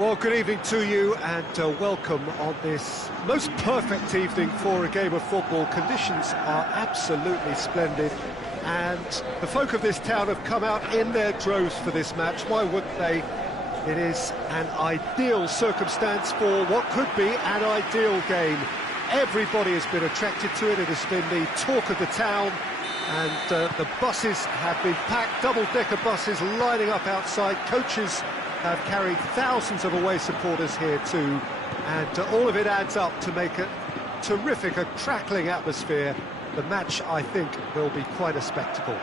Well, good evening to you and welcome on this most perfect evening for a game of football. Conditions are absolutely splendid and the folk of this town have come out in their droves for this match. Why wouldn't they? It is an ideal circumstance for what could be an ideal game. Everybody has been attracted to it. It has been the talk of the town, and the buses have been packed, double-decker buses lining up outside. Coaches have carried thousands of away supporters here too, and all of it adds up to make a terrific, a crackling atmosphere. The match, I think, will be quite a spectacle.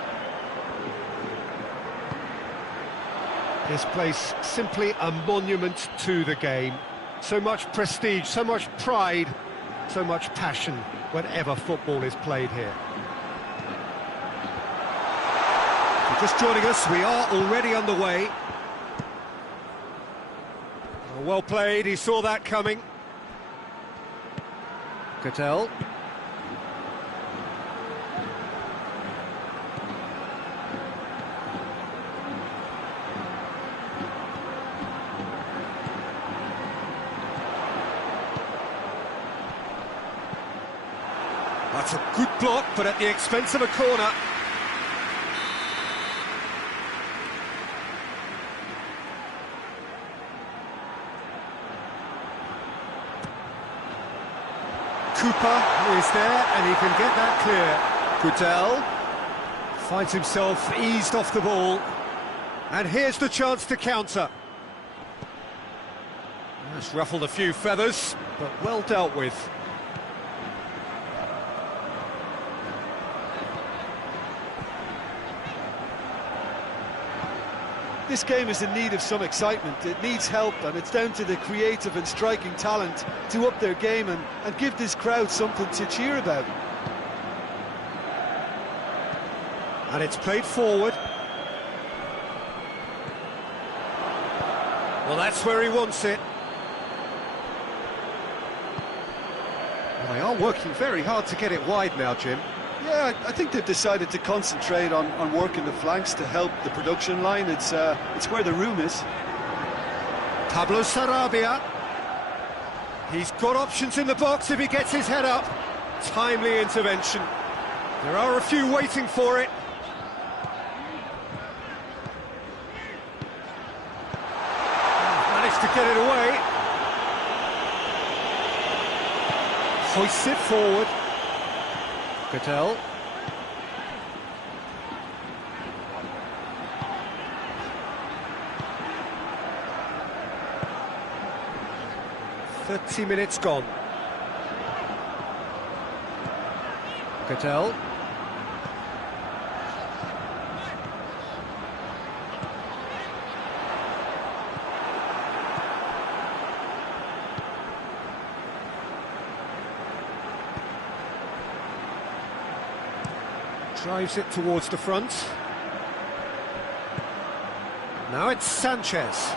This place simply a monument to the game. So much prestige, so much pride, so much passion whenever football is played here. If you're just joining us, we are already underway. Well played, he saw that coming. Cattell. That's a good block, but at the expense of a corner. Cooper is there, and he can get that clear. Cattell finds himself eased off the ball, and here's the chance to counter. That's ruffled a few feathers, but well dealt with. This game is in need of some excitement. It needs help, and it's down to the creative and striking talent to up their game and give this crowd something to cheer about. And it's played forward. Well, that's where he wants it. Well, they are working very hard to get it wide now, Jim. Yeah, I think they've decided to concentrate on working the flanks to help the production line. It's where the room is. Pablo Sarabia. He's got options in the box if he gets his head up. Timely intervention. There are a few waiting for it. Managed to get it away. Hoists it forward. Cattell. "30 minutes gone." Cattell. Drives it towards the front. Now it's Sanchez.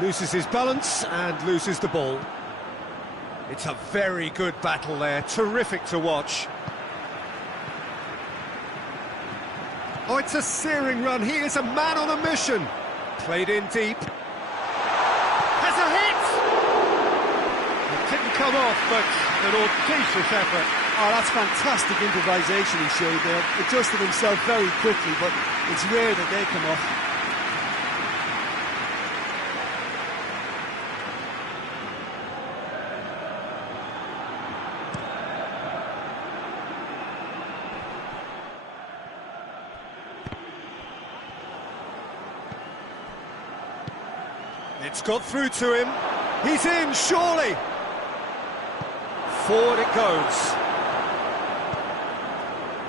Loses his balance and loses the ball. It's a very good battle there, terrific to watch. Oh, it's a searing run, he is a man on a mission. Played in deep. Has a hit! It didn't come off, but an audacious effort. Oh, that's fantastic improvisation he showed there. Adjusted himself very quickly, but it's rare that they come off. It's got through to him. He's in, surely. Forward it goes.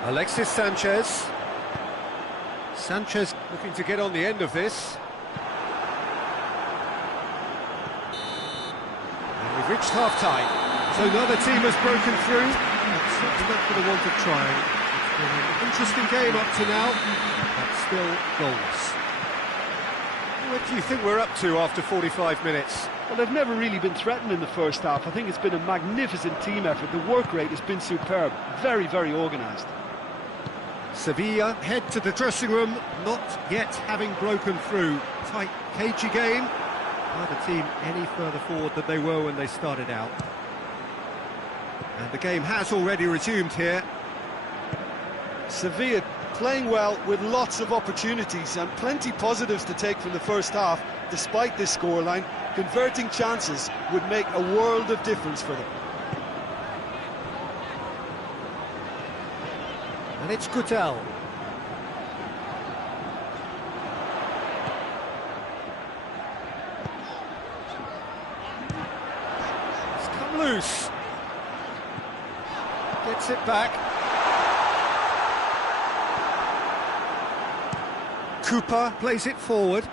Alexis Sanchez. Sanchez looking to get on the end of this. And we've reached half-time. So another team has broken through. That's certainly not for the want of trying. It's been an interesting game up to now, but still goals. What do you think we're up to after 45 minutes? Well, they've never really been threatened in the first half. I think it's been a magnificent team effort. The work rate has been superb. Very, very organised. Sevilla head to the dressing room, not yet having broken through. Tight, cagey game. Neither team any further forward than they were when they started out. And the game has already resumed here. Sevilla playing well with lots of opportunities and plenty positives to take from the first half. Despite this scoreline, converting chances would make a world of difference for them. And it's Gutel. It's come loose. Gets it back. Cooper plays it forward.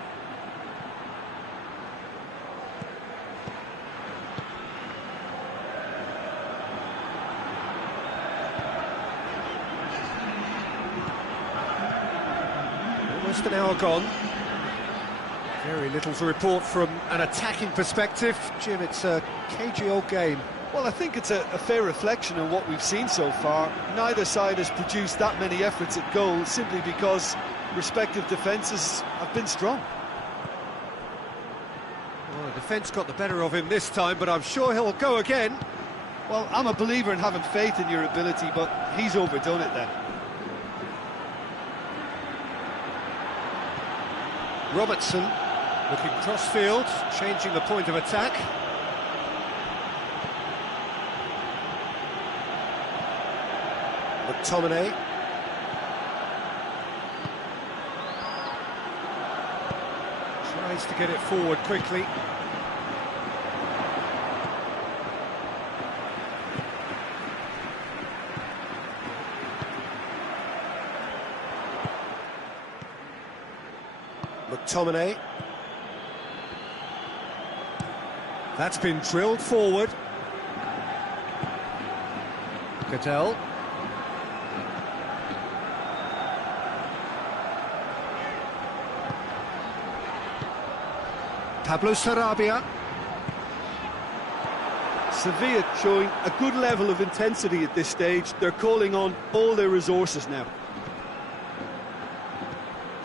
Almost an hour gone. Very little to report from an attacking perspective. Jim, it's a cagey old game. Well, I think it's a fair reflection on what we've seen so far. Neither side has produced that many efforts at goal simply because respective defences have been strong. Well, the defence got the better of him this time, but I'm sure he'll go again. Well, I'm a believer in having faith in your ability, but he's overdone it then. Robertson looking cross-field, changing the point of attack. McTominay. Tries to get it forward quickly. McTominay. That's been drilled forward. Gutel. Pablo Sarabia. Sevilla showing a good level of intensity at this stage. They're calling on all their resources now.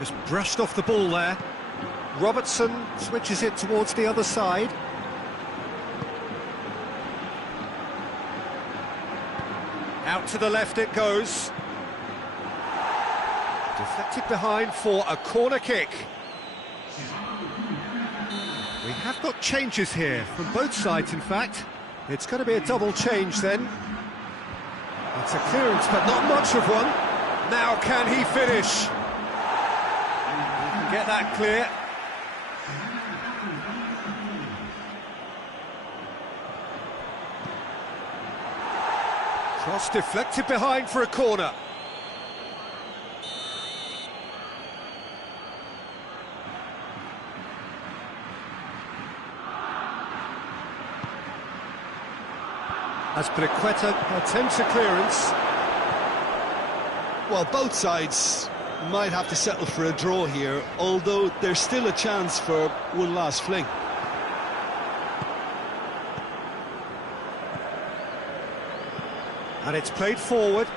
Just brushed off the ball there. Robertson switches it towards the other side. Out to the left it goes. Deflected behind for a corner kick. We have got changes here from both sides, in fact. It's going to be a double change then. It's a clearance, but not much of one. Now can he finish? He can get that clear. Cross deflected behind for a corner. As Briqueta attempts a clearance. Well, both sides might have to settle for a draw here, although there's still a chance for one last fling. And it's played forward.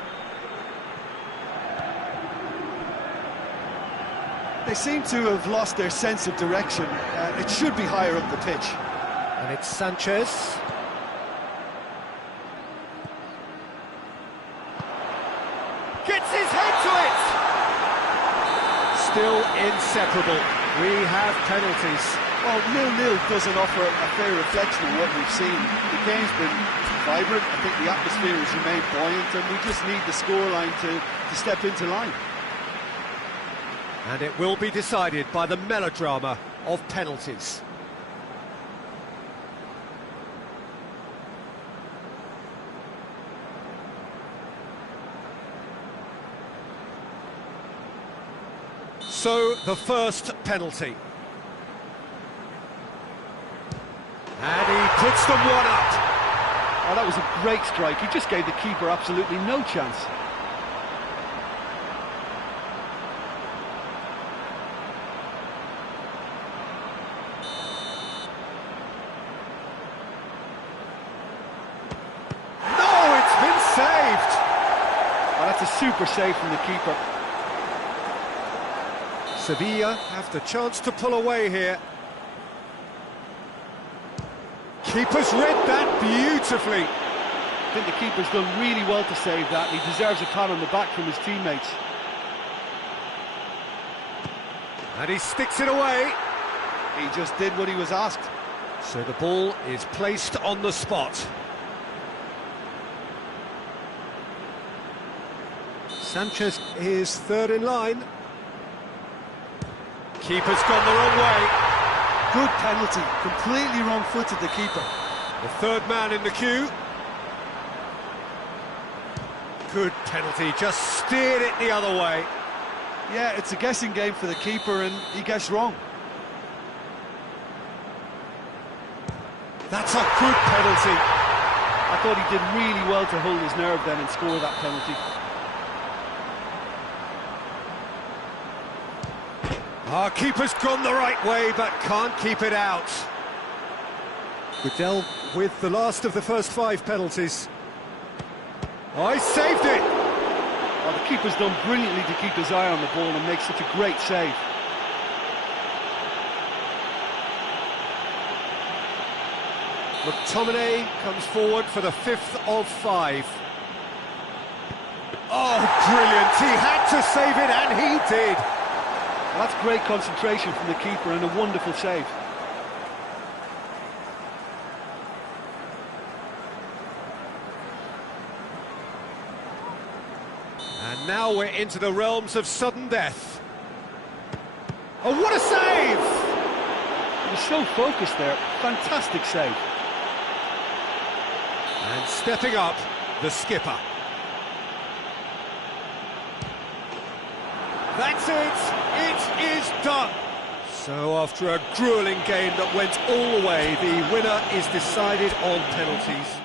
They seem to have lost their sense of direction. It should be higher up the pitch. And it's Sanchez. Gets his head to it! Still inseparable. We have penalties. Well, 0-0 doesn't offer a fair reflection of what we've seen. The game's been vibrant. I think the atmosphere has remained buoyant, and we just need the scoreline to step into line. And it will be decided by the melodrama of penalties. So, the first penalty. And he puts them one up. Oh, that was a great strike. He just gave the keeper absolutely no chance. That's a super save from the keeper. Sevilla have the chance to pull away here. Keeper's read that beautifully. I think the keeper's done really well to save that. He deserves a pat on the back from his teammates. And he sticks it away. He just did what he was asked. So the ball is placed on the spot. Sanchez is third in line. Keeper's gone the wrong way. Good penalty, completely wrong-footed the keeper. The third man in the queue. Good penalty, just steered it the other way. Yeah, it's a guessing game for the keeper and he guessed wrong. That's a good penalty. I thought he did really well to hold his nerve then and score that penalty. Our keeper's gone the right way, but can't keep it out. Goodell with the last of the first 5 penalties. Oh, he saved it! Well, the keeper's done brilliantly to keep his eye on the ball and make such a great save. McTominay comes forward for the 5th of 5. Oh, brilliant! He had to save it, and he did! Well, that's great concentration from the keeper and a wonderful save. And now we're into the realms of sudden death. Oh, what a save! He was so focused there. Fantastic save. And stepping up, the skipper. That's it! It is done! So after a gruelling game that went all the way, the winner is decided on penalties.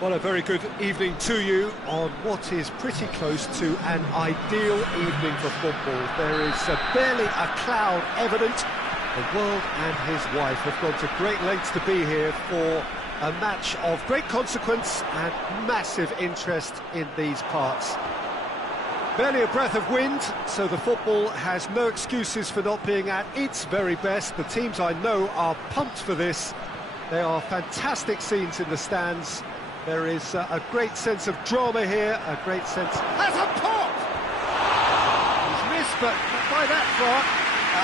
Well, a very good evening to you on what is pretty close to an ideal evening for football. There is barely a cloud evident. The world and his wife have gone to great lengths to be here for a match of great consequence and massive interest in these parts. Barely a breath of wind, so the football has no excuses for not being at its very best. The teams I know are pumped for this. There are fantastic scenes in the stands. There is a great sense of drama here, a great sense... Has a pop! He's missed, but not by that far.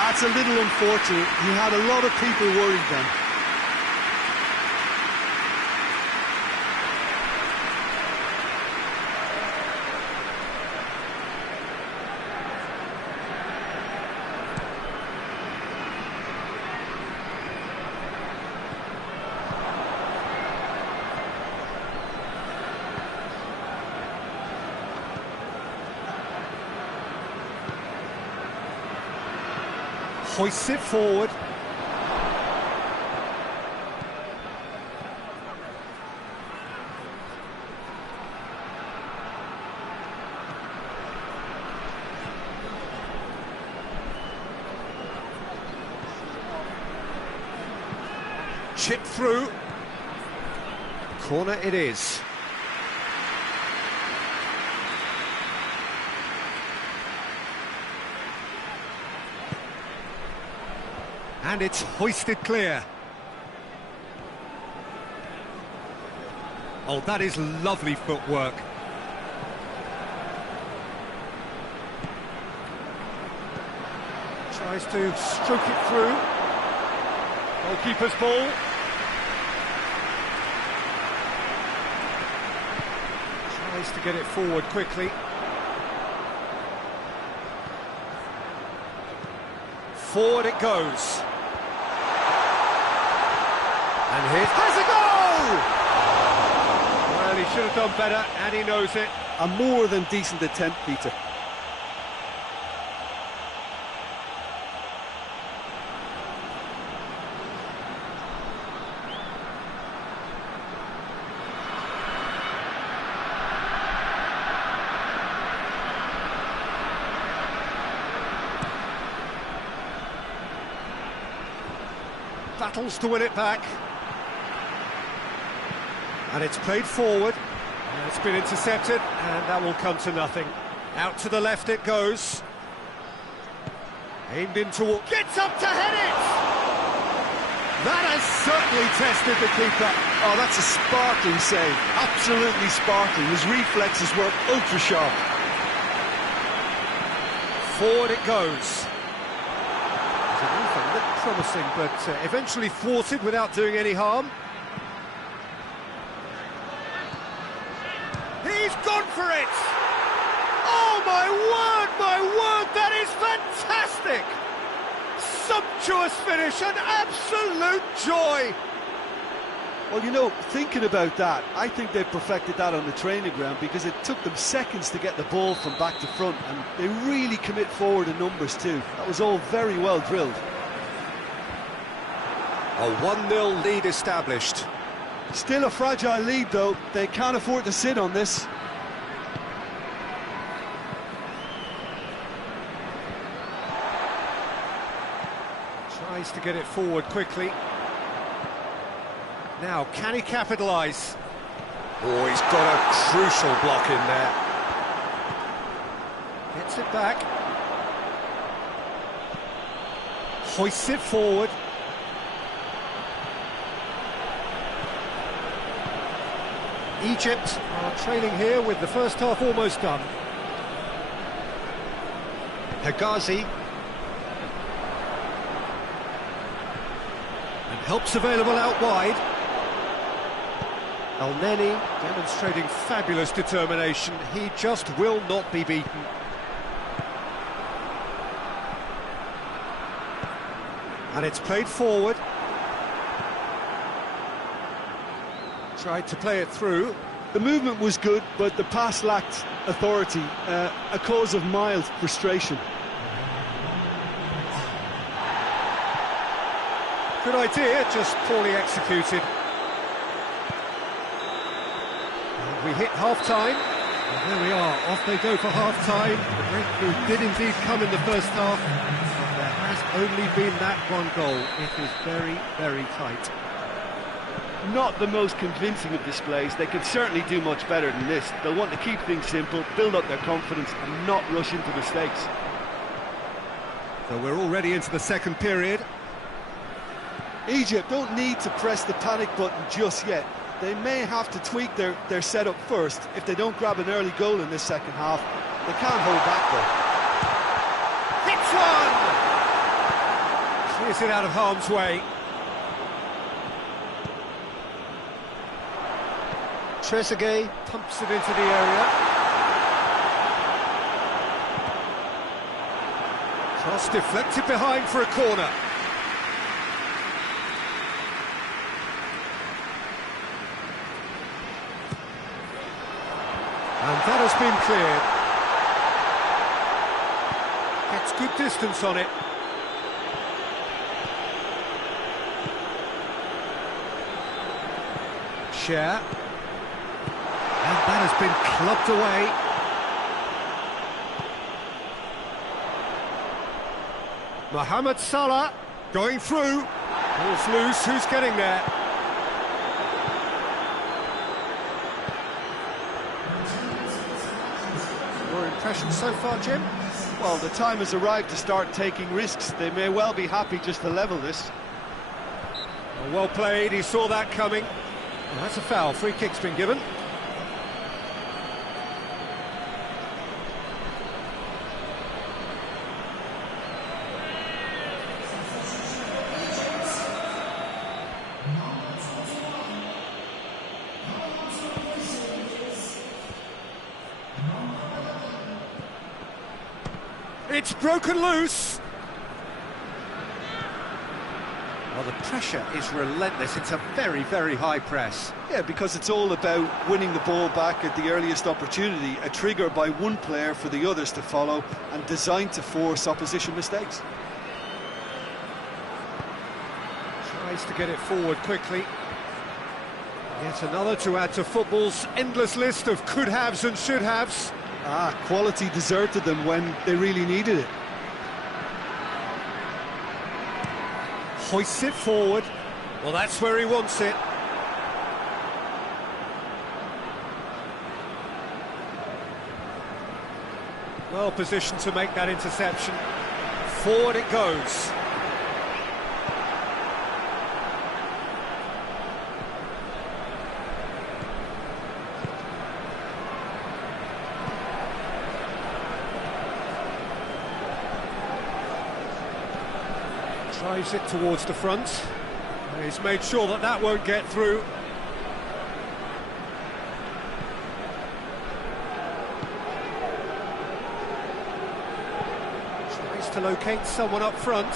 That's a little unfortunate. He had a lot of people worried then. Hoists it forward. Chip through. Corner it is. And it's hoisted clear. Oh, that is lovely footwork. Tries to stroke it through. Goalkeeper's ball. Tries to get it forward quickly. Forward it goes. And here has a goal! Well, he should have done better, and he knows it. A more than decent attempt, Peter. Battles to win it back. And it's played forward. And it's been intercepted, and that will come to nothing. Out to the left it goes. Aimed in toward... Gets up to head it! That has certainly tested the keeper. Oh, that's a sparkling save. Absolutely sparkling. His reflexes were ultra sharp. Forward it goes. It looked promising, but eventually thwarted without doing any harm. He's gone for it! Oh, my word, that is fantastic! Sumptuous finish, an absolute joy! Well, you know, thinking about that, I think they perfected that on the training ground because it took them seconds to get the ball from back to front, and they really commit forward in numbers too. That was all very well drilled. A 1-0 lead established. Still a fragile lead, though. They can't afford to sit on this. Tries to get it forward quickly. Now, can he capitalise? Oh, he's got a crucial block in there. Gets it back. Hoists it forward. Egypt are trailing here with the first half almost done. Hegazi. And help's available out wide. El Neni demonstrating fabulous determination. He just will not be beaten. And it's played forward. Tried to play it through. The movement was good, but the pass lacked authority, a cause of mild frustration. Good idea, just poorly executed. And we hit half-time. And there we are, off they go for half-time. The breakthrough did indeed come in the first half, but there has only been that one goal. It is very, very tight. Not the most convincing of displays. They could certainly do much better than this. They'll want to keep things simple, build up their confidence and not rush into mistakes. So we're already into the second period. Egypt don't need to press the panic button just yet. They may have to tweak their setup first. If they don't grab an early goal in this second half, they can't hold back Hits one! Clears it out of harm's way. Trezeguet pumps it into the area. Cross deflected behind for a corner. And that has been cleared. Gets good distance on it. Share. And that has been clubbed away. Mohamed Salah going through. Ball's loose, who's getting there? impressions so far, Jim? Well, the time has arrived to start taking risks. They may well be happy just to level this. Well played, he saw that coming. Well, that's a foul, free kick's been given. It's broken loose. Well, the pressure is relentless. It's a very, very high press. Yeah, because it's all about winning the ball back at the earliest opportunity, a trigger by one player for the others to follow and designed to force opposition mistakes. Tries to get it forward quickly. Yet another to add to football's endless list of could-haves and should-haves. Quality deserted them when they really needed it. Hoists it forward. Well, that's where he wants it. Well positioned to make that interception. Forward it goes. Drives it towards the front. He's made sure that that won't get through. Tries to locate someone up front.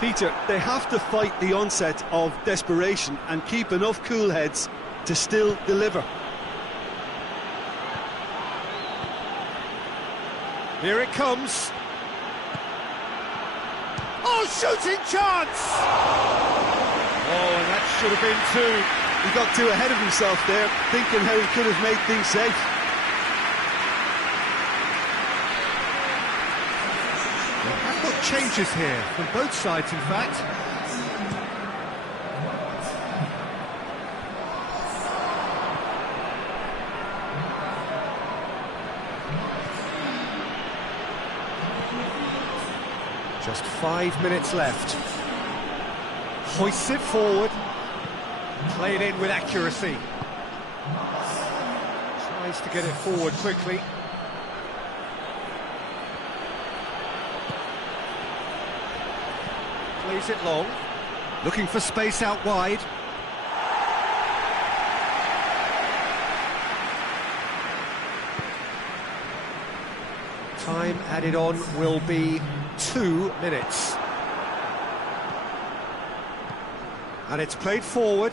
Peter, they have to fight the onset of desperation and keep enough cool heads to still deliver. Here it comes. Oh, shooting chance! Oh, and that should have been two. He got too ahead of himself there, thinking how he could have made things safe. I've got changes here, from both sides, in fact. Just 5 minutes left. Hoists it forward. Played in with accuracy. Tries to get it forward quickly. Plays it long. Looking for space out wide. Time added on will be 2 minutes. And it's played forward.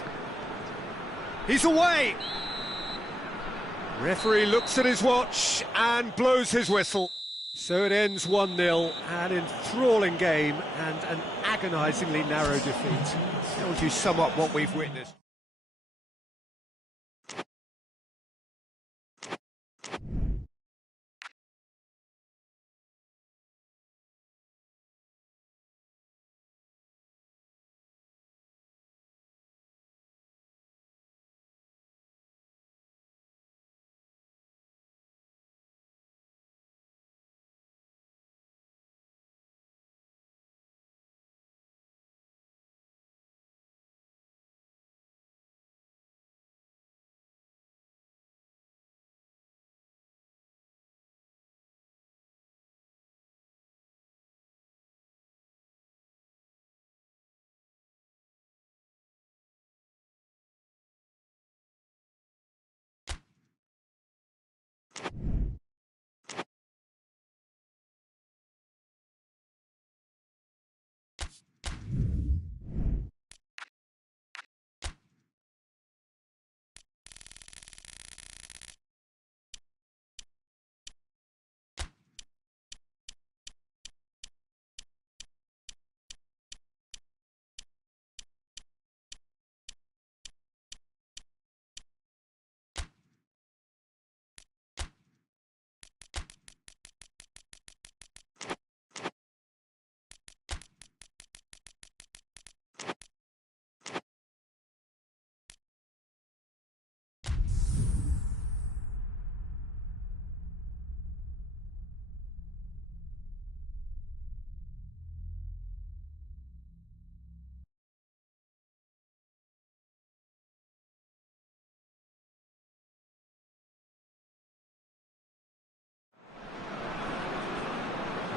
He's away! Referee looks at his watch and blows his whistle. So it ends 1-0, an enthralling game and an agonisingly narrow defeat. How would you sum up what we've witnessed?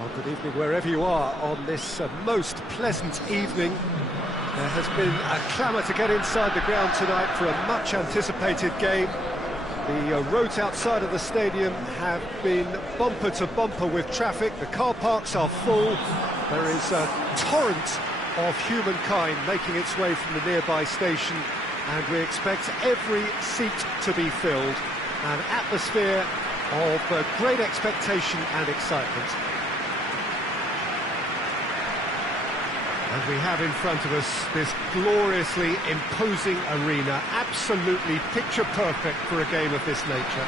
Well, good evening wherever you are on this most pleasant evening. There has been a clamour to get inside the ground tonight for a much-anticipated game. The roads outside of the stadium have been bumper to bumper with traffic. The car parks are full. There is a torrent of humankind making its way from the nearby station, and we expect every seat to be filled. An atmosphere of great expectation and excitement. And we have in front of us this gloriously imposing arena, absolutely picture perfect for a game of this nature.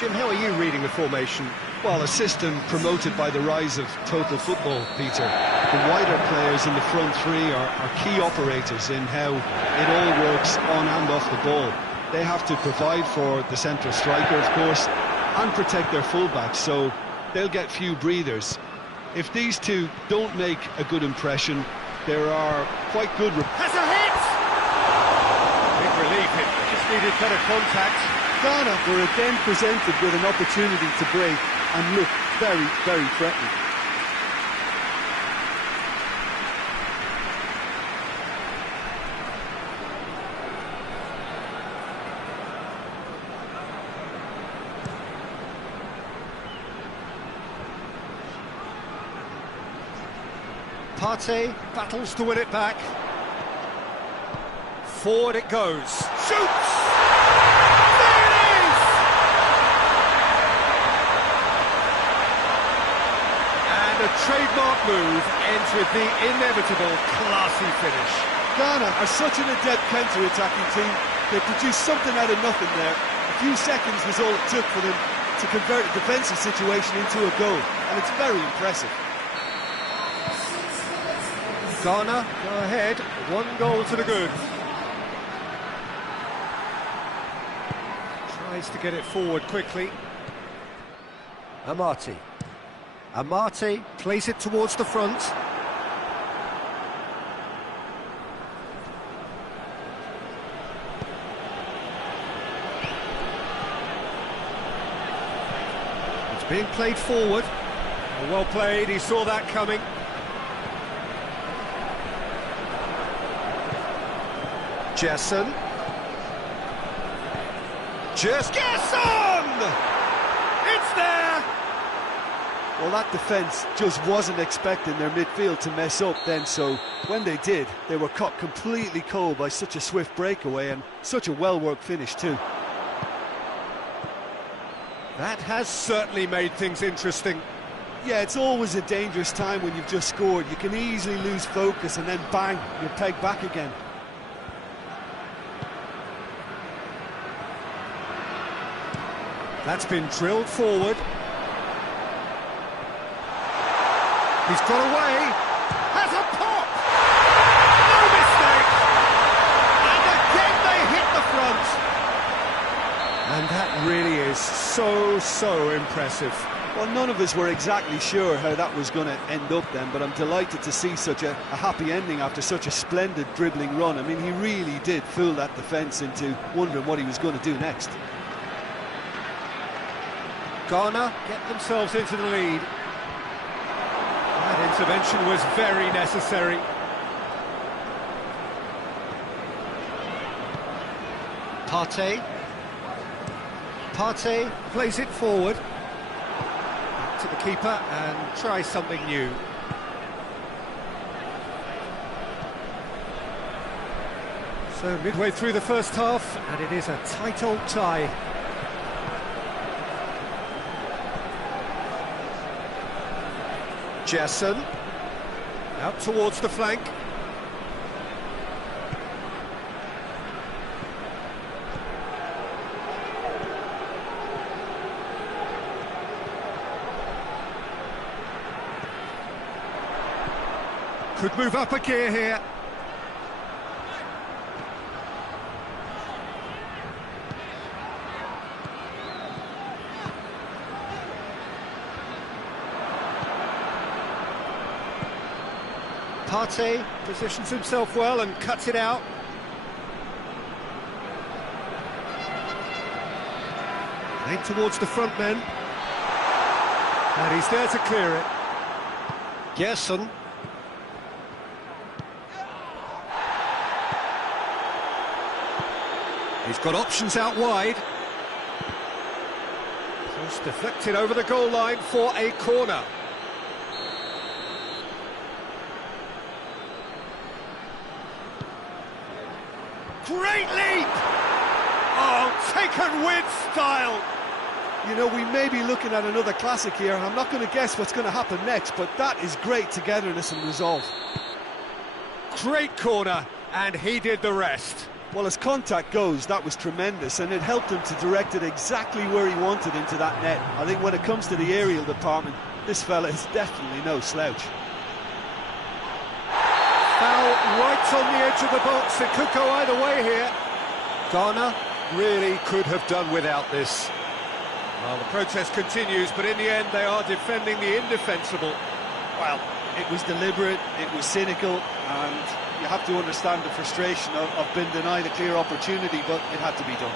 Jim, how are you reading the formation? Well, a system promoted by the rise of total football, Peter. The wider players in the front three are key operators in how it all works on and off the ball. They have to provide for the central striker, of course, and protect their fullbacks, so they'll get few breathers. If these two don't make a good impression, there are quite good... Has a hit! Big relief, it just needed better contact. Ghana were again presented with an opportunity to break and look very, very threatening. Partey battles to win it back. Forward it goes. Shoots! There it is! And a trademark move ends with the inevitable classy finish. Ghana are such an adept counter-attacking team. They produced something out of nothing there. A few seconds was all it took for them to convert a defensive situation into a goal, and it's very impressive. Ghana go ahead, 1 goal to the good. Tries to get it forward quickly. Amati plays it towards the front. It's being played forward. Well played, he saw that coming. Gerson! It's there! Well, that defence just wasn't expecting their midfield to mess up then, so when they did, they were caught completely cold by such a swift breakaway and such a well-worked finish too. That has certainly made things interesting. Yeah, it's always a dangerous time when you've just scored. You can easily lose focus and then bang, you're pegged back again. That's been drilled forward. He's got away. Has a pop! No mistake! And again they hit the front. And that really is so impressive. Well, none of us were exactly sure how that was going to end up then, but I'm delighted to see such a happy ending after such a splendid dribbling run. I mean, he really did fool that defence into wondering what he was going to do next. Ghana get themselves into the lead. That intervention was very necessary. Partey plays it forward. Back to the keeper and tries something new. So midway through the first half, and it is a tight old tie. Gerson, out towards the flank. Could move up a gear here. Partey positions himself well and cuts it out. Played towards the front men. And he's there to clear it. Gerson. He's got options out wide. Just deflected over the goal line for a corner. Great leap! Oh, taken with style! You know, we may be looking at another classic here. I'm not going to guess what's going to happen next, but that is great togetherness and resolve. Great corner, and he did the rest. Well, as contact goes, that was tremendous, and it helped him to direct it exactly where he wanted into that net. I think when it comes to the aerial department, this fella is definitely no slouch. Foul right on the edge of the box. It could go either way here. Ghana really could have done without this. Well, the protest continues, but in the end they are defending the indefensible. Well, it was deliberate, it was cynical, and you have to understand the frustration of being denied a clear opportunity, but it had to be done.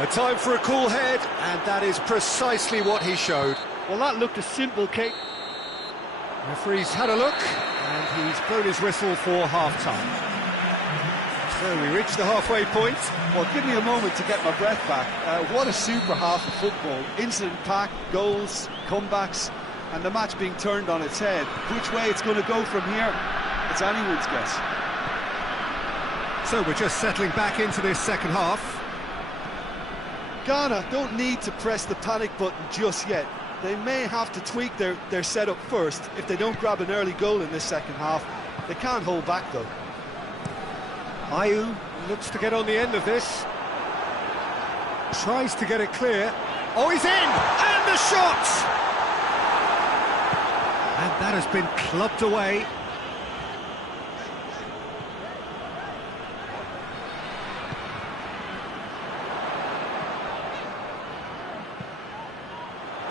A time for a cool head, and that is precisely what he showed. Well, that looked a simple kick. Referee's had a look, and he's blown his whistle for half-time. So we reach the halfway point. Well, give me a moment to get my breath back. What a super half of football. Incident-packed, goals, comebacks, and the match being turned on its head. Which way it's going to go from here, it's anyone's guess. So we're just settling back into this second half. Ghana don't need to press the panic button just yet. They may have to tweak their setup first if they don't grab an early goal in this second half. They can't hold back though. Ayew looks to get on the end of this. Tries to get it clear. Oh, he's in! And the shot! And that has been clubbed away.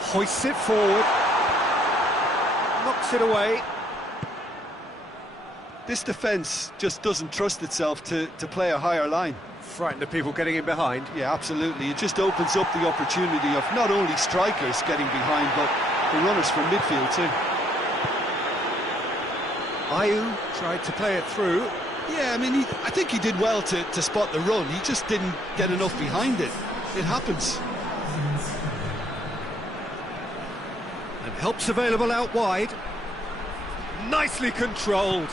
Hoists it forward, knocks it away. This defence just doesn't trust itself to play a higher line. Frighten the people getting in behind. Yeah, absolutely. It just opens up the opportunity of not only strikers getting behind, but the runners from midfield too. Ayew tried to play it through. Yeah, I mean, I think he did well to spot the run. He just didn't get enough behind it. It happens. Help's available out wide. Nicely controlled.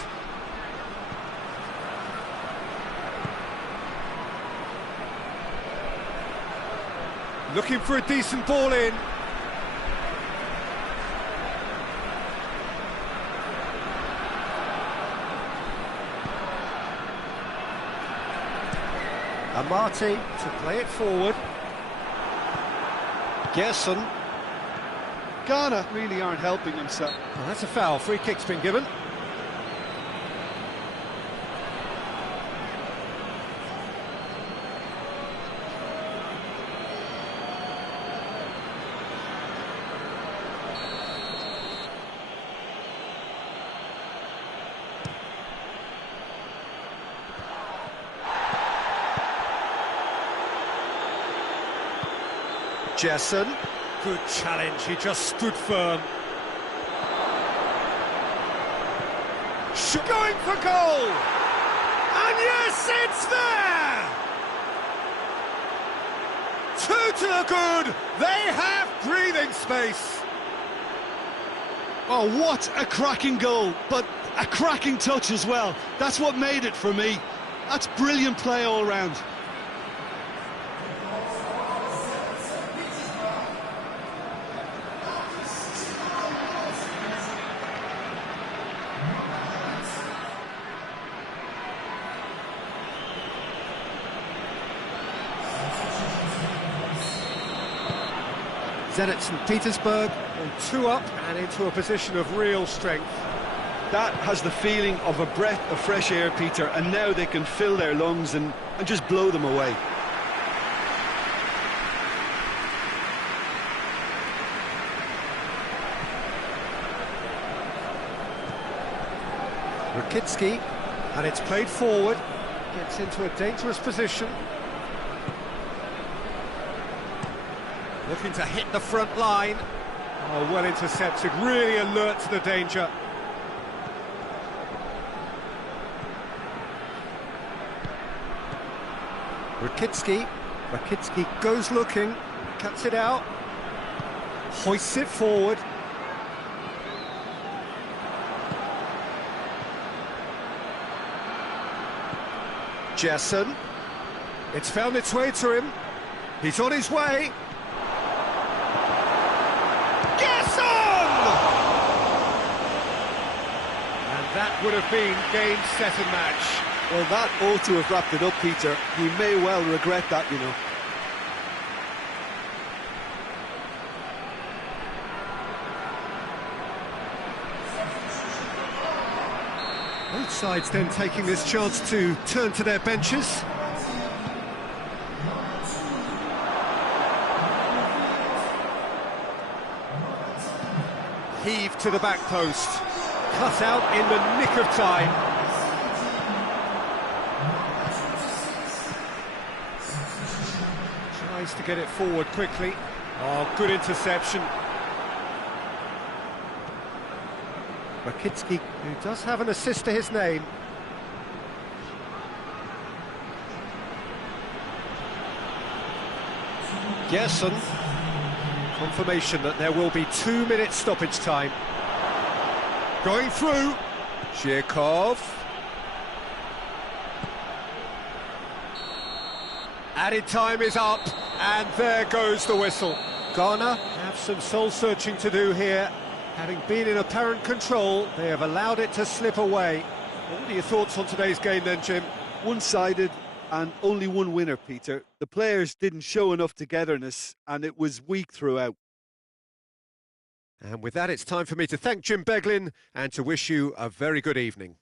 Looking for a decent ball in. Amati to play it forward. Gerson. Ghana really aren't helping themselves. Well, that's a foul. Free kick's been given. Gerson. Good challenge, he just stood firm. Going for goal! And yes, it's there! 2 to the good, they have breathing space. Oh, what a cracking goal, but a cracking touch as well. That's what made it for me. That's brilliant play all round. Zenit St. Petersburg on 2 up and into a position of real strength. That has the feeling of a breath of fresh air, Peter, and now they can fill their lungs and just blow them away. Rakitsky, and it's played forward, gets into a dangerous position. Looking to hit the front line. Oh, well intercepted, really alert to the danger. Rakitsky goes looking, cuts it out, hoists it forward. Jesson, it's found its way to him, he's on his way. Jesson! And that would have been game, set and match. Well, that ought to have wrapped it up, Peter. He may well regret that, you know. Both sides then taking this chance to turn to their benches. Heave to the back post. Cut out in the nick of time. Tries to get it forward quickly. Oh, good interception. Rakitsky, who does have an assist to his name. Jesson. Confirmation that there will be 2 minutes stoppage time. Going through. Zhirkov. Added time is up, and there goes the whistle. Ghana have some soul-searching to do here. Having been in apparent control, they have allowed it to slip away. What are your thoughts on today's game then, Jim? One-sided and only one winner, Peter. The players didn't show enough togetherness and it was weak throughout. And with that, it's time for me to thank Jim Beglin and to wish you a very good evening.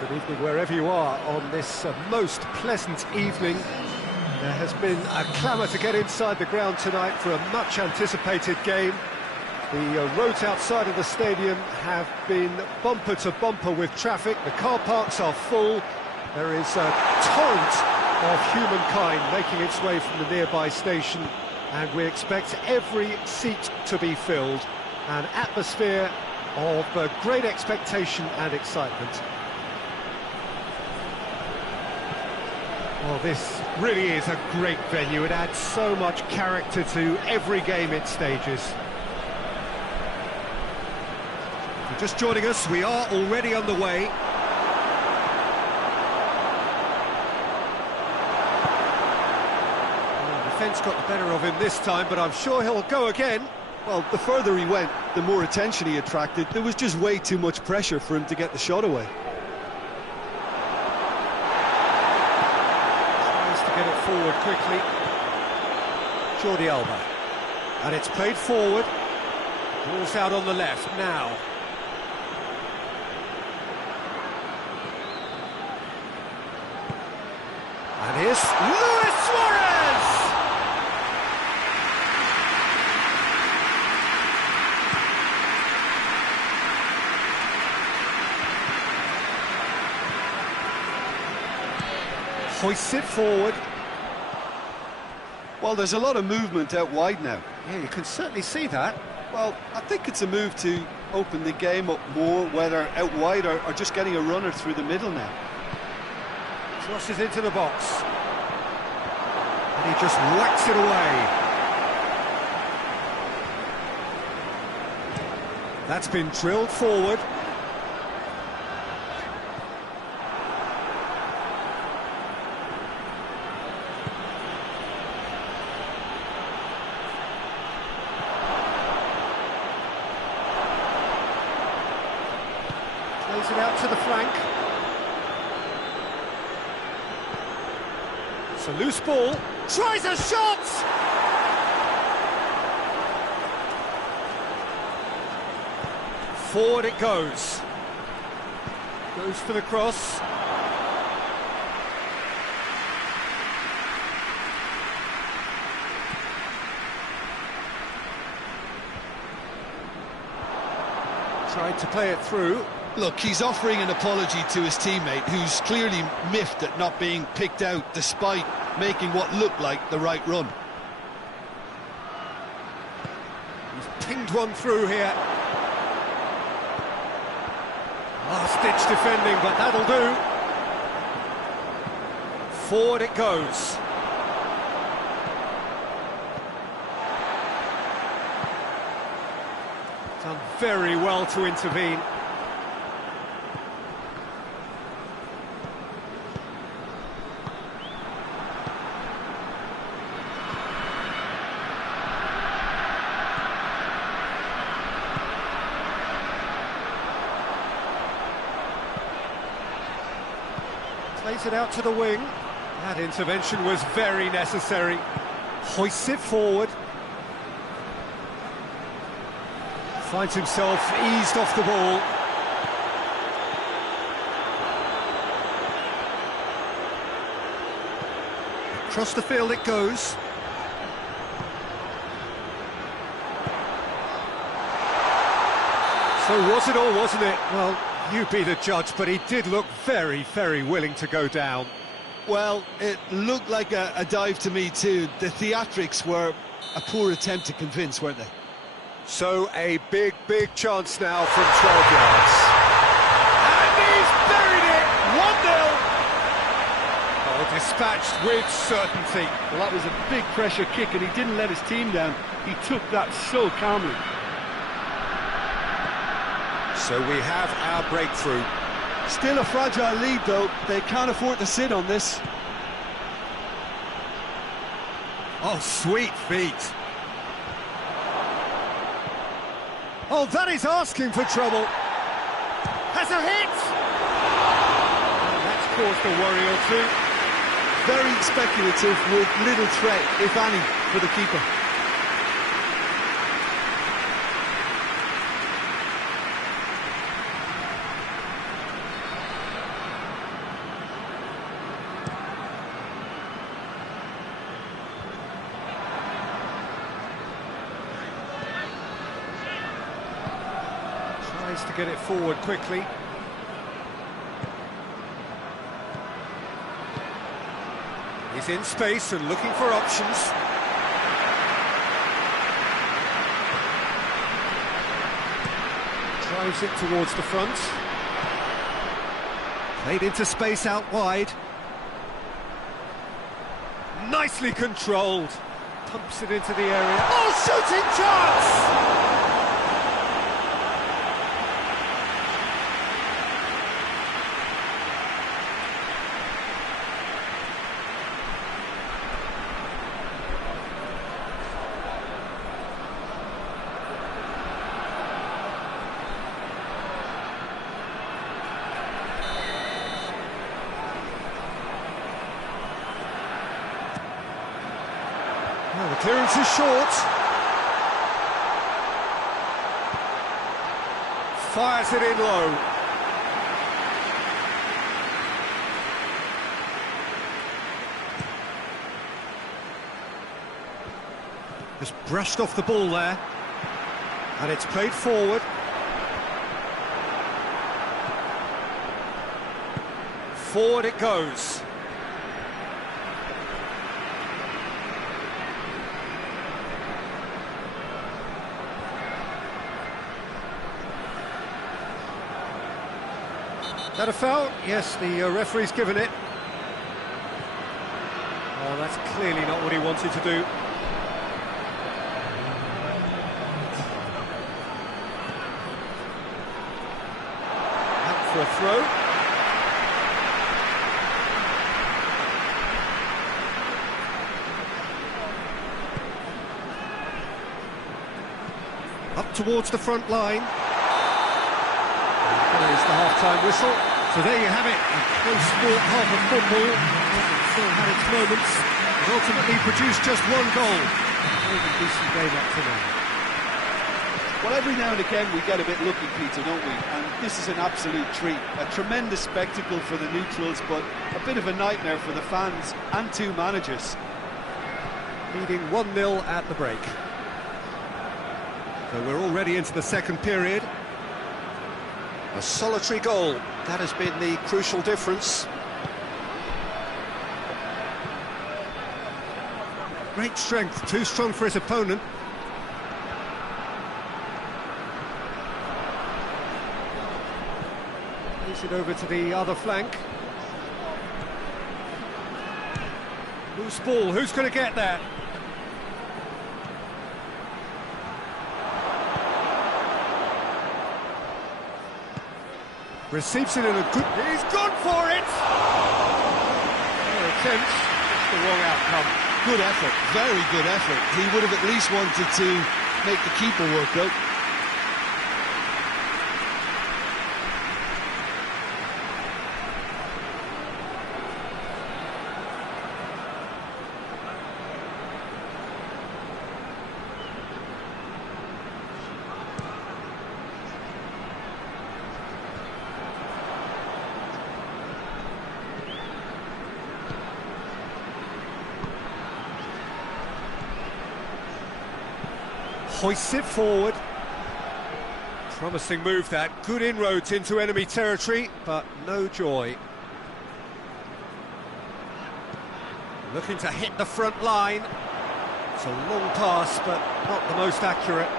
Good evening wherever you are on this most pleasant evening. There has been a clamour to get inside the ground tonight for a much anticipated game. The roads outside of the stadium have been bumper to bumper with traffic. The car parks are full. There is a torrent of humankind making its way from the nearby station, and we expect every seat to be filled. An atmosphere of great expectation and excitement. Well, this really is a great venue. It adds so much character to every game it stages. If you're just joining us, we are already underway. Well, the defence got the better of him this time, but I'm sure he'll go again. Well, the further he went, the more attention he attracted. There was just way too much pressure for him to get the shot away. Get it forward quickly. Jordi Alba. And it's played forward. Ball's out on the left now. And here's Luis Suarez! Hoists it forward. Well, there's a lot of movement out wide now. Yeah, you can certainly see that. Well, I think it's a move to open the game up more, whether out wide or just getting a runner through the middle now. Crosses into the box. And he just whacks it away. That's been drilled forward. Plays it out to the flank. It's a loose ball. Tries a shot! Forward it goes. Goes for the cross. Tried to play it through. Look, he's offering an apology to his teammate, who's clearly miffed at not being picked out despite making what looked like the right run. He's pinged one through here. Last-ditch defending, but that'll do. Forward it goes. Done very well to intervene. Plays it out to the wing. That intervention was very necessary. Hoists it forward. Finds himself eased off the ball. Across the field it goes. So was it or wasn't it? Well, you be the judge, but he did look very, very willing to go down. Well, it looked like a dive to me too. The theatrics were a poor attempt to convince, weren't they? So a big, big chance now from 12 yards. And he's buried it! 1-0! Oh, dispatched with certainty. Well, that was a big pressure kick and he didn't let his team down. He took that so calmly. So we have our breakthrough. Still a fragile lead though. They can't afford to sit on this. Oh, sweet feet. Oh, that is asking for trouble. Has a hit! Oh, that's caused a worry or two. Very speculative with little threat, if any, for the keeper. Tries to get it forward quickly. He's in space and looking for options. Drives it towards the front. Played into space out wide. Nicely controlled. Pumps it into the area. Oh, shooting chance! Well, the clearance is short. Fires it in low. Just brushed off the ball there. And it's played forward. Forward it goes. That a foul? Yes, the referee's given it. Oh, that's clearly not what he wanted to do. Out for a throw. Up towards the front line. There's the half-time whistle. So there you have it, a close-fought half of football. It still had its moments, but ultimately produced just one goal. Very decent game up to now. Well, every now and again we get a bit lucky, Peter, don't we? And this is an absolute treat. A tremendous spectacle for the neutrals, but a bit of a nightmare for the fans and two managers. Leading 1-0 at the break. So we're already into the second period. A solitary goal, that has been the crucial difference. Great strength, too strong for his opponent. Plays it over to the other flank. Loose ball, who's going to get there? Receives it in a good... He's gone for it! Attempts, just the wrong outcome. Good effort, very good effort. He would have at least wanted to make the keeper work out. Hoists it forward. Promising move that. Good inroads into enemy territory, but no joy. Looking to hit the front line. It's a long pass, but not the most accurate.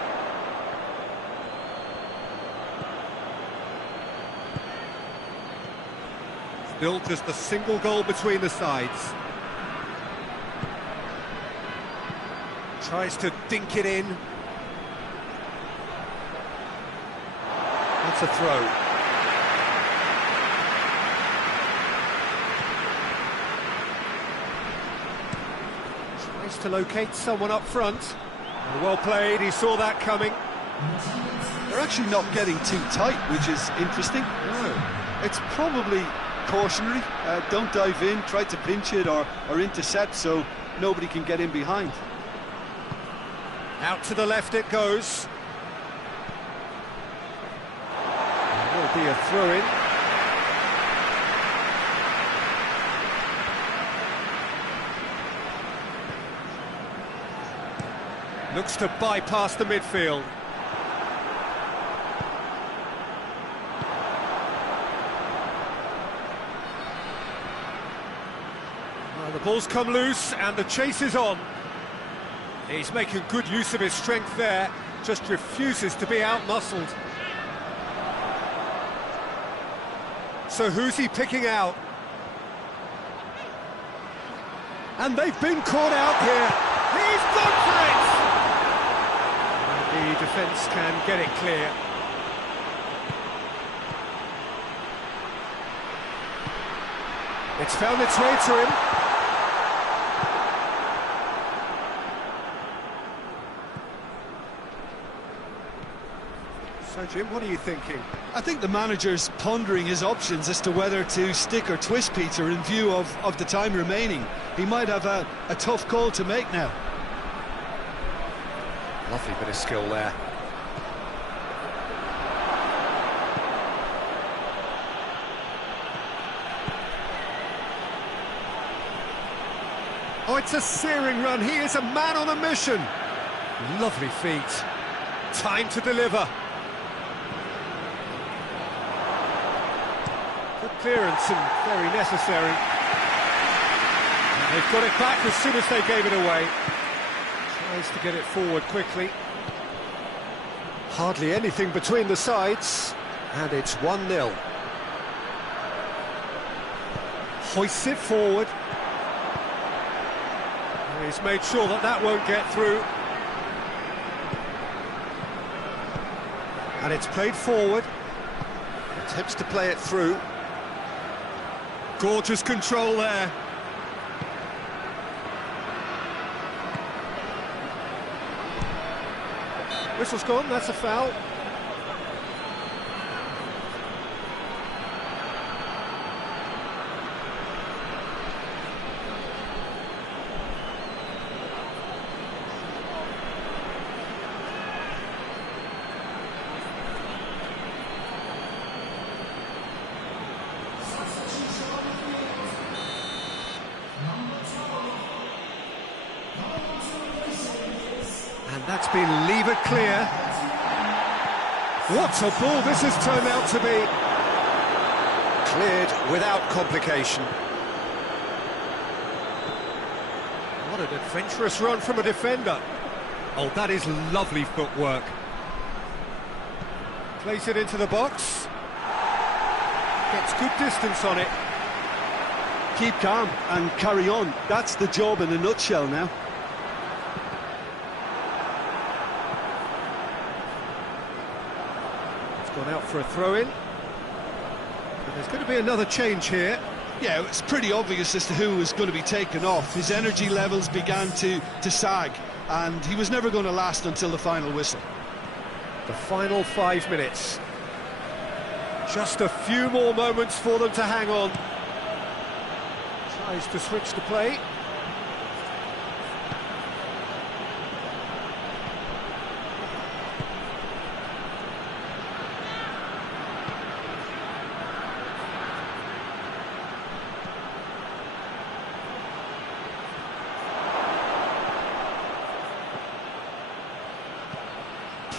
Still just a single goal between the sides. Tries to dink it in. That's a throw. Tries to locate someone up front. Well played, he saw that coming. They're actually not getting too tight, which is interesting. No. It's probably cautionary. Don't dive in, try to pinch it or intercept so nobody can get in behind. Out to the left it goes. Will be a throw-in. Looks to bypass the midfield. Ball's come loose and the chase is on. He's making good use of his strength there, just refuses to be out-muscled. So who's he picking out? And they've been caught out here. He's gone for it! The defence can get it clear. It's found its way to him. So, Jim, what are you thinking? I think the manager's pondering his options as to whether to stick or twist Peter in view of the time remaining. He might have a tough call to make now. Lovely bit of skill there. Oh, it's a searing run. He is a man on a mission. Lovely feet. Time to deliver. Good clearance and very necessary. And they've got it back as soon as they gave it away. Tries to get it forward quickly. Hardly anything between the sides. And it's 1-0. Hoists it forward. He's made sure that that won't get through. And it's played forward. Attempts to play it through. Gorgeous control there. Whistle's gone, that's a foul. And that's been levered clear. What a ball this has turned out to be. Cleared without complication. What an adventurous run from a defender. Oh, that is lovely footwork. Plays it into the box. Gets good distance on it. Keep calm and carry on. That's the job in a nutshell now. Gone out for a throw-in. And there's going to be another change here. Yeah, it's pretty obvious as to who was going to be taken off. His energy levels began to sag, and he was never going to last until the final whistle. The final 5 minutes. Just a few more moments for them to hang on. Tries to switch the play.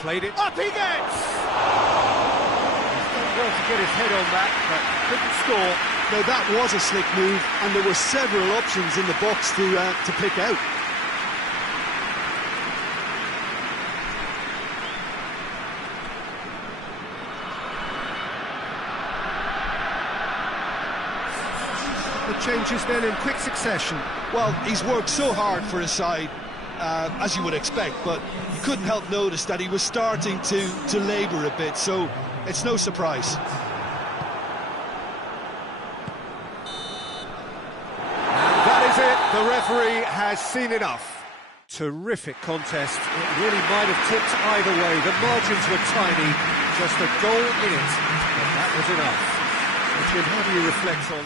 Played it up, he gets! He's done well to get his head on that, but couldn't score. Now that was a slick move, and there were several options in the box to pick out. The changes then in quick succession. Well, he's worked so hard for his side, as you would expect, but you couldn't help notice that he was starting to labour a bit, so it's no surprise. And that is it. The referee has seen enough. Terrific contest. It really might have tipped either way. The margins were tiny, just a goal in it, but that was enough. Jim, how do you reflect on...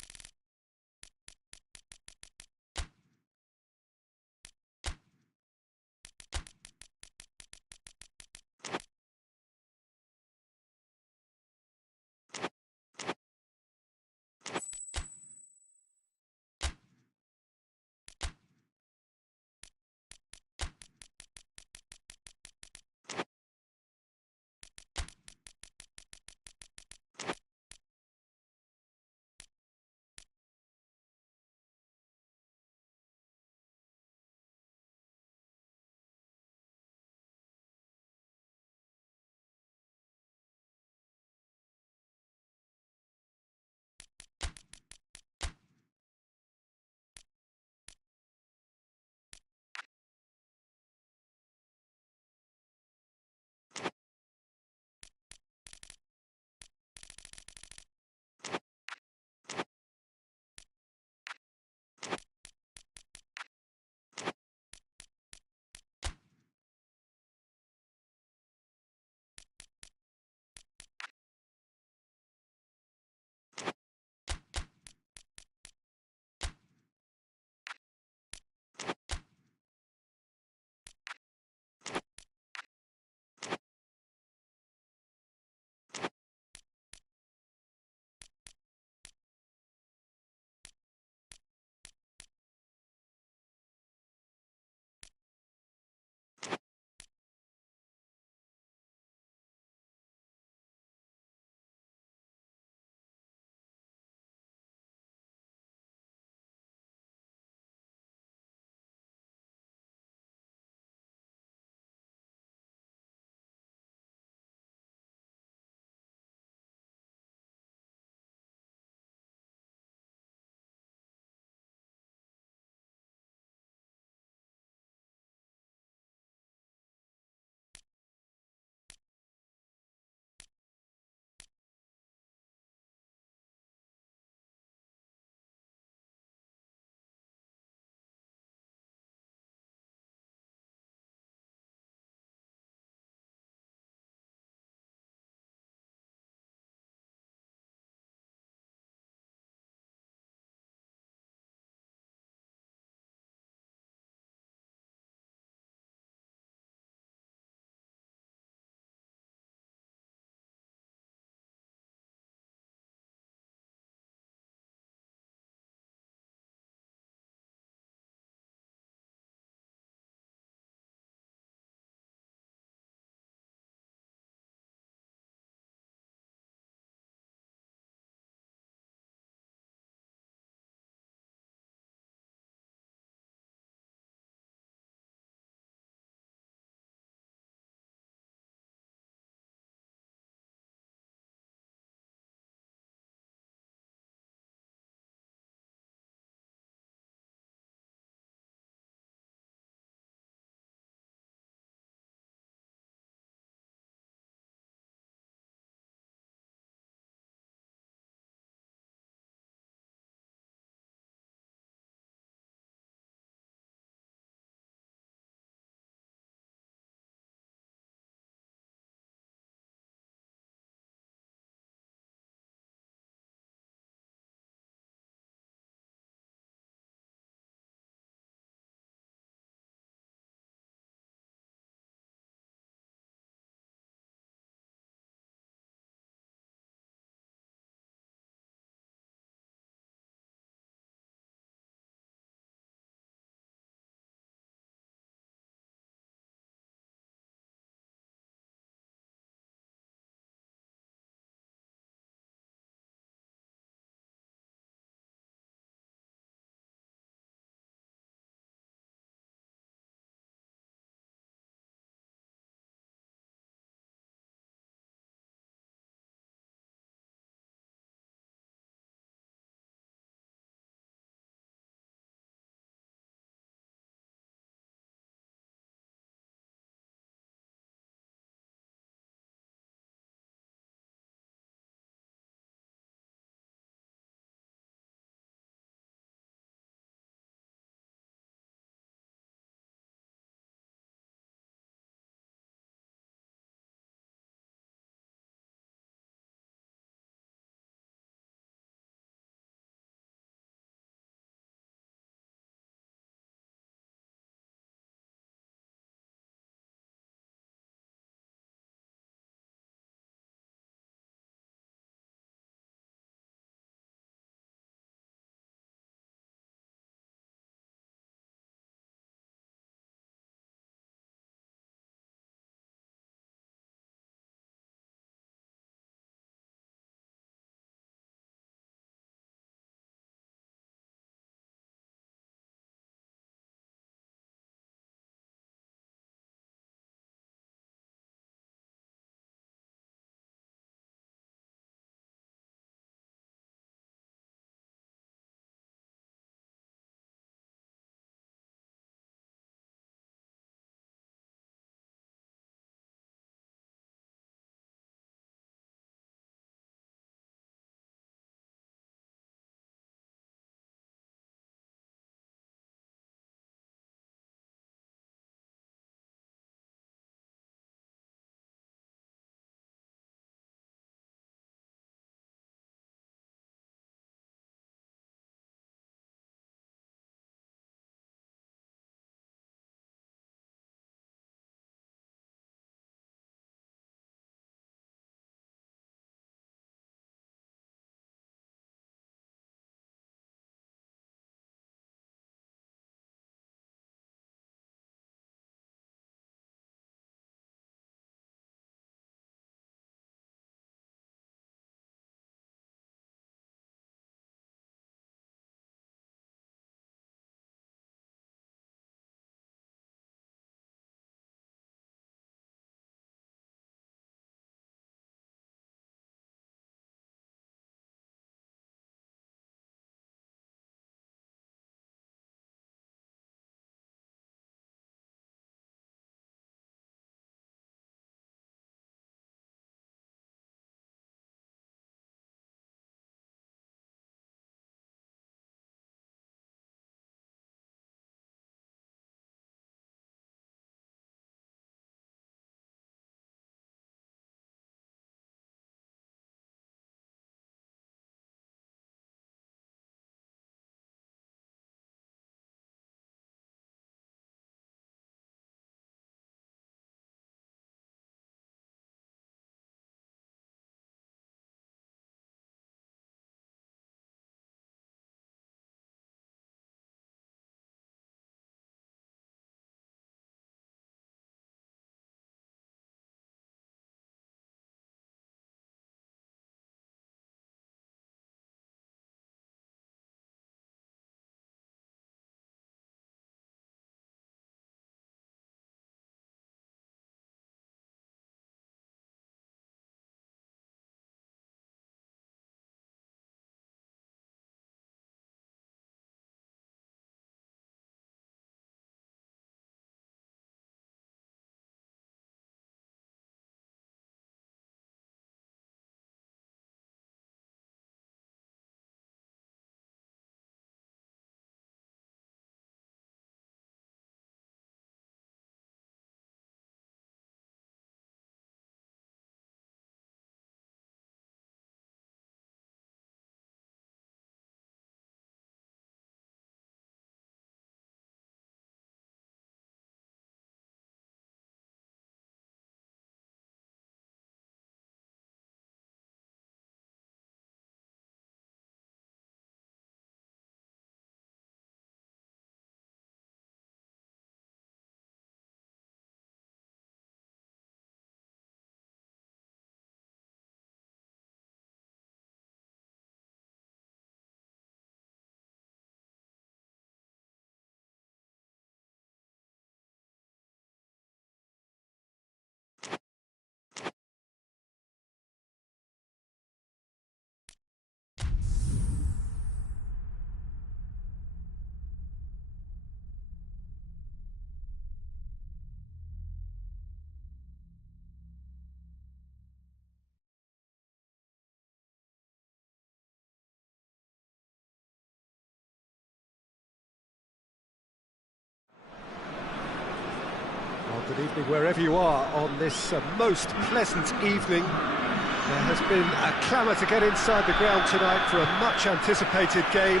Good evening wherever you are on this most pleasant evening. There has been a clamour to get inside the ground tonight for a much anticipated game.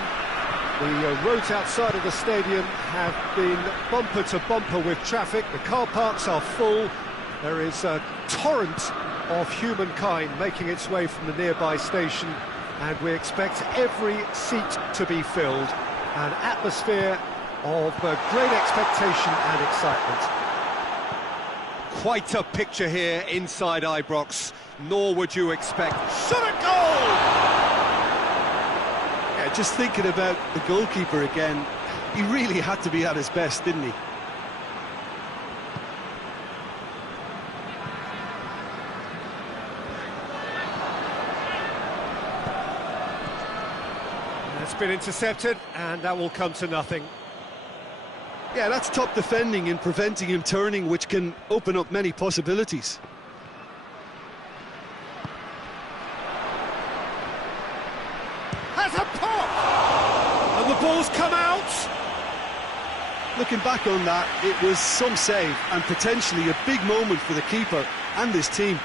The roads outside of the stadium have been bumper to bumper with traffic. The car parks are full. There is a torrent of humankind making its way from the nearby station, and we expect every seat to be filled. An atmosphere of great expectation and excitement. Quite a picture here inside Ibrox, nor would you expect. Shot a goal! Yeah, just thinking about the goalkeeper again, he really had to be at his best, didn't he? It's been intercepted, and that will come to nothing. Yeah, that's top defending and preventing him turning, which can open up many possibilities. Has a pop! And the ball's come out! Looking back on that, it was some save and potentially a big moment for the keeper and his team.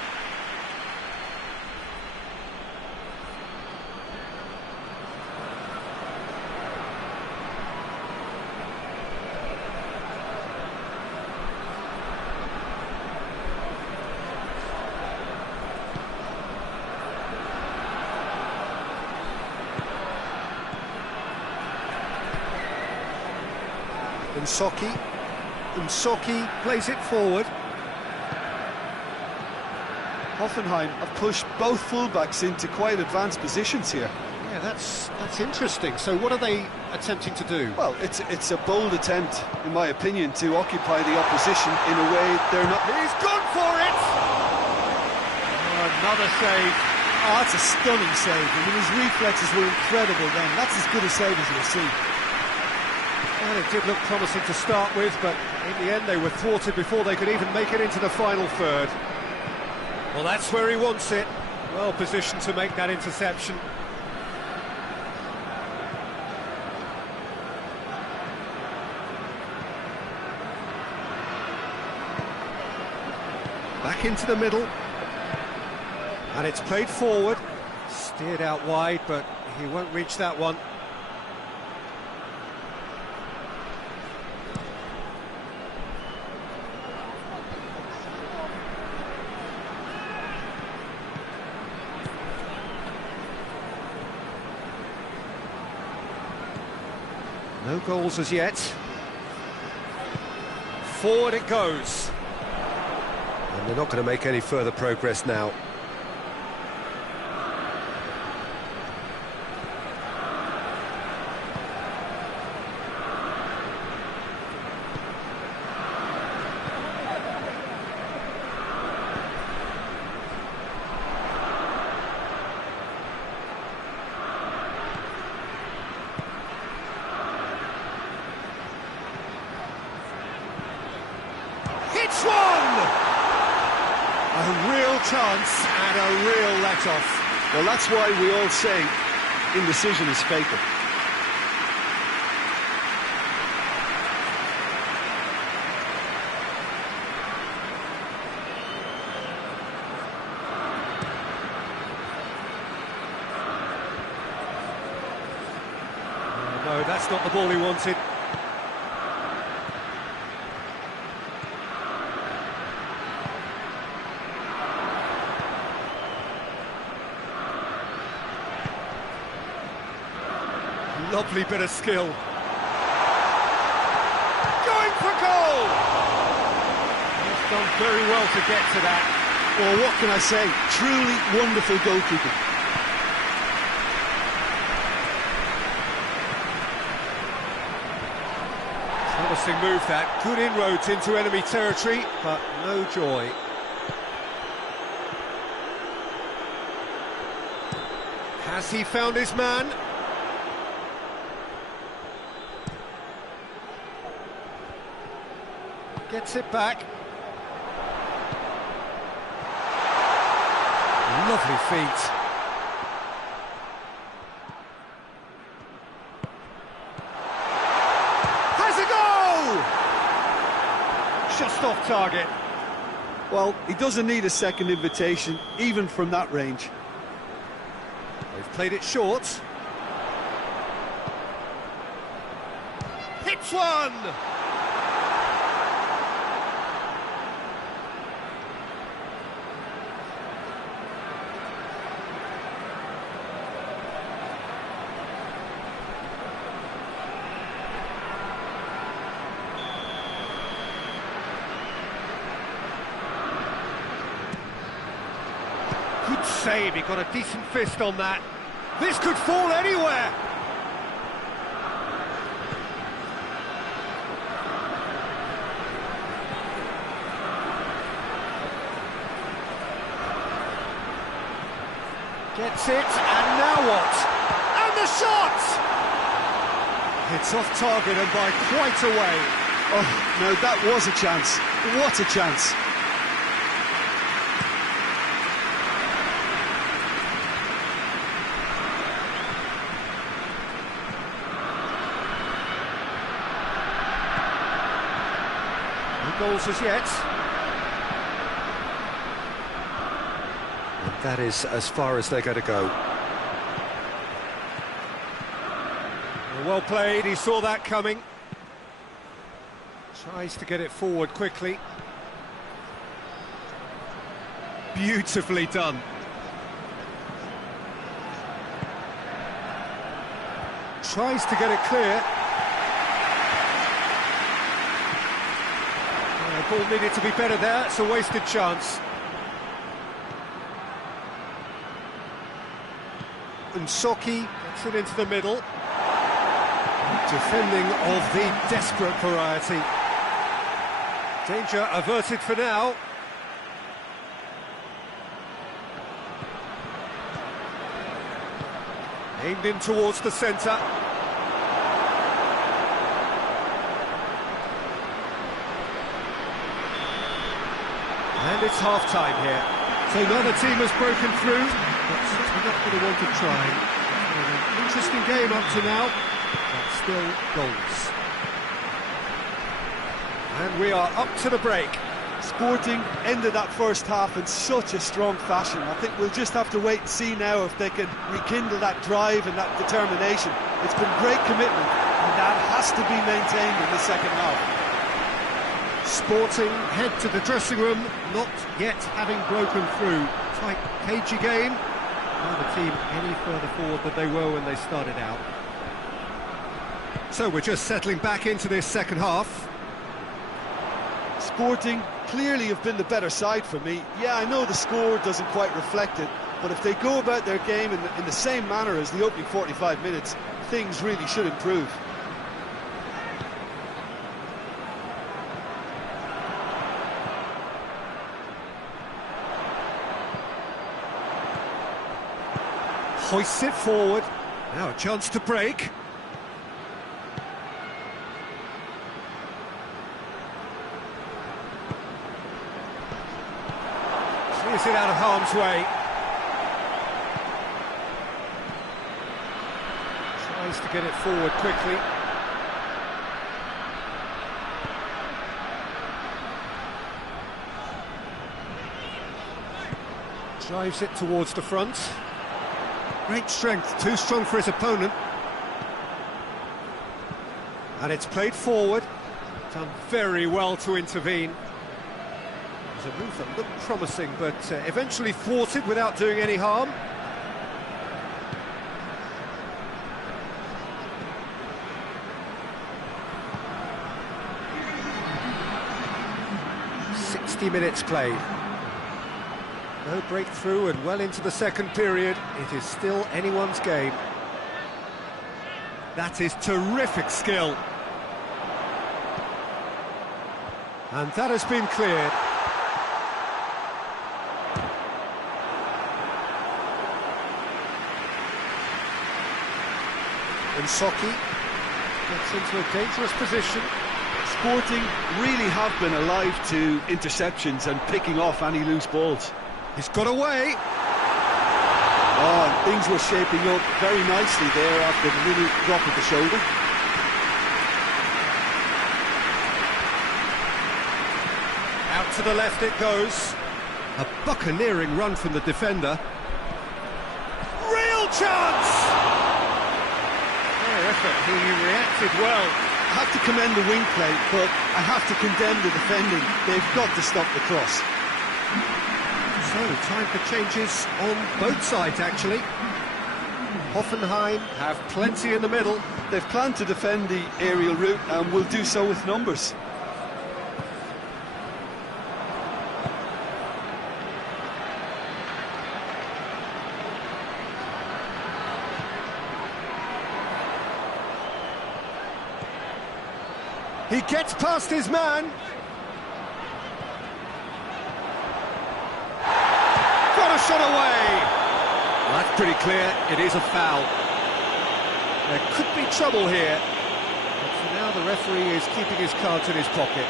Msoki plays it forward. Hoffenheim have pushed both fullbacks into quite advanced positions here. Yeah, that's interesting. So what are they attempting to do? Well, it's a bold attempt, in my opinion, to occupy the opposition in a way they're not... He's gone for it! Oh, another save. Oh, that's a stunning save. I mean, his reflexes were incredible then. That's as good a save as you'll see. Well, it did look promising to start with, but in the end they were thwarted before they could even make it into the final third. Well, that's where he wants it. Well positioned to make that interception. Back into the middle. And it's played forward. Steered out wide, but he won't reach that one. No goals as yet. Forward it goes. And they're not going to make any further progress now. It's one! A real chance and a real let-off. Well, that's why we all say indecision is fatal. No, that's not the ball he wanted. Lovely bit of skill. Going for goal! He's done very well to get to that. Well, what can I say? Truly wonderful goalkeeping. Promising move that. Good inroads into enemy territory, but no joy. Has he found his man? Gets it back. Lovely feet. Has a goal! just off target. Well, he doesn't need a second invitation, even from that range. They've played it short. Hits one! Good save, he got a decent fist on that. This could fall anywhere! Gets it, and now what? And the shot! It's off target and by quite a way. Oh, no, that was a chance. What a chance. No goals as yet. And that is as far as they're going to go. Well played, he saw that coming. Tries to get it forward quickly. Beautifully done. Tries to get it clear. The ball needed to be better there, it's a wasted chance. And Soki gets it into the middle. Defending of the desperate variety. Danger averted for now. Aimed in towards the centre. And it's half-time here. So another team has broken through, but we're not going to want to try. An interesting game up to now, but still goals. And we are up to the break. Sporting ended that first half in such a strong fashion. I think we'll just have to wait and see now if they can rekindle that drive and that determination. It's been great commitment, and that has to be maintained in the second half. Sporting head to the dressing room, not yet having broken through. Tight, cagey game. Neither team any further forward than they were when they started out. So we're just settling back into this second half. Sporting clearly have been the better side for me. Yeah, I know the score doesn't quite reflect it, but if they go about their game in the same manner as the opening 45 minutes, things really should improve. Hoists it forward. Now a chance to break. Clears it out of harm's way. Tries to get it forward quickly. Drives it towards the front. Great strength, too strong for his opponent. And it's played forward. Done very well to intervene. It was a move that looked promising, but eventually thwarted without doing any harm. Minutes played. No breakthrough and well into the second period. It is still anyone's game. That is terrific skill. And that has been cleared. And Soki gets into a dangerous position. Sporting really have been alive to interceptions and picking off any loose balls. He's got away. Oh, and things were shaping up very nicely there after the little drop of the shoulder. Out to the left it goes. A buccaneering run from the defender. Real chance! Fair effort, he reacted well. I have to commend the wing play, but I have to condemn the defending. They've got to stop the cross. So, time for changes on both sides, actually. Hoffenheim have plenty in the middle. They've planned to defend the aerial route and will do so with numbers. He gets past his man. Got a shot away. Well, that's pretty clear. It is a foul. There could be trouble here. But for now, the referee is keeping his cards in his pocket.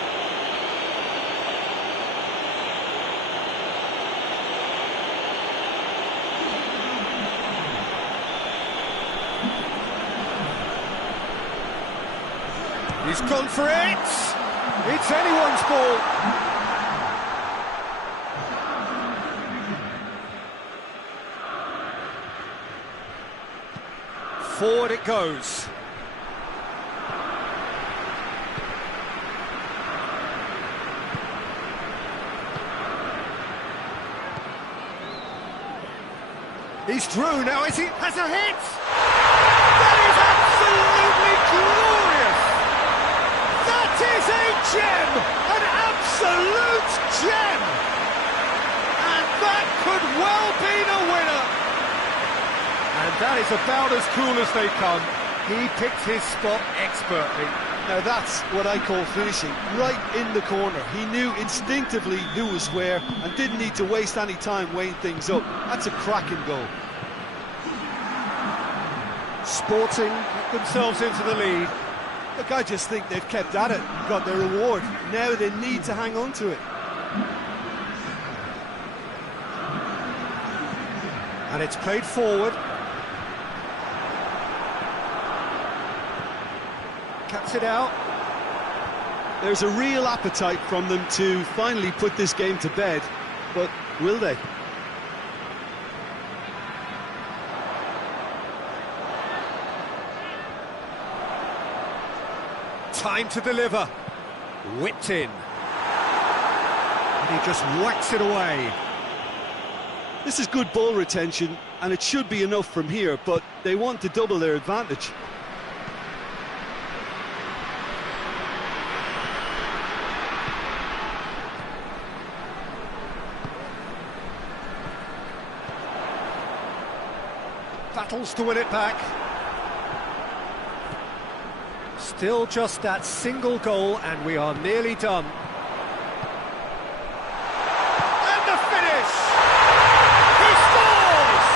He's gone for it! It's anyone's ball! Forward it goes. He's through now, is he? Has a hit! That is absolutely glorious! That is a gem! An absolute gem! And that could well be the winner! And that is about as cool as they come. He picked his spot expertly. Now that's what I call finishing, right in the corner. He knew instinctively who was where and didn't need to waste any time weighing things up. That's a cracking goal. Sporting get themselves into the lead. Look, I just think they've kept at it, got their reward. Now they need to hang on to it. And it's played forward. Cuts it out. There's a real appetite from them to finally put this game to bed, but will they? Time to deliver. Whipped in. And he just whacks it away. This is good ball retention, and it should be enough from here, but they want to double their advantage. Battles to win it back. Still just that single goal, and we are nearly done. And the finish! He scores!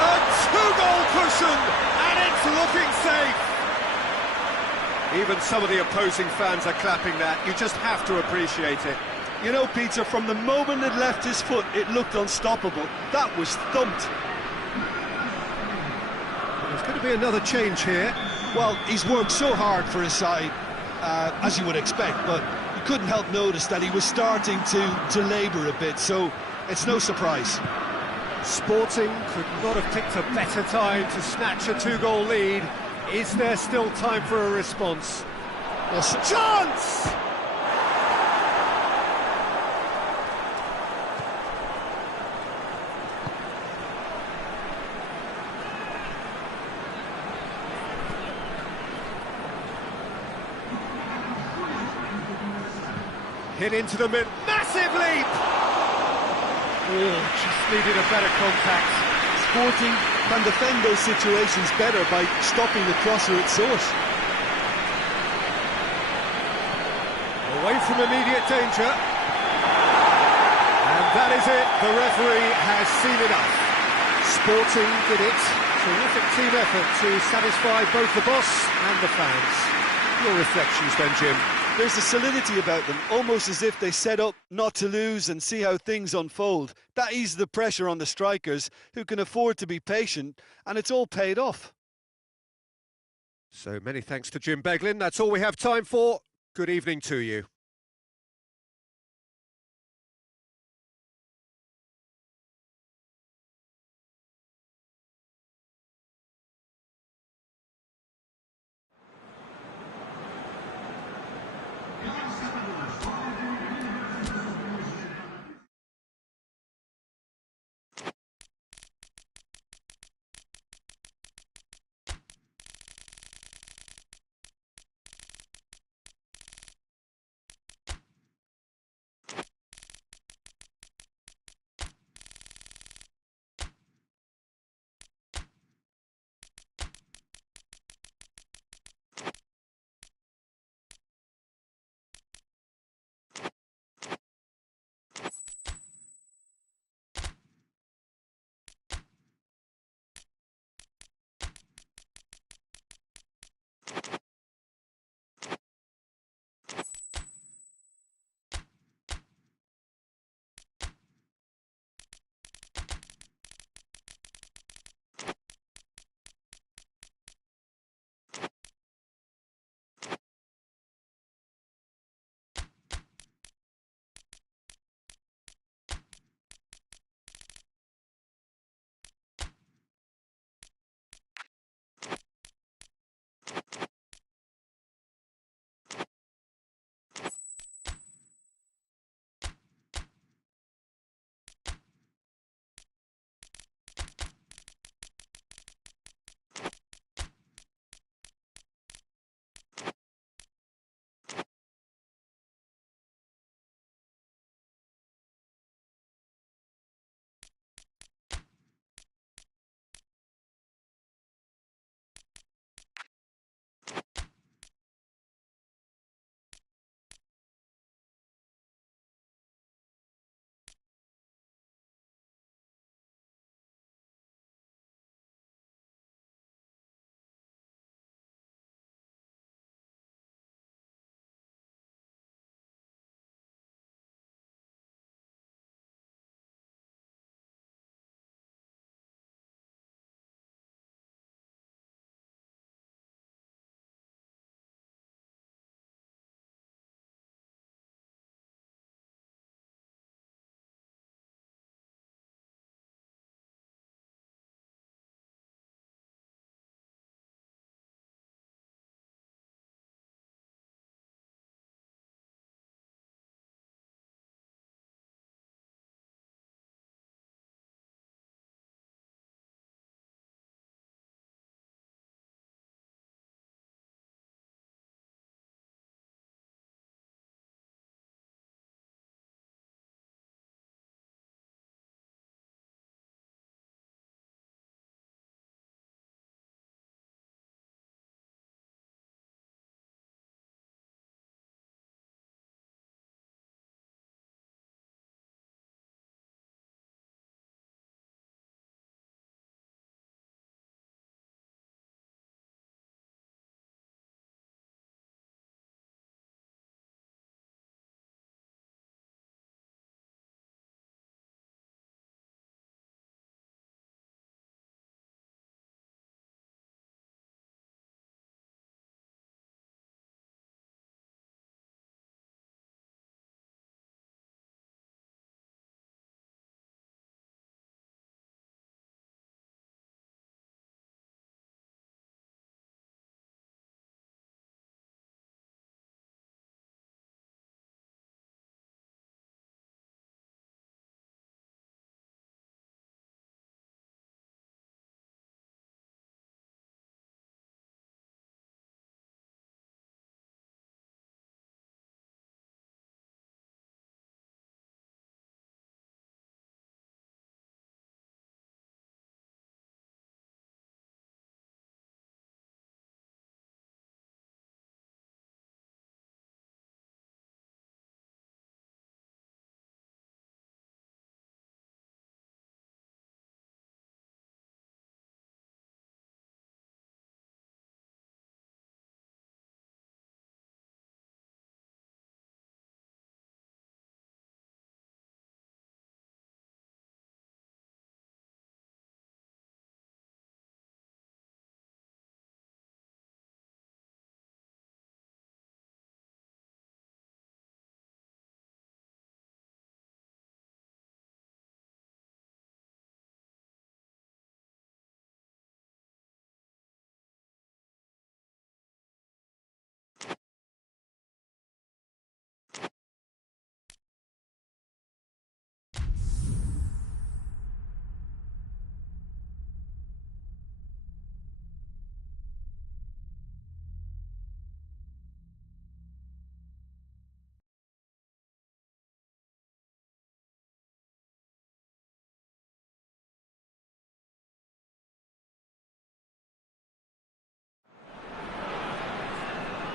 A two-goal cushion, and it's looking safe. Even some of the opposing fans are clapping that. You just have to appreciate it. You know, Peter, from the moment it left his foot, it looked unstoppable. That was thumped. There's going to be another change here. Well, he's worked so hard for his side, as you would expect, but you couldn't help notice that he was starting to labour a bit, so it's no surprise. Sporting could not have picked a better time to snatch a two-goal lead. Is there still time for a response? Yes. Chance! Hit into the mid, massive leap! Oh, just needed a better contact. Sporting can defend those situations better by stopping the crosser at source. Away from immediate danger. And that is it, the referee has seen enough. Sporting did it. Terrific team effort to satisfy both the boss and the fans. Your reflections then, Jim? There's a solidity about them, almost as if they set up not to lose and see how things unfold. That eases the pressure on the strikers, who can afford to be patient, and it's all paid off. So many thanks to Jim Beglin. That's all we have time for. Good evening to you.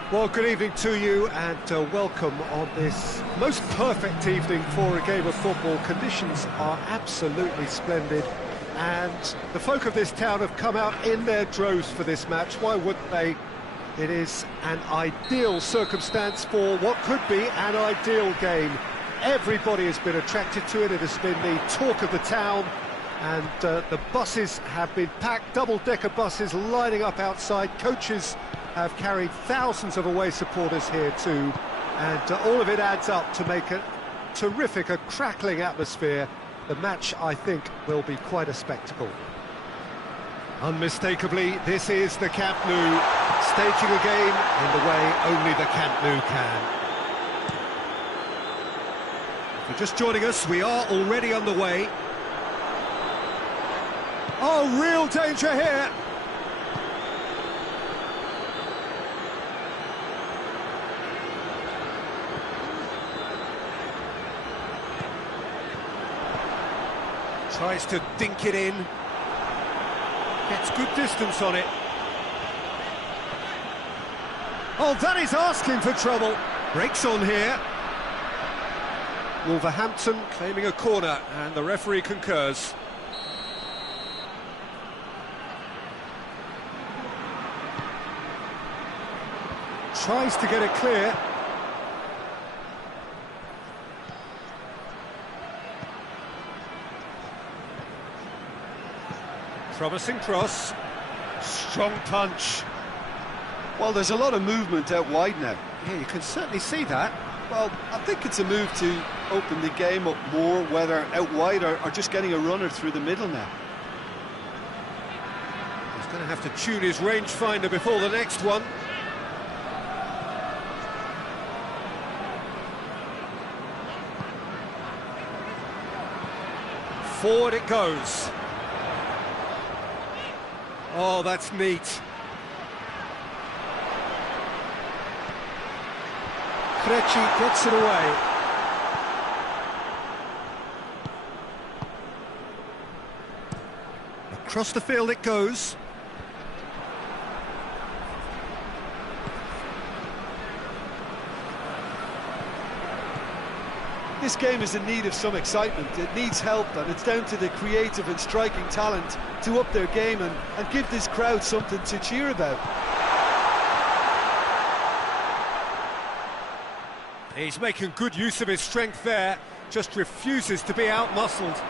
Well, good evening to you and welcome on this most perfect evening for a game of football. Conditions are absolutely splendid and the folk of this town have come out in their droves for this match. Why wouldn't they? It is an ideal circumstance for what could be an ideal game. Everybody has been attracted to it. It has been the talk of the town and the buses have been packed, double-decker buses lining up outside. Coaches have carried thousands of away supporters here too, and all of it adds up to make a terrific, a crackling atmosphere. The match, I think, will be quite a spectacle. Unmistakably, this is the Camp Nou, staging a game in the way only the Camp Nou can. If you're just joining us, we are already on the way. Oh, real danger here! Tries to dink it in. Gets good distance on it. Oh, that is asking for trouble. Breaks on here. Wolverhampton claiming a corner, and the referee concurs. Tries to get it clear. Promising cross. Strong punch. Well, there's a lot of movement out wide now. Yeah, you can certainly see that. Well, I think it's a move to open the game up more, whether out wide or just getting a runner through the middle now. He's going to have to tune his rangefinder before the next one. Forward it goes. Oh, that's neat. Krejci gets it away. Across the field it goes. This game is in need of some excitement. It needs help, and it's down to the creative and striking talent to up their game and give this crowd something to cheer about. He's making good use of his strength there, just refuses to be out-muscled.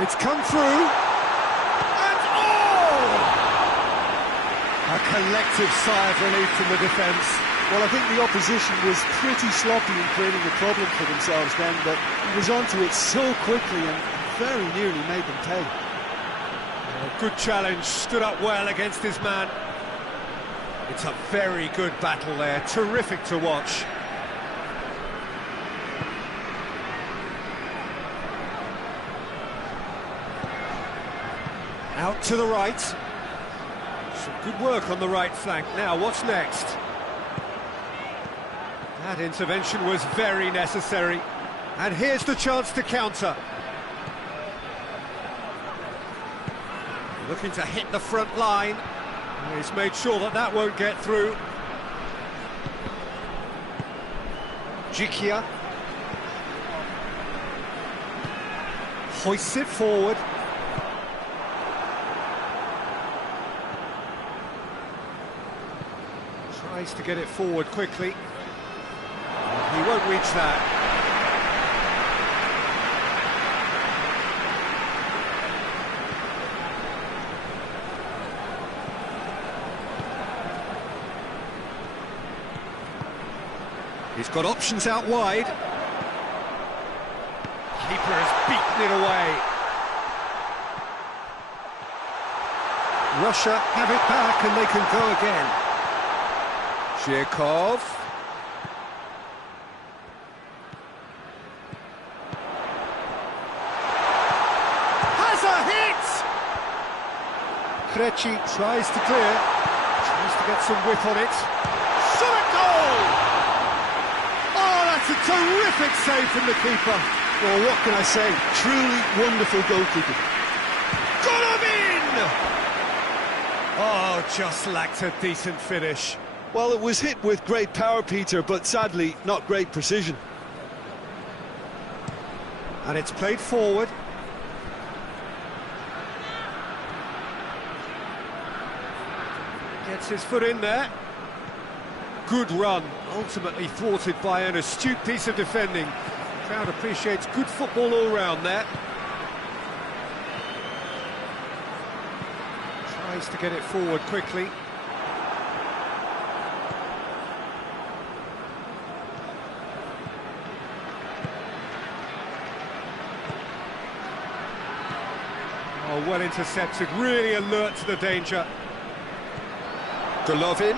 It's come through, and oh! A collective sigh of relief from the defence. Well, I think the opposition was pretty sloppy in creating a problem for themselves then, but he was onto it so quickly and very nearly made them pay. Good challenge, stood up well against his man. It's a very good battle there, terrific to watch. Out to the right. Some good work on the right flank. Now, what's next? That intervention was very necessary. And here's the chance to counter. Looking to hit the front line. He's made sure that that won't get through. Jikia hoists it forward. Tries to get it forward quickly. He won't reach that. He's got options out wide. Keeper has beaten it away. Russia have it back and they can go again. Zhirkov. Has a hit! Krejci tries to clear. Tries to get some whip on it. Shot a goal! It's a terrific save from the keeper. Well, what can I say? Truly wonderful goalkeeping. Got him in! just lacked a decent finish. Well, it was hit with great power, Peter, but sadly not great precision. And it's played forward. Gets his foot in there. Good run, ultimately thwarted by an astute piece of defending. The crowd appreciates good football all round there. Tries to get it forward quickly. Oh, well intercepted, really alert to the danger. Golovin.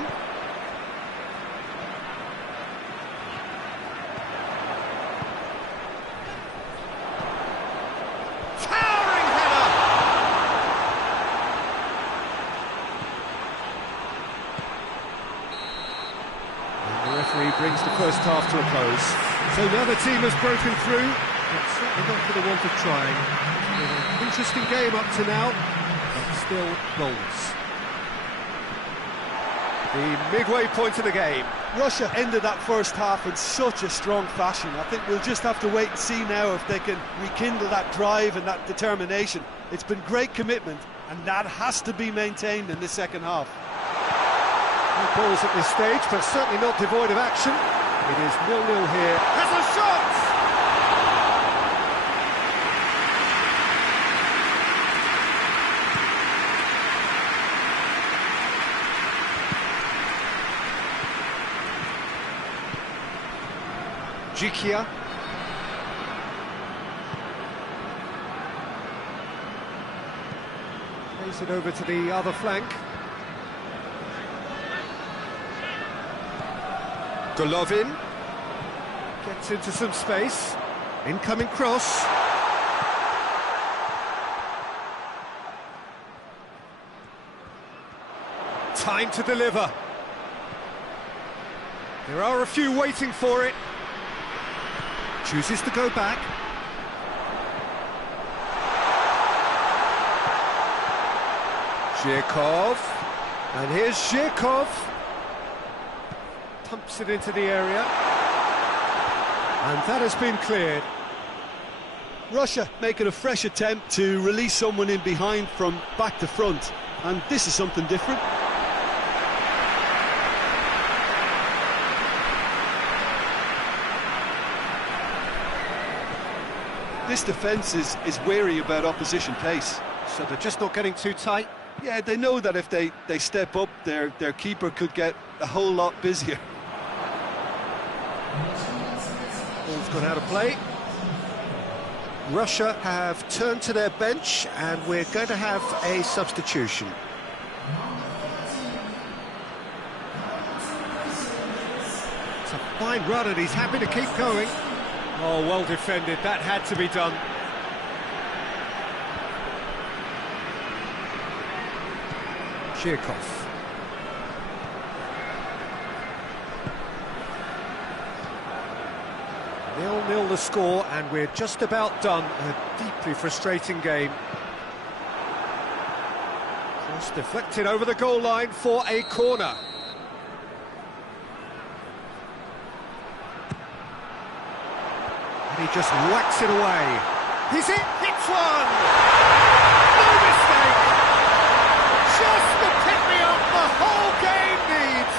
Towering header! And the referee brings the first half to a close. So now the team has broken through, but certainly not for the want of trying. It's been an interesting game up to now, but still goals. The midway point of the game. Russia ended that first half in such a strong fashion. I think we'll just have to wait and see now if they can rekindle that drive and that determination. It's been great commitment, and that has to be maintained in the second half. No balls at this stage, but certainly not devoid of action. It is 0-0 here. Has a shot! Jikia. Plays it over to the other flank. Golovin. Gets into some space. Incoming cross. Time to deliver. There are a few waiting for it. Chooses to go back. Zhirkov. And here's Zhirkov. Pumps it into the area. And that has been cleared. Russia making a fresh attempt to release someone in behind from back to front. And this is something different. This defence is wary about opposition pace. So they're just not getting too tight. Yeah, they know that if they step up, their keeper could get a whole lot busier. Ball's gone out of play. Russia have turned to their bench, and we're going to have a substitution. It's a fine run, and he's happy to keep going. Oh, well defended. That had to be done. Zhirkov. Nil-nil the score, and we're just about done. A deeply frustrating game. Cross deflected over the goal line for a corner. And he just whacks it away. He's it, hits one! No mistake! Just the pick-me-up the whole game needs!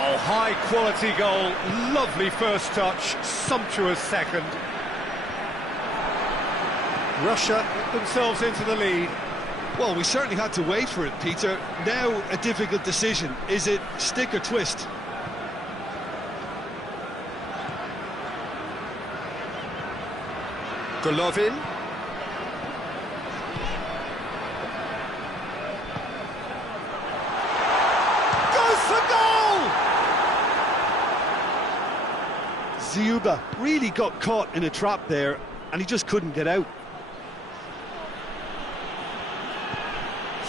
Oh, high-quality goal, lovely first touch, sumptuous second. Russia get themselves into the lead. Well, we certainly had to wait for it, Peter. Now a difficult decision. Is it stick or twist? Golovin. Goes for goal! Saba really got caught in a trap there, and he just couldn't get out.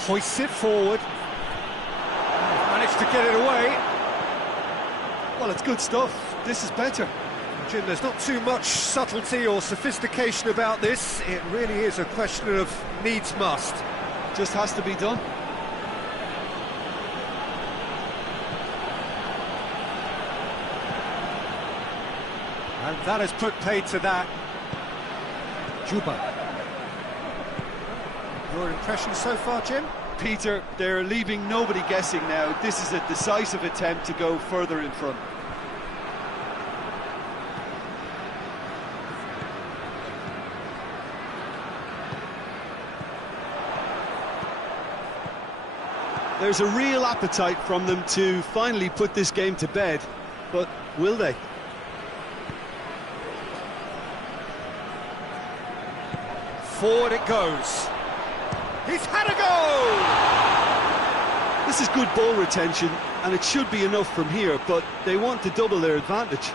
Hoists it forward. Managed to get it away. Well, it's good stuff. This is better. Jim, there's not too much subtlety or sophistication about this. It really is a question of needs must. Just has to be done. And that has put paid to that. Juba. Your impression so far, Jim? Peter, they're leaving nobody guessing now. This is a decisive attempt to go further in front. There's a real appetite from them to finally put this game to bed, but will they? Forward it goes. He's had a goal! This is good ball retention, and it should be enough from here, but they want to double their advantage.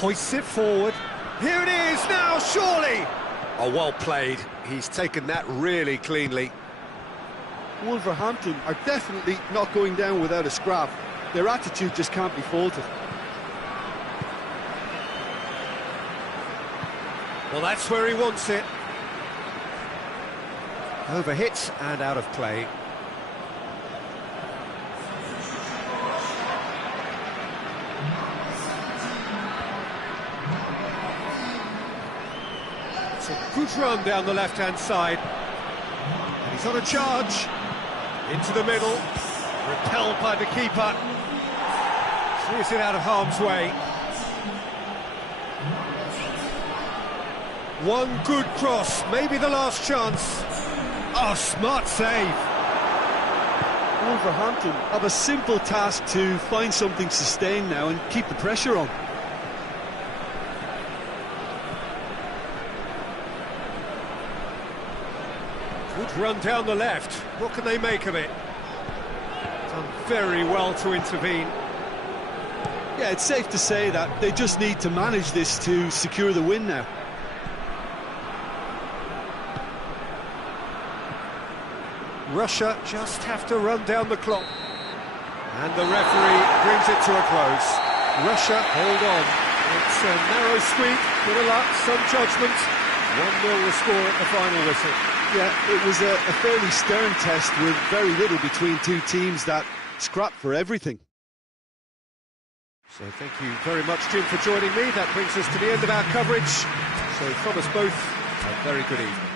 Hoists it forward. Here it is now, surely! Oh, well played. He's taken that really cleanly. Wolverhampton are definitely not going down without a scrap. Their attitude just can't be faulted. Well, that's where he wants it. Overhit and out of play. It's a good run down the left-hand side. And he's on a charge. Into the middle. Repelled by the keeper. Clears it out of harm's way. One good cross, maybe the last chance. Oh, smart save. Wolverhampton have a simple task to find something sustained now and keep the pressure on. Good run down the left. What can they make of it? Done very well to intervene. Yeah, it's safe to say that they just need to manage this to secure the win now. Russia just have to run down the clock. And the referee brings it to a close. Russia hold on. It's a narrow squeak, bit of luck, some judgment. 1-0 the score at the final whistle. Yeah, it was a fairly stern test with very little between two teams that scrapped for everything. So thank you very much, Jim, for joining me. That brings us to the end of our coverage. So from us both, a very good evening.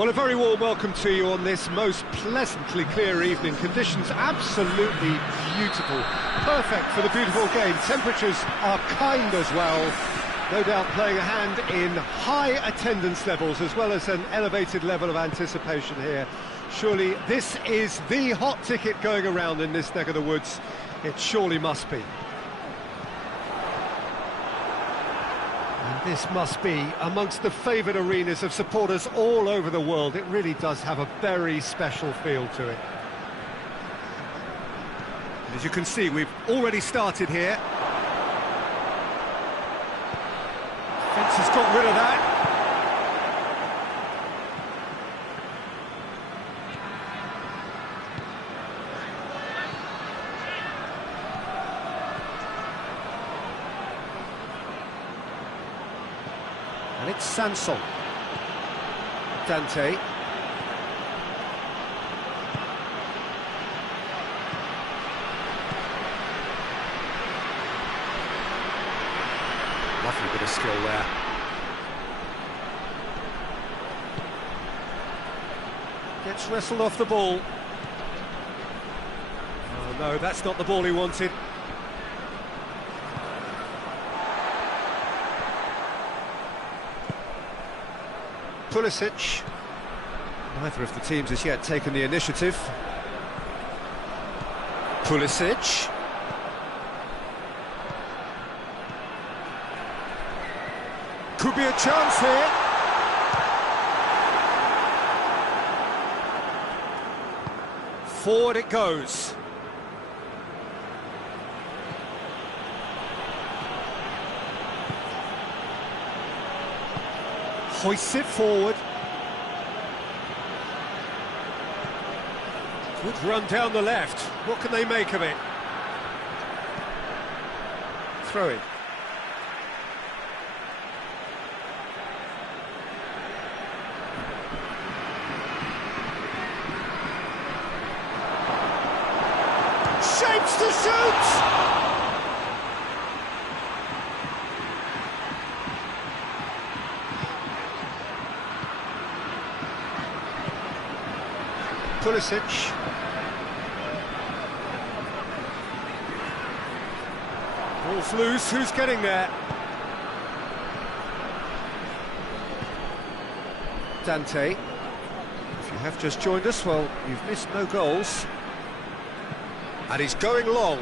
Well, a very warm welcome to you on this most pleasantly clear evening. Conditions absolutely beautiful. Perfect for the beautiful game. Temperatures are kind as well. No doubt playing a hand in high attendance levels as well as an elevated level of anticipation here. Surely this is the hot ticket going around in this neck of the woods. It surely must be. And this must be amongst the favoured arenas of supporters all over the world. It really does have a very special feel to it. As you can see, we've already started here. Fence has got rid of that. And it's Sanson. Dante. Lovely bit of skill there. Gets wrestled off the ball. Oh no, that's not the ball he wanted. Pulisic. Neither of the teams has yet taken the initiative. Pulisic. Could be a chance here. Forward it goes. Hoists it forward. Good run down the left. What can they make of it? Throw in. Shapes to shoot! Pulisic. Ball's loose, who's getting there? Dante. If you have just joined us, well, you've missed no goals. And he's going long.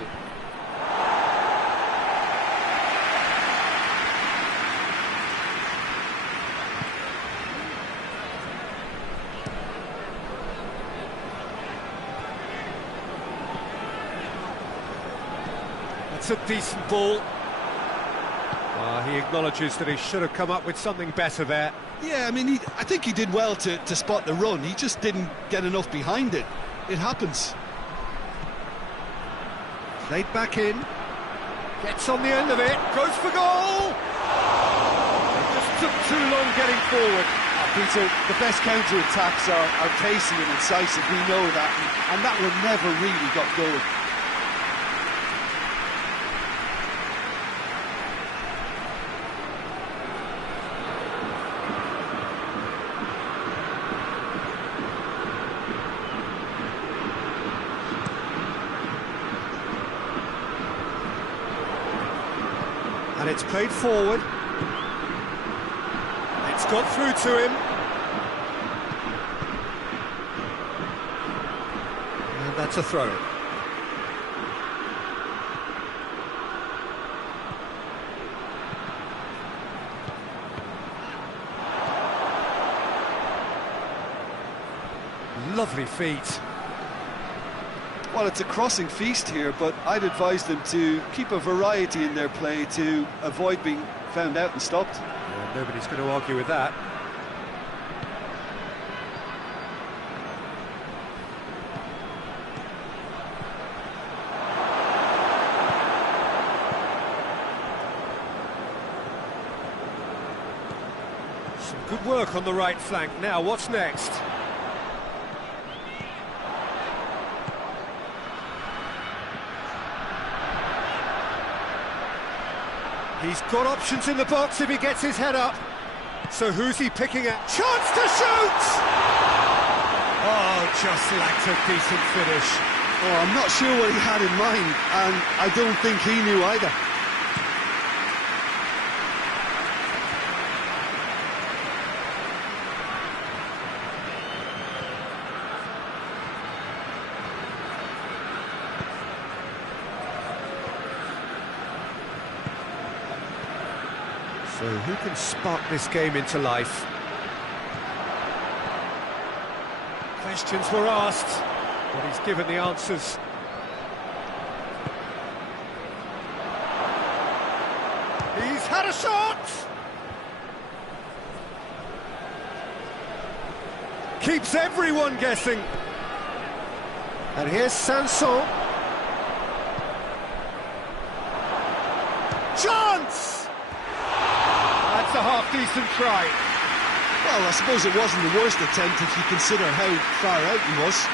That's a decent ball. He acknowledges that he should have come up with something better there. Yeah, I mean, I think he did well to spot the run. He just didn't get enough behind it. It happens. Played back in. Gets on the end of it. Goes for goal! It just took too long getting forward. Peter, the best counter-attacks are pacey and incisive. We know that. And that one never really got going. And it's played forward. It's got through to him. And that's a throw. Lovely feet. Well, it's a crossing feast here, but I'd advise them to keep a variety in their play to avoid being found out and stopped. Yeah, nobody's going to argue with that. Some good work on the right flank. Now, what's next? He's got options in the box if he gets his head up. So who's he picking at? Chance to shoot! Oh, just lacked a decent finish. Oh, I'm not sure what he had in mind, and I don't think he knew either. So who can spark this game into life? Questions were asked, but he's given the answers. He's had a shot! Keeps everyone guessing. And here's Sanson. Chance! That's a half-decent try. Well, I suppose it wasn't the worst attempt if you consider how far out he was.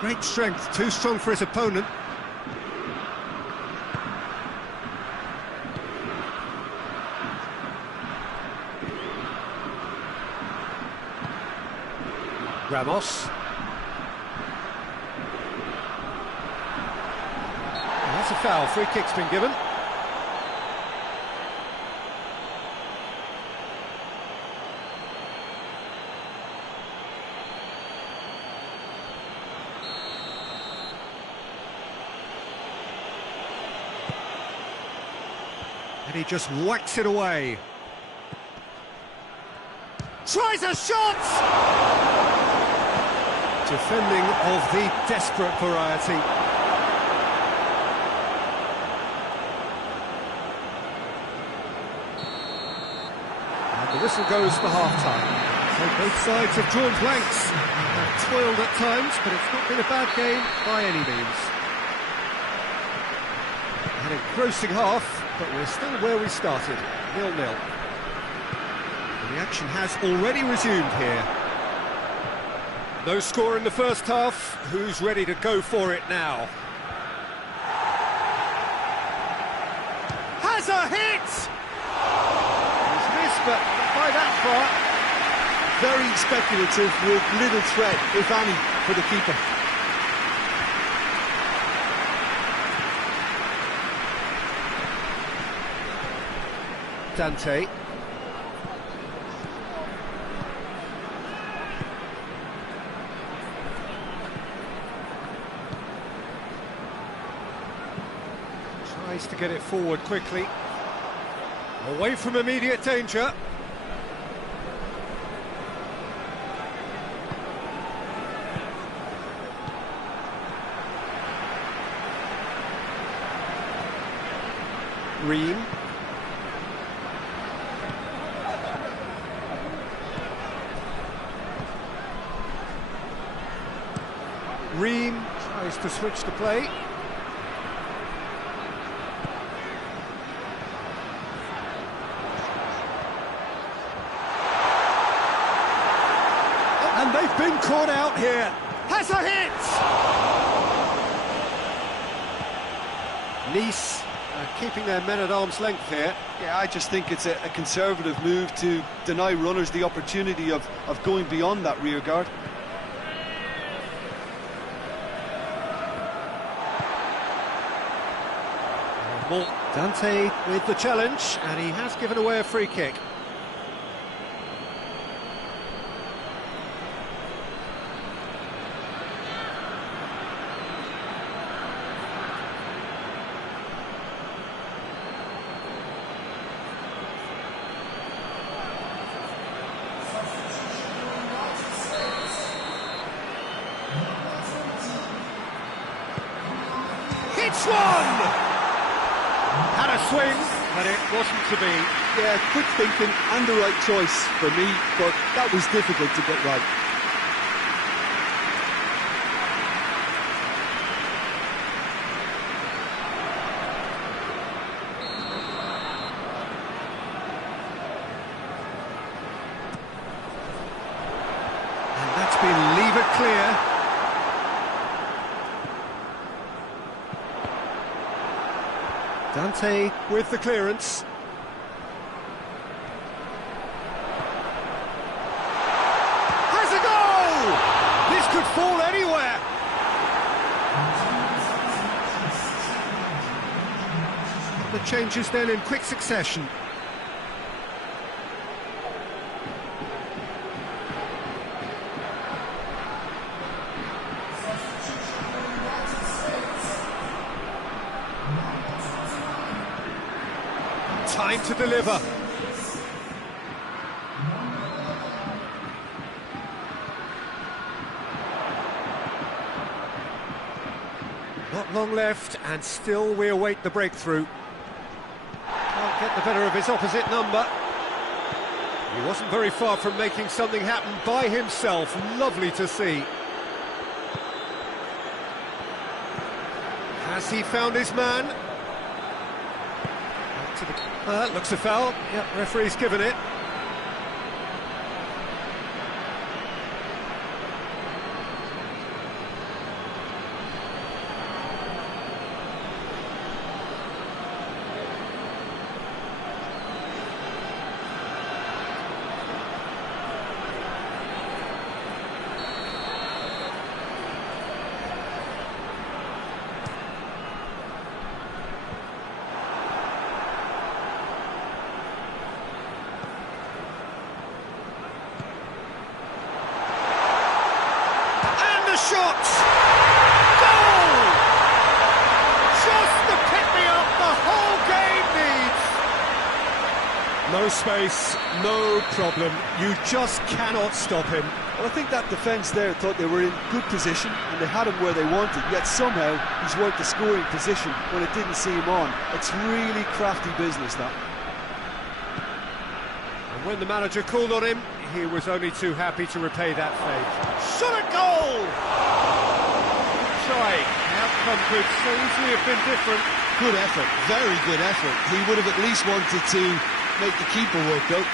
Great strength, too strong for his opponent. Ramos. That's a foul, free kick's been given. And he just whacks it away. Tries a shot! Defending of the desperate variety. And the whistle goes for half-time. So both sides have drawn blanks. They've toiled at times, but it's not been a bad game by any means. An engrossing half, but we're still where we started, 0-0. The action has already resumed here. No score in the first half. Who's ready to go for it now? Has a hit! He's missed, but not by that far. Very speculative with little threat, if any, for the keeper. Dante. Tries to get it forward quickly. Away from immediate danger. Ream. Ream tries to switch the play. And they've been caught out here. Has a hit! Nice keeping their men at arm's length here. Yeah, I just think it's a conservative move to deny runners the opportunity of going beyond that rear guard. Dante with the challenge, and he has given away a free kick. Hits one! Had a swing, but it wasn't to be. Yeah, quick thinking and the right choice for me, but that was difficult to get right. It's been levered clear. Dante with the clearance. Has a goal! This could fall anywhere. The changes then in quick succession. Time to deliver. Not long left, and still we await the breakthrough. Can't get the better of his opposite number. He wasn't very far from making something happen by himself. Lovely to see. Has he found his man? Looks a foul. Yep, referee's given it. Shot! Goal! Just the pick-me-up the whole game needs! No space, no problem. You just cannot stop him. Well, I think that defence there thought they were in good position and they had him where they wanted, yet somehow he's worked the scoring position when it didn't see him on. It's really crafty business, that. And when the manager called on him, he was only too happy to repay that favour. Shot a goal! Try. The outcome could so easily have been different. Good effort, very good effort. He would have at least wanted to make the keeper work, though.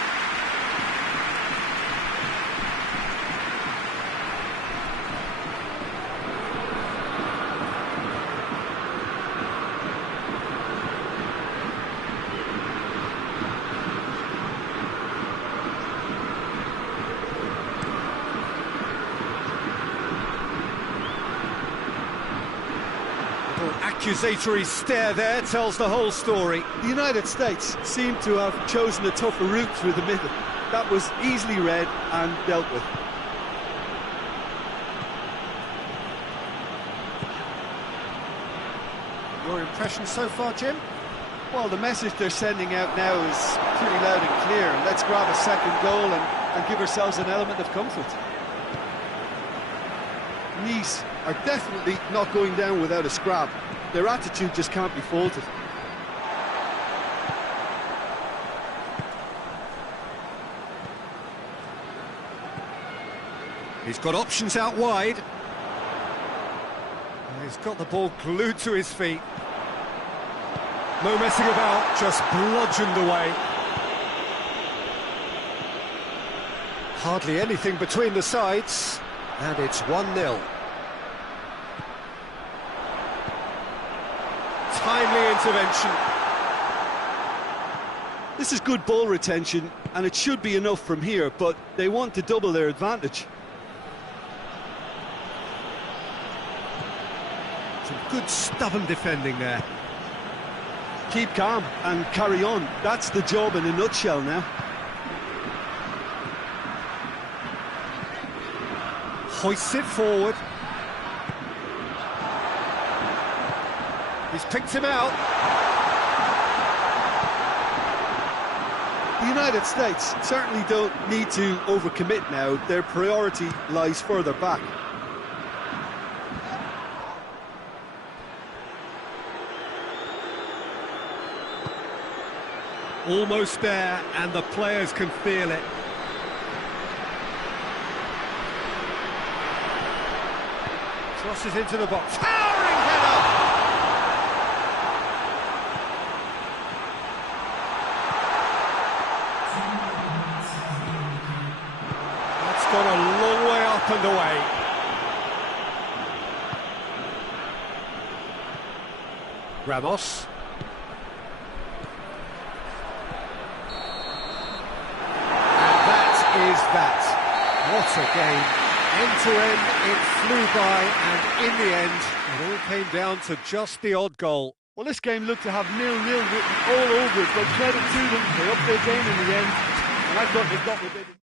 Accusatory stare there tells the whole story. The United States seem to have chosen a tougher route through the middle. That was easily read and dealt with. Your impression so far, Jim? Well, the message they're sending out now is pretty loud and clear. Let's grab a second goal and give ourselves an element of comfort. Nice are definitely not going down without a scrap. Their attitude just can't be faulted. He's got options out wide. He's got the ball glued to his feet. No messing about, just bludgeoned away. Hardly anything between the sides, and it's 1-0. Timely intervention. This is good ball retention, and it should be enough from here, but they want to double their advantage. Some good stubborn defending there. Keep calm and carry on. That's the job in a nutshell now. Hoists it forward. He's picked him out. The United States certainly don't need to overcommit now. Their priority lies further back. Almost there, and the players can feel it. Crosses into the box. Towering header! That's gone a long way up up and away. Ramos. And that is that. What a game. End to end, it flew by, and in the end, it all came down to just the odd goal. Well, this game looked to have 0-0 written all over it, but credit to them. They upped their game in the end, and I thought they got what they did.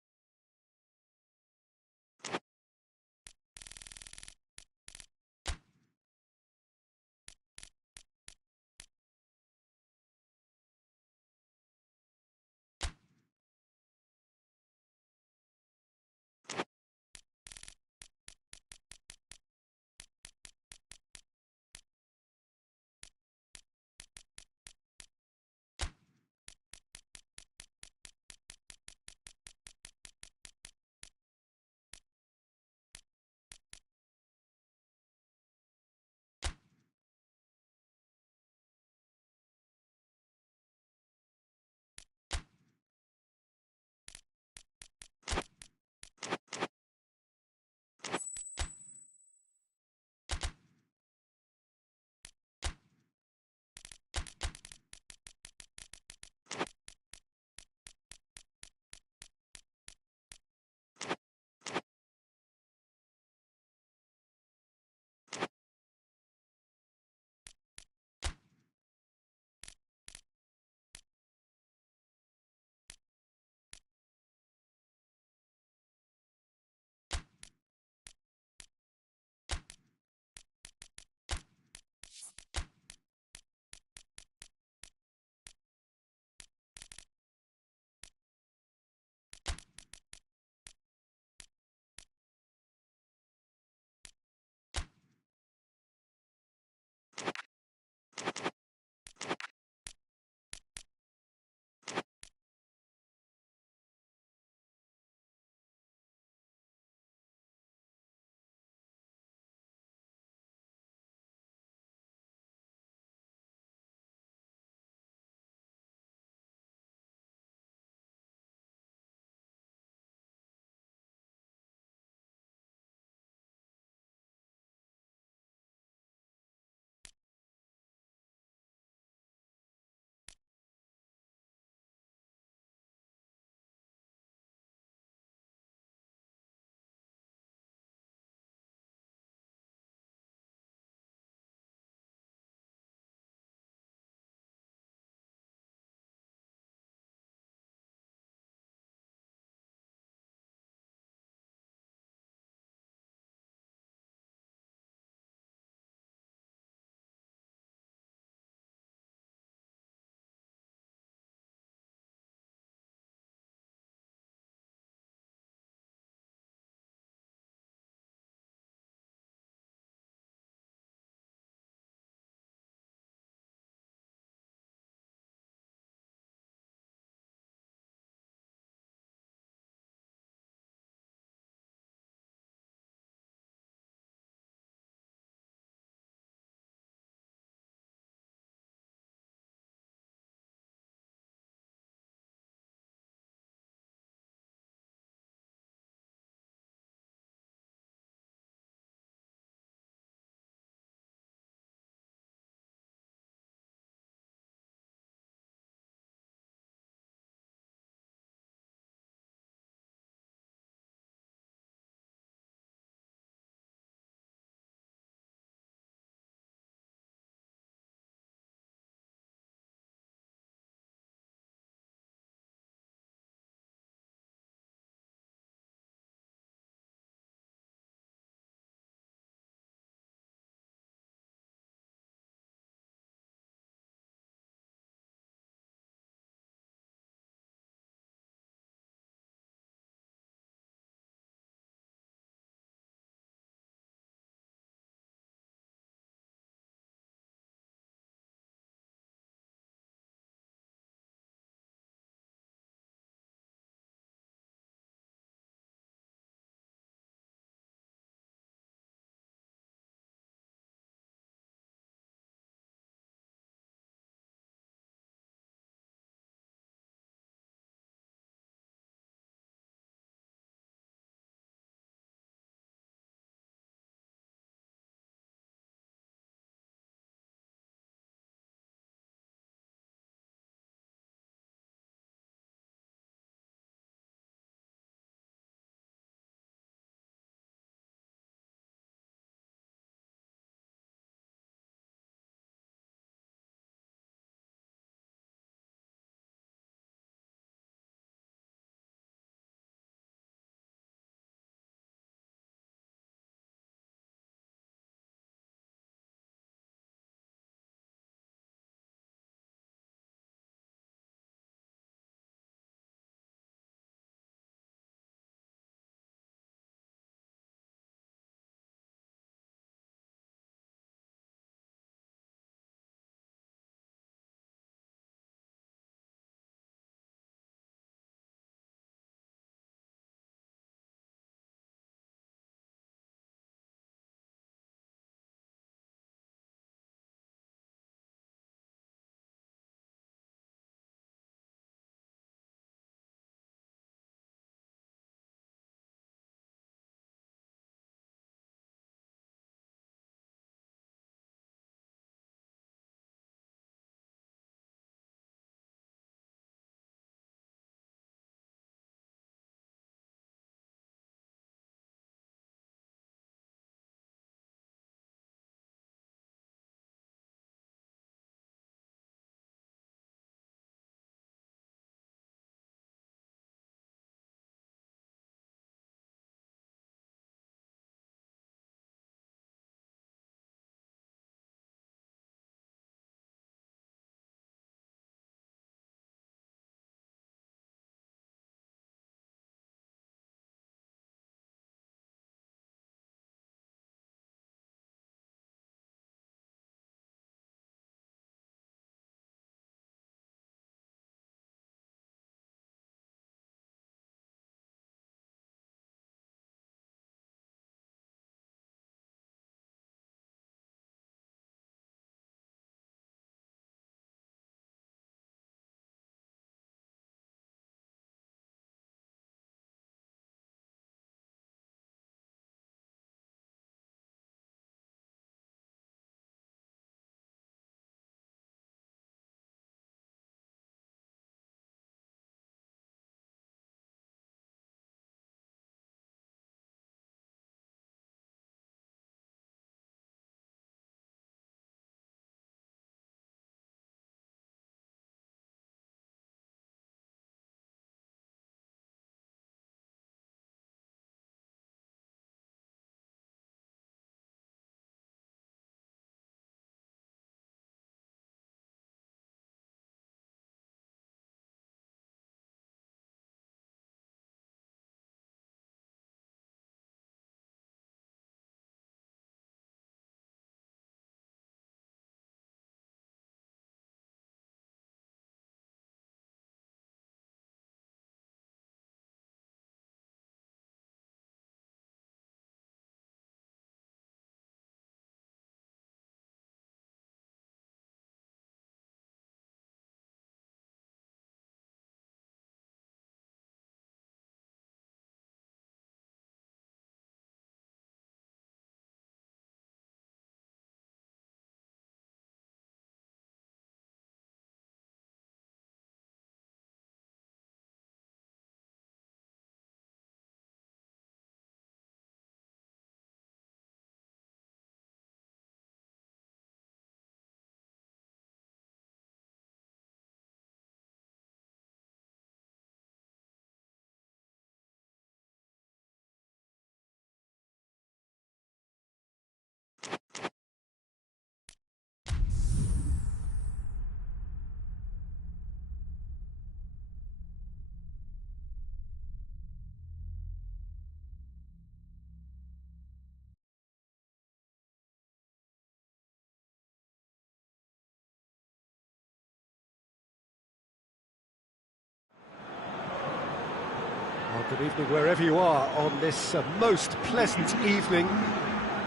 Well, good evening wherever you are on this most pleasant evening.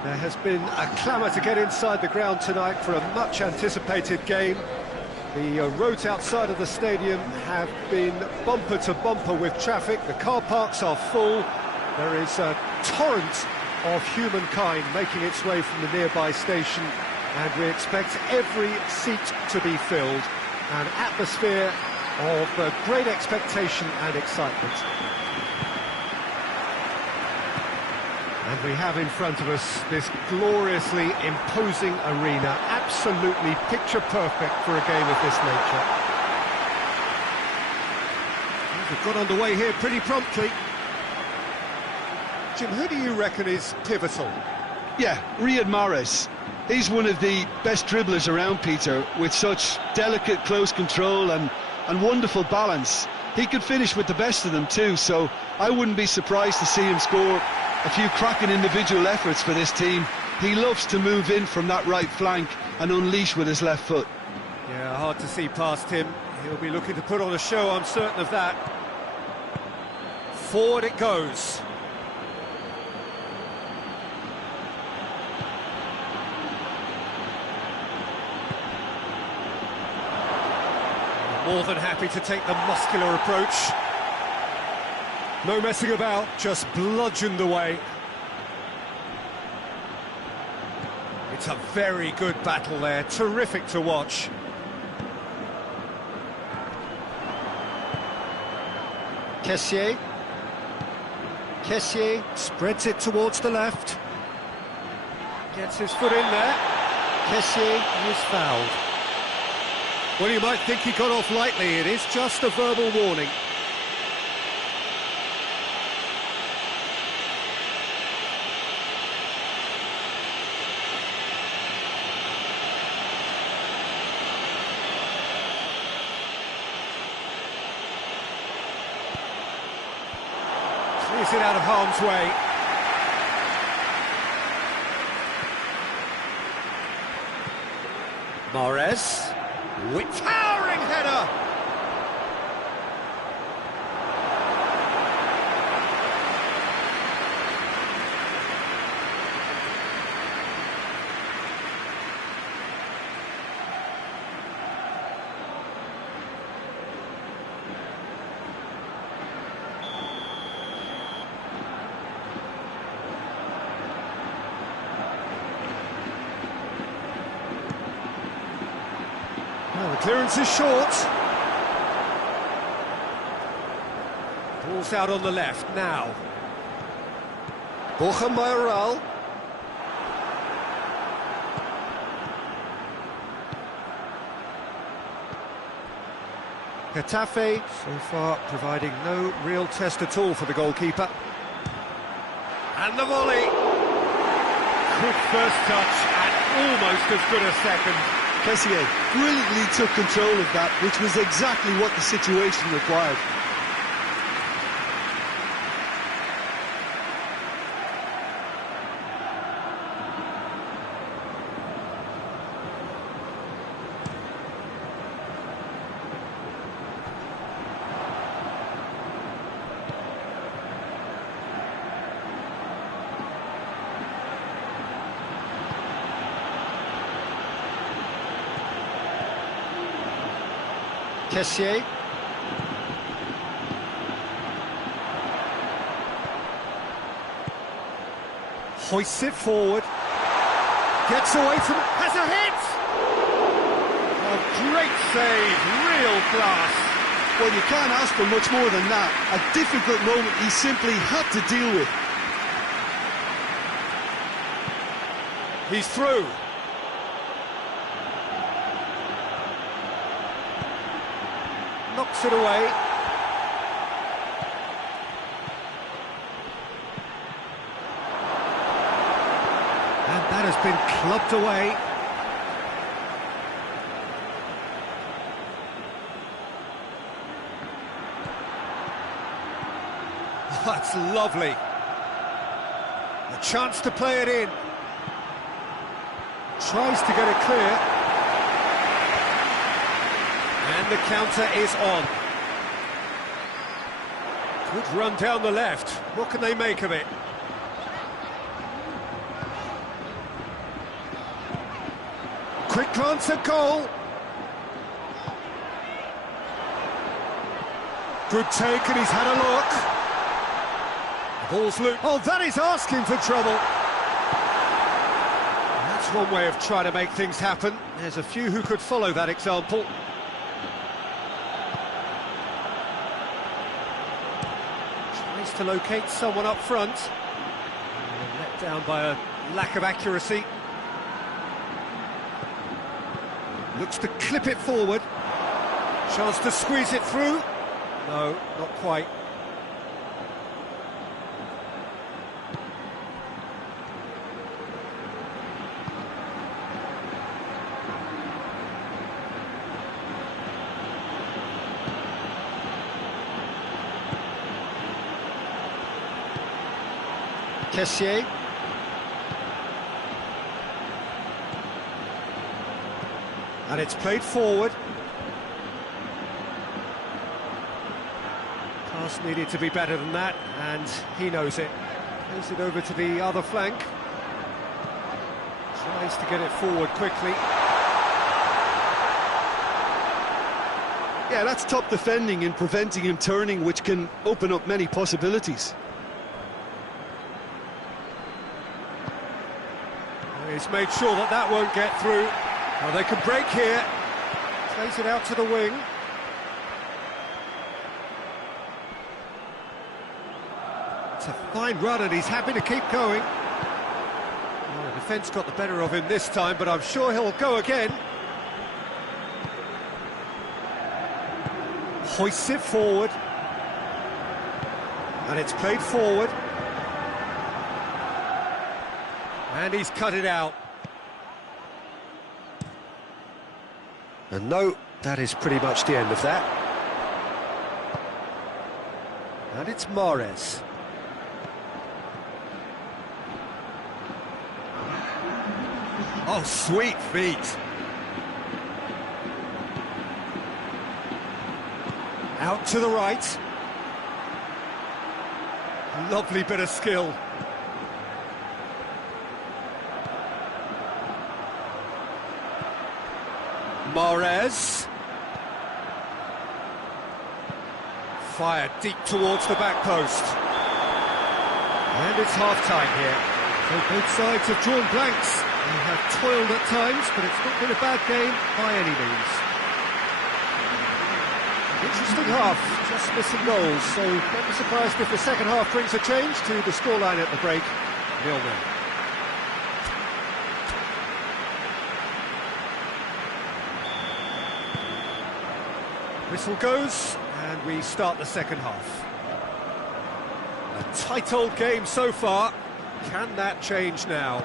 There has been a clamour to get inside the ground tonight for a much-anticipated game. The roads outside of the stadium have been bumper to bumper with traffic. The car parks are full. There is a torrent of humankind making its way from the nearby station, and we expect every seat to be filled. An atmosphere of great expectation and excitement. And we have in front of us this gloriously imposing arena, absolutely picture perfect for a game of this nature. We've got underway here pretty promptly. Jim, who do you reckon is pivotal? Yeah, Riyad Mahrez. He's one of the best dribblers around, Peter, with such delicate, close control and wonderful balance. He could finish with the best of them too, so I wouldn't be surprised to see him score a few cracking individual efforts for this team. He loves to move in from that right flank and unleash with his left foot. Yeah, hard to see past him. He'll be looking to put on a show, I'm certain of that. Forward it goes. More than happy to take the muscular approach. No messing about, just bludgeoned away. It's a very good battle there, terrific to watch. Kessié spreads it towards the left. Gets his foot in there. Kessié is fouled. Well, you might think he got off lightly. It is just a verbal warning. Clears it out of harm's way. Mahrez. With towering header! Well, the clearance is short. Ball's out on the left now. Borja Mayoral. Getafe so far providing no real test at all for the goalkeeper. And the volley. Quick first touch and almost as good a second. Kessié brilliantly took control of that, which was exactly what the situation required. Kessié. Hoists it forward. Gets away from it. Has a hit! A great save, real class. Well, you can't ask for much more than that. A difficult moment he simply had to deal with. He's through. Knocks it away. And that has been clubbed away. Oh, that's lovely. A chance to play it in. Tries to get it clear. And the counter is on. Good run down the left. What can they make of it? Quick glance at goal. Good take, and he's had a look. The ball's loose. Oh, that is asking for trouble. That's one way of trying to make things happen. There's a few who could follow that example. Tries to locate someone up front. Let down by a lack of accuracy. Looks to clip it forward. Chance to squeeze it through. No, not quite. Kessié. And it's played forward. Pass needed to be better than that, and he knows it. Plays it over to the other flank. Tries to get it forward quickly. Yeah, that's top defending and preventing him turning, which can open up many possibilities. He's made sure that that won't get through. Well, they can break here. Plays it out to the wing. It's a fine run, and he's happy to keep going. Well, the defence got the better of him this time, but I'm sure he'll go again. Hoists it forward. And it's played forward. And he's cut it out. And no, that is pretty much the end of that. And it's Mahrez. Oh, sweet feet. Out to the right. Lovely bit of skill. Mahrez. Fired deep towards the back post. And it's half-time here. So both sides have drawn blanks. They have toiled at times, but it's not been a bad game by any means. Interesting half, just missing goals, so don't be surprised if the second half brings a change to the scoreline at the break. 0-0. Whistle goes, and we start the second half. A tight old game so far. Can that change now?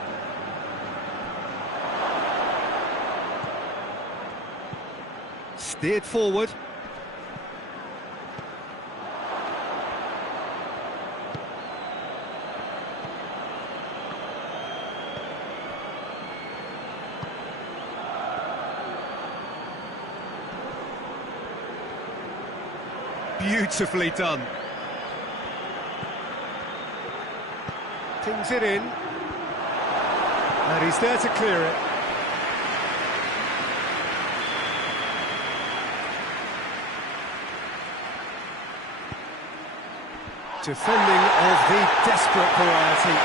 Steered forward. Beautifully done. Pings it in. And he's there to clear it. Defending of the desperate variety.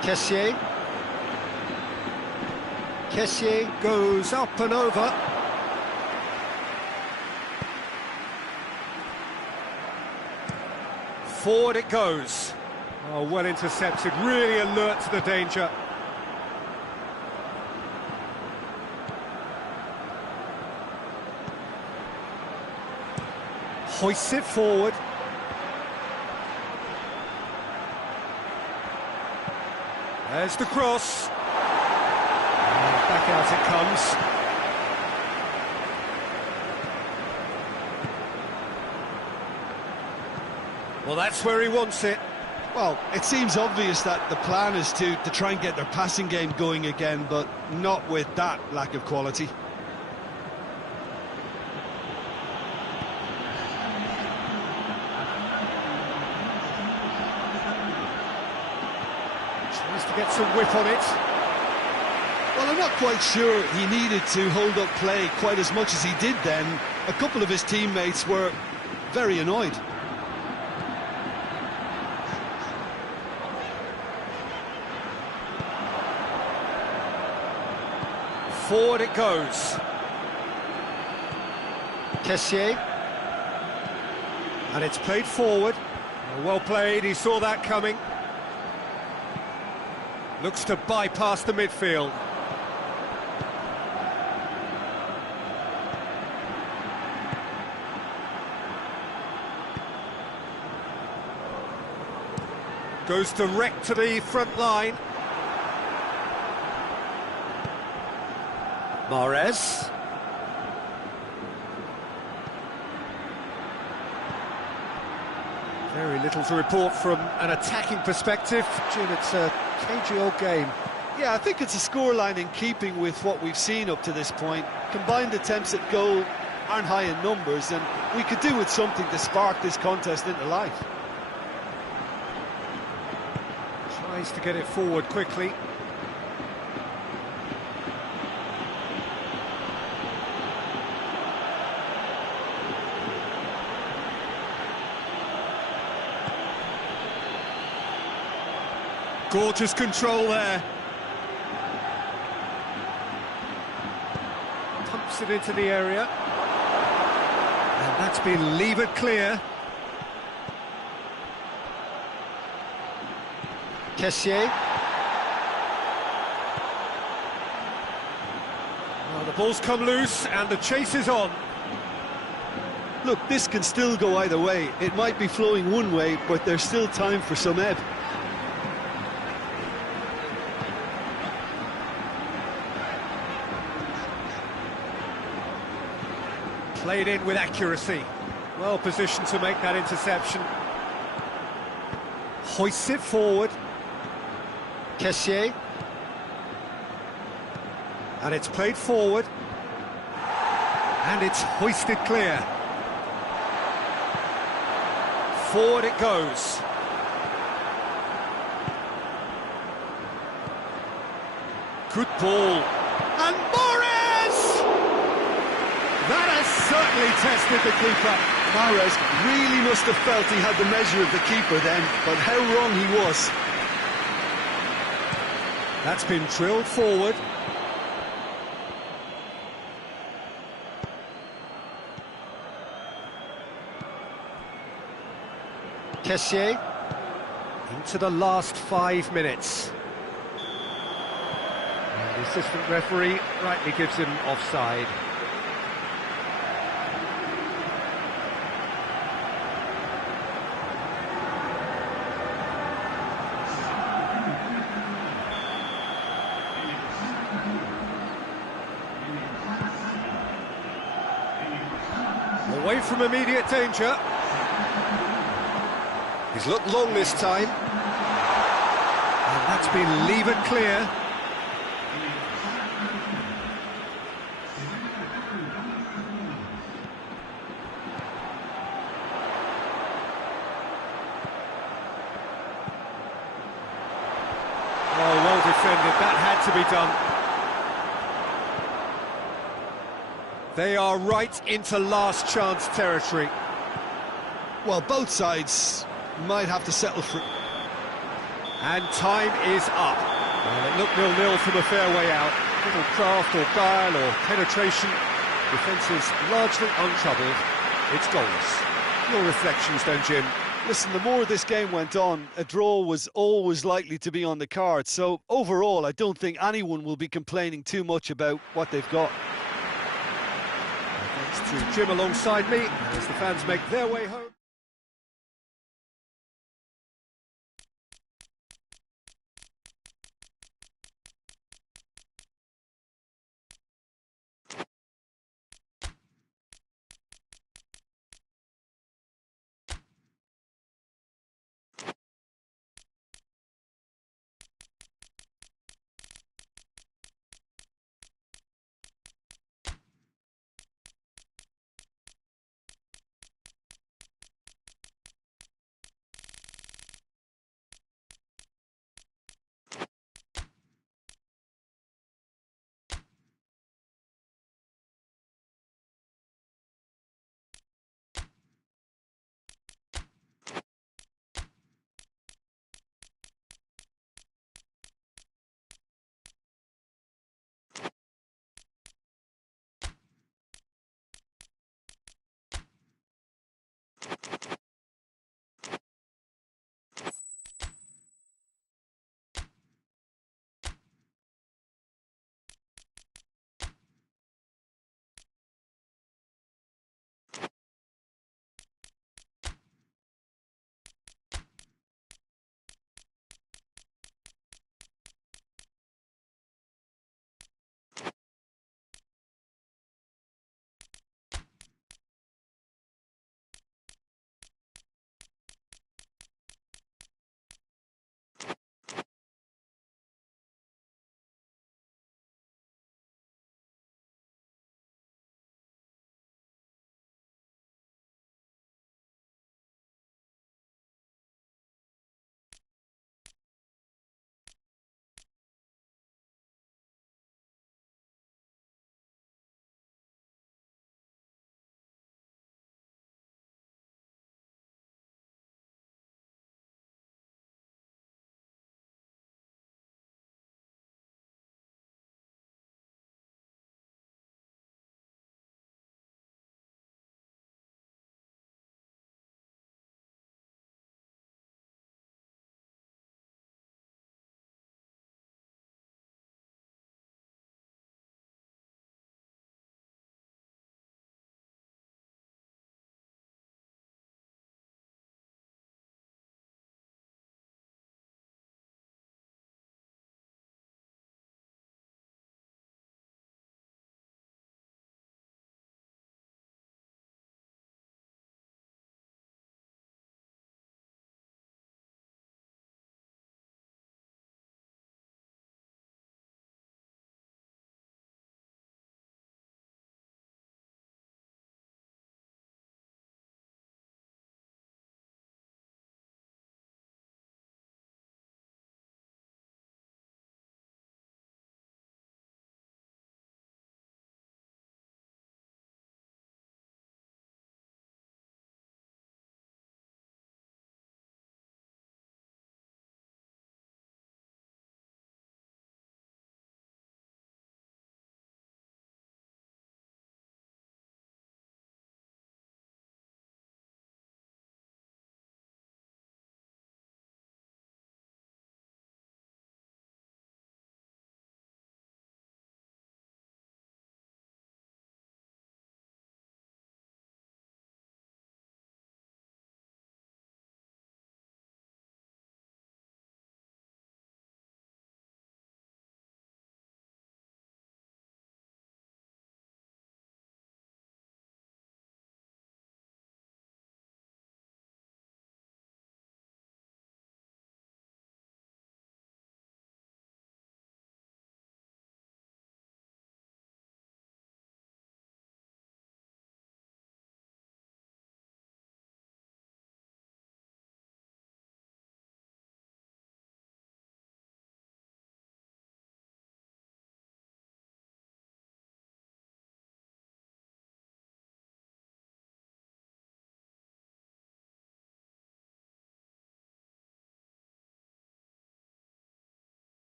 Kessié. Kessié goes up and over. Forward it goes. Oh, well intercepted, really alert to the danger. Hoists it forward. There's the cross. And back out it comes. Well, that's where he wants it. Well, it seems obvious that the plan is to try and get their passing game going again, but not with that lack of quality. Tries to get some whip on it. Well, I'm not quite sure he needed to hold up play quite as much as he did then. A couple of his teammates were very annoyed. Forward it goes. Kessié. And it's played forward. Well played, he saw that coming. Looks to bypass the midfield. Goes direct to the front line. Mahrez. Very little to report from an attacking perspective. Jim, it's a cagey old game. Yeah, I think it's a scoreline in keeping with what we've seen up to this point. Combined attempts at goal aren't high in numbers, and we could do with something to spark this contest into life. Tries to get it forward quickly. Gorgeous control there. Pumps it into the area. And that's been levered clear. Kessié. Well, the ball's come loose and the chase is on. Look, this can still go either way. It might be flowing one way, but there's still time for some ebb. Played in with accuracy. Well positioned to make that interception. Hoists it forward. Kessié. And it's played forward. And it's hoisted clear. Forward it goes. Good ball. And Mahrez! That has certainly tested the keeper. Mahrez really must have felt he had the measure of the keeper then, but how wrong he was. That's been drilled forward. Kessié into the last 5 minutes. And the assistant referee rightly gives him offside. Away from immediate danger. He's looked long this time. And that's been levered clear. Oh, well defended. That had to be done. They are right into last chance territory. Well, both sides might have to settle for... And time is up. Well, it looked 0-0 from a fair way out. Little craft or guile or penetration. Defence is largely untroubled. It's goals. Your reflections then, Jim? Listen, the more this game went on, a draw was always likely to be on the card. So, overall, I don't think anyone will be complaining too much about what they've got. Thanks to Jim alongside me, as the fans make their way home.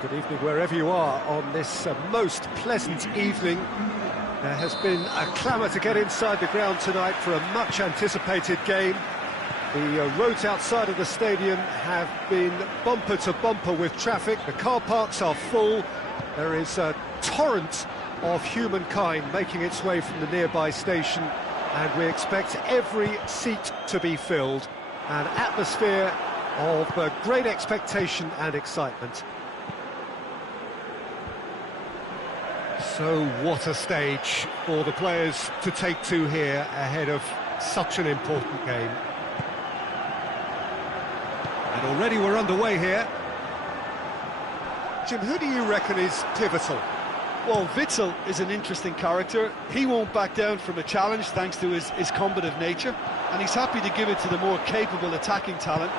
Good evening wherever you are on this most pleasant evening. There has been a clamour to get inside the ground tonight for a much-anticipated game. The roads outside of the stadium have been bumper to bumper with traffic. The car parks are full. There is a torrent of humankind making its way from the nearby station, and we expect every seat to be filled. An atmosphere of great expectation and excitement. So what a stage for the players to take to here ahead of such an important game. And already we're underway here. Jim, who do you reckon is pivotal? Well, Witsel is an interesting character. He won't back down from a challenge thanks to his combative nature, and he's happy to give it to the more capable attacking talent.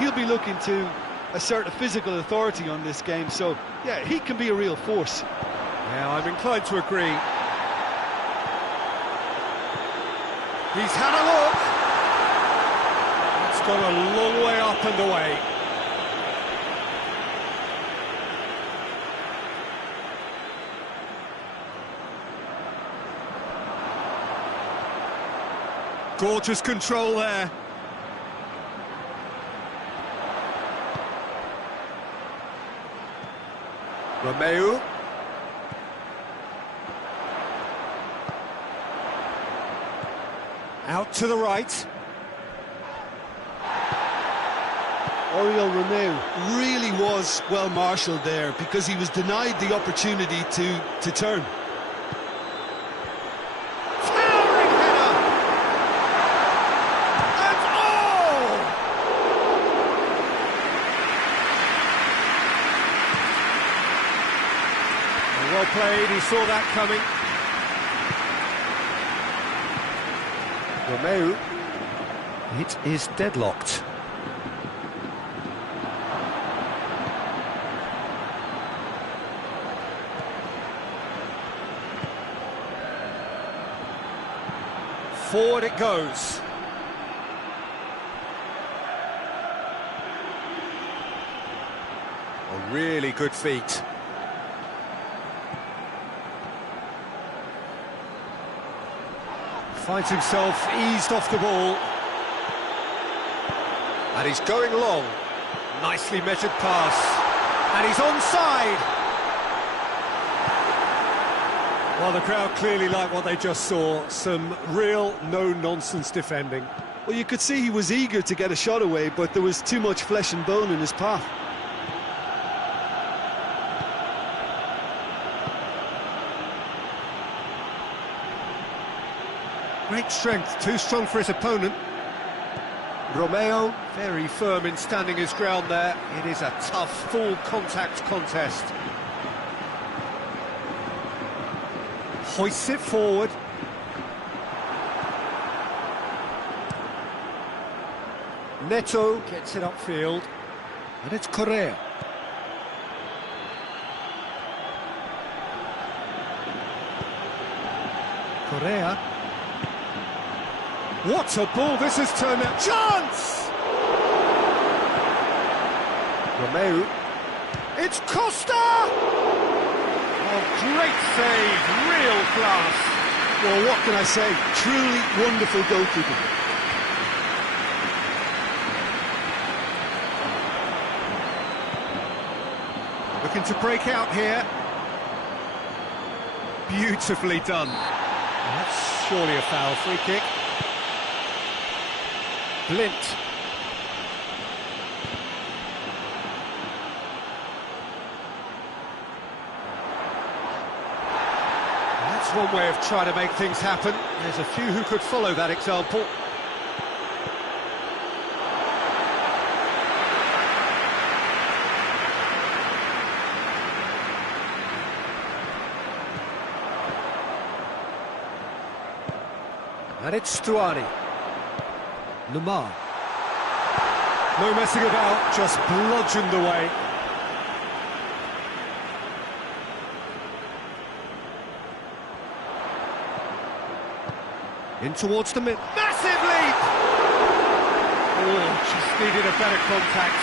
He'll be looking to assert a physical authority on this game, so yeah, he can be a real force. Yeah, I'm inclined to agree. He's had a look. It's gone a long way up and away. Gorgeous control there. Romeu. Out to the right. Oriol Romeu really was well marshalled there because he was denied the opportunity to turn. Towering header! And oh! Well played, he saw that coming. Romeu, it is deadlocked. Forward it goes. A really good feat. Finds himself eased off the ball. And he's going long. Nicely measured pass. And he's onside. Well, the crowd clearly liked what they just saw. Some real no-nonsense defending. Well, you could see he was eager to get a shot away, but there was too much flesh and bone in his path. Great strength, too strong for his opponent. Romeu, very firm in standing his ground there. It is a tough, full-contact contest. Hoists it forward. Neto gets it upfield. And it's Correa. Correa. What a ball this has turned out. Chance! Romeu. It's Costa! Oh, great save, real class. Well, what can I say? Truly wonderful goalkeeping. Looking to break out here. Beautifully done. That's surely a foul. Free kick. Blint. That's one way of trying to make things happen. There's a few who could follow that example. And it's Stuani. Lamar. No messing about, just bludgeoned away. In towards the mid. Massive leap! Oh, just needed a better contact.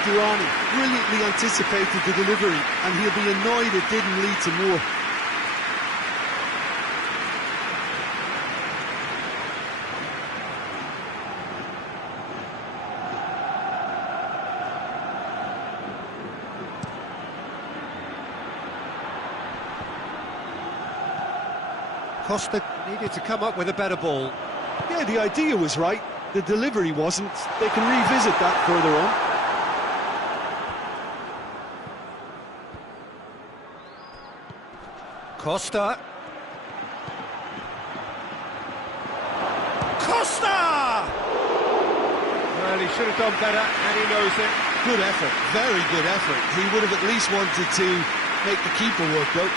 Stuani brilliantly anticipated the delivery, and he'll be annoyed it didn't lead to more. Costa needed to come up with a better ball. Yeah, the idea was right, the delivery wasn't. They can revisit that further on. Costa! Costa! Well, he should have done better, and he knows it. Good effort, very good effort. He would have at least wanted to make the keeper work, though.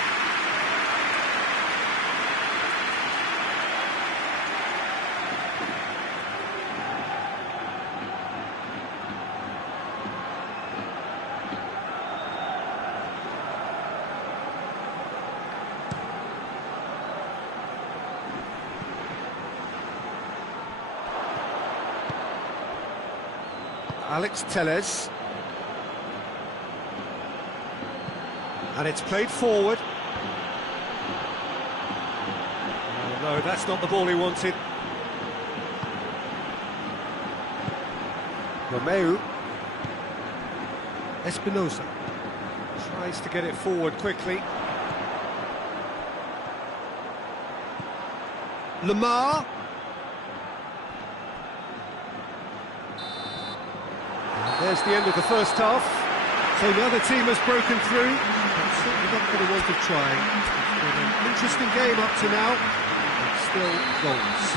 Alex Telles. And it's played forward. Oh, no, that's not the ball he wanted. Romeu. Espinosa tries to get it forward quickly. Lamar. There's the end of the first half. So now the team has broken through, but certainly not going to want to try. It's been an interesting game up to now, but still goals.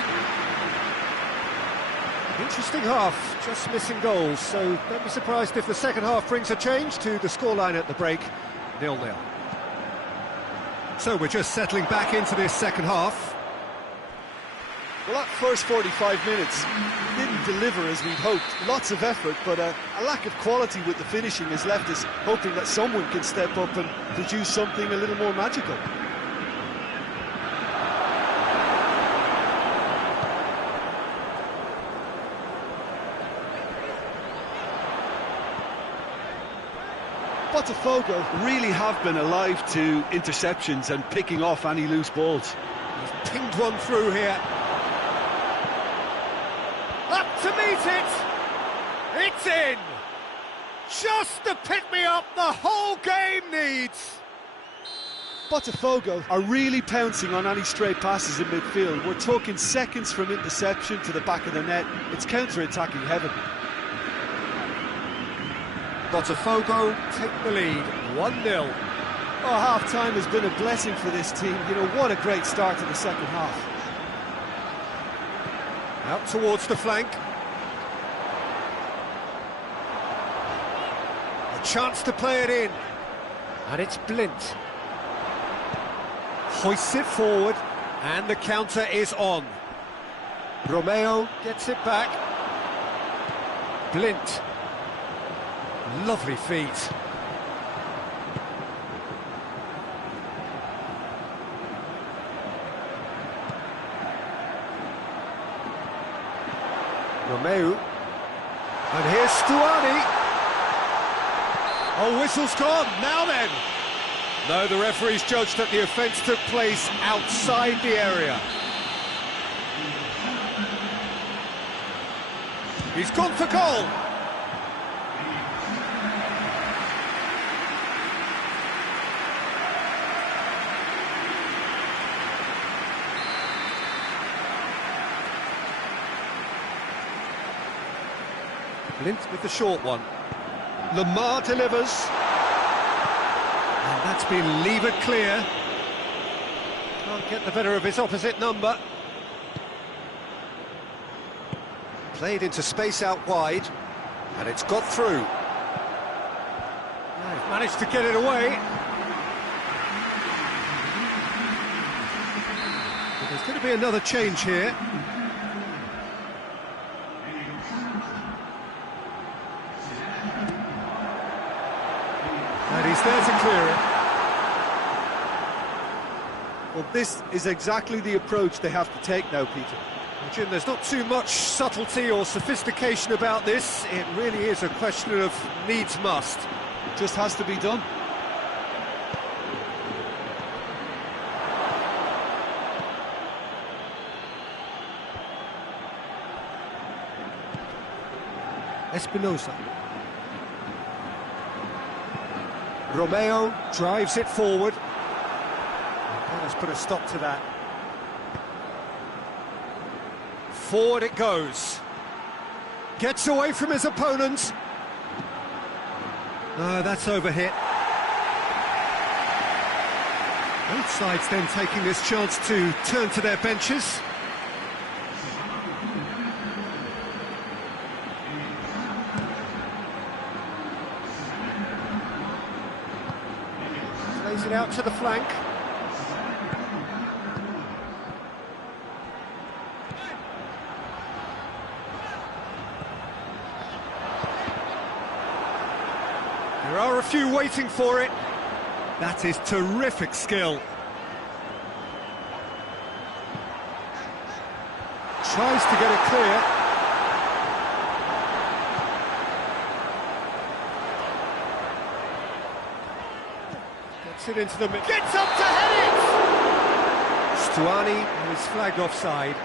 Interesting half, just missing goals, so don't be surprised if the second half brings a change to the scoreline at the break, 0-0. So we're just settling back into this second half. Well, that first 45 minutes didn't deliver as we'd hoped. Lots of effort, but a lack of quality with the finishing has left us hoping that someone can step up and produce something a little more magical. Botafogo really have been alive to interceptions and picking off any loose balls. He's pinged one through here. Up to meet it! It's in! Just the pick-me-up the whole game needs! Botafogo are really pouncing on any stray passes in midfield. We're talking seconds from interception to the back of the net. It's counter-attacking heaven. Botafogo take the lead, 1-0. Oh, half-time has been a blessing for this team. You know, what a great start to the second half. Out towards the flank. A chance to play it in. And it's Blint. Hoists it forward, and the counter is on. Romeo gets it back. Blint. Lovely feet. Romeu. And here's Stuani. Oh, whistle's gone. Now then. No, the referee's judged that the offence took place outside the area. He's gone for goal. Blint with the short one. Lamar delivers. And that's been levered clear. Can't get the better of his opposite number. Played into space out wide. And it's got through. They've managed to get it away. But there's going to be another change here. And he's there to clear it. Well, this is exactly the approach they have to take now, Peter. Jim, there's not too much subtlety or sophistication about this. It really is a question of needs must. Just has to be done. Espinosa. Romeo drives it forward. Let us put a stop to that. Forward it goes. Gets away from his opponent. No, that's overhit. Both sides then taking this chance to turn to their benches. Plays it out to the flank. There are a few waiting for it. That is terrific skill. Tries to get it clear. Gets it into the middle. Gets up to head it! Stuani is flagged offside.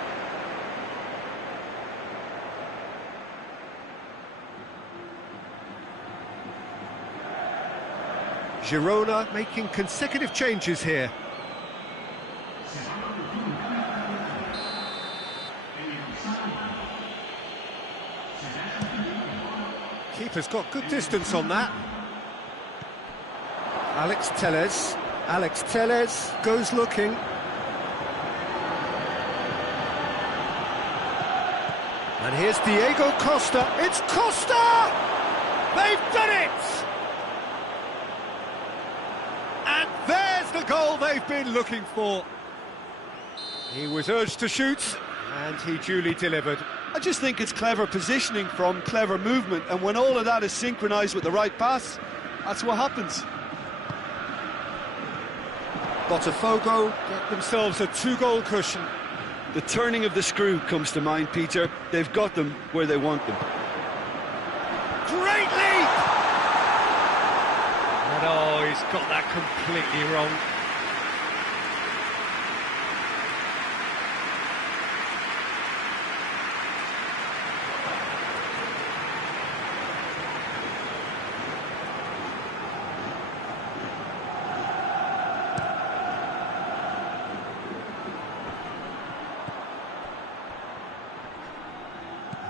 Girona making consecutive changes here. Keeper's got good distance on that. Alex Tellez goes looking. And here's Diego Costa. It's Costa! They've done it! And there's the goal they've been looking for. He was urged to shoot, and he duly delivered. I just think it's clever positioning from clever movement, and when all of that is synchronised with the right pass, that's what happens. Botafogo get themselves a 2-goal cushion. The turning of the screw comes to mind, Peter. They've got them where they want them. Great leap! And oh, he's got that completely wrong.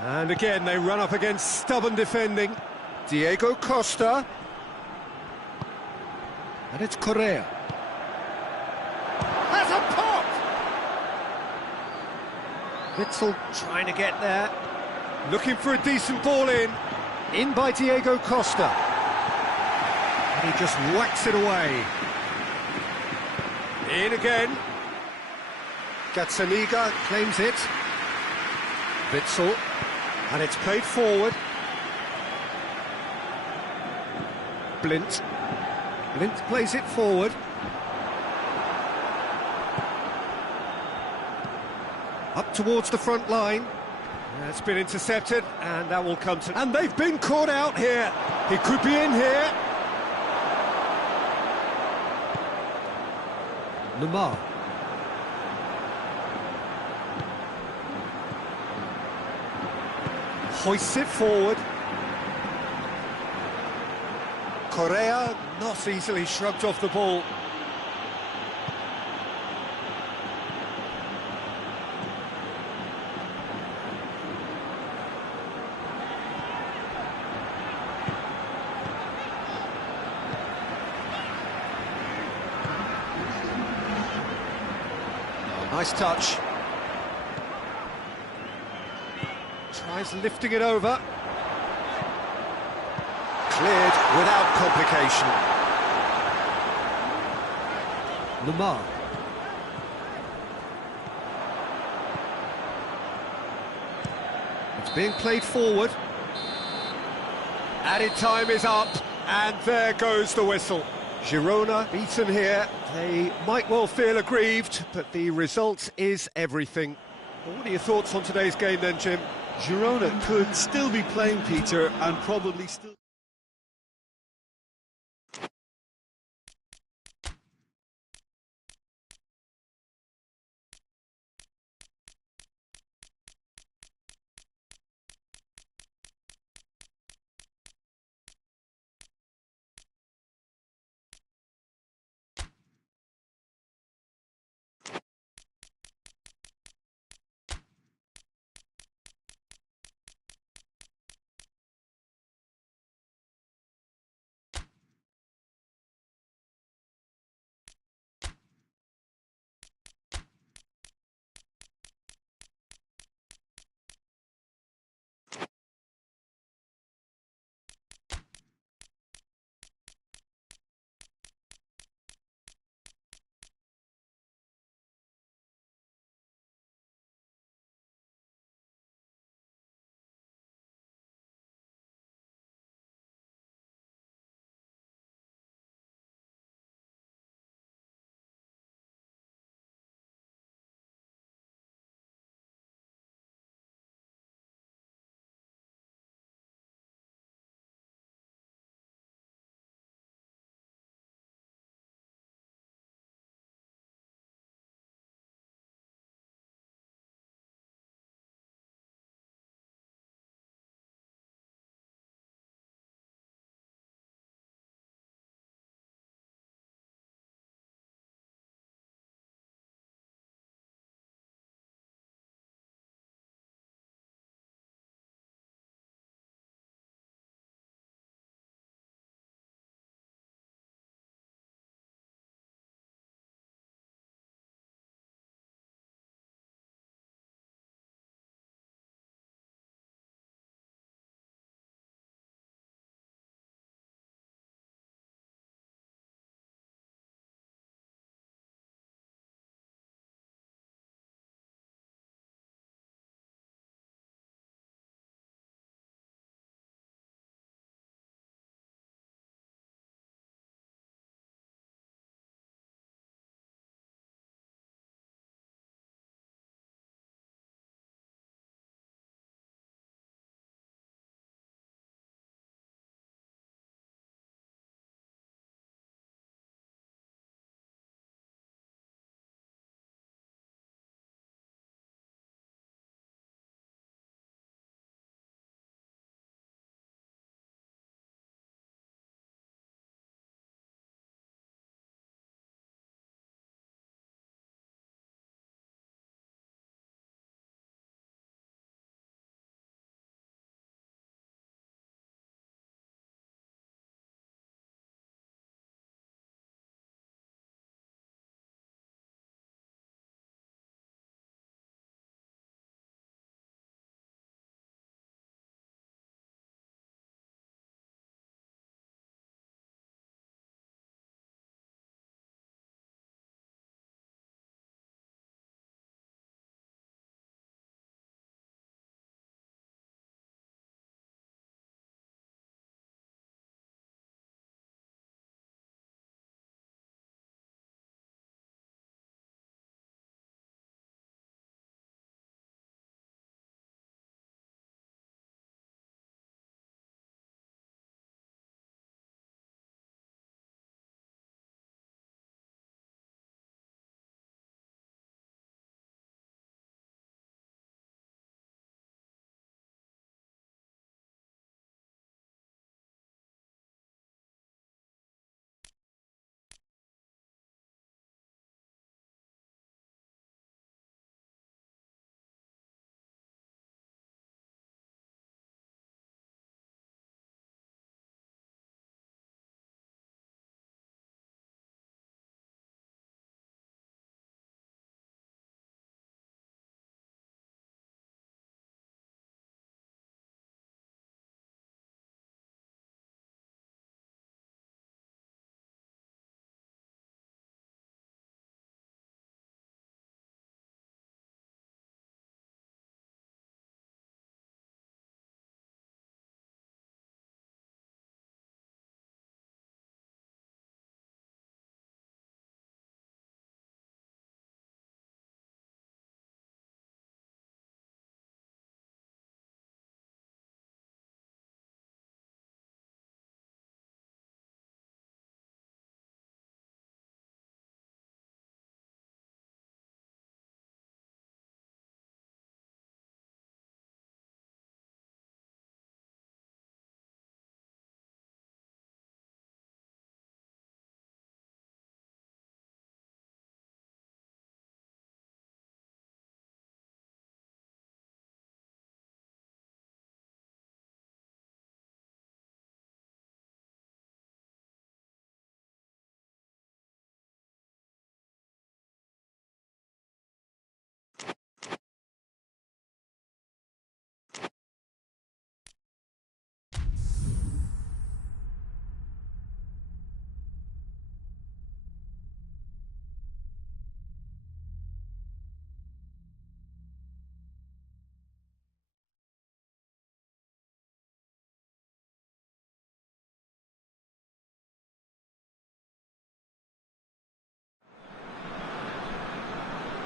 And again, they run up against stubborn defending. Diego Costa. And it's Correa. Has a pop! Witzel trying to get there. Looking for a decent ball in. In by Diego Costa. And he just whacks it away. In again. Gazzaniga claims it. Witzel. And it's played forward. Blint plays it forward. Up towards the front line. It's been intercepted, and that will come to... And they've been caught out here. He could be in here. Lamar. Hoists it forward. Correa not easily shrugged off the ball. Nice touch. Tries lifting it over. Cleared without complication. Lamar. It's being played forward. Added time is up, and there goes the whistle. Girona beaten here. They might well feel aggrieved, but the result is everything. Well, what are your thoughts on today's game then, Jim? Girona could still be playing, Peter, and probably still...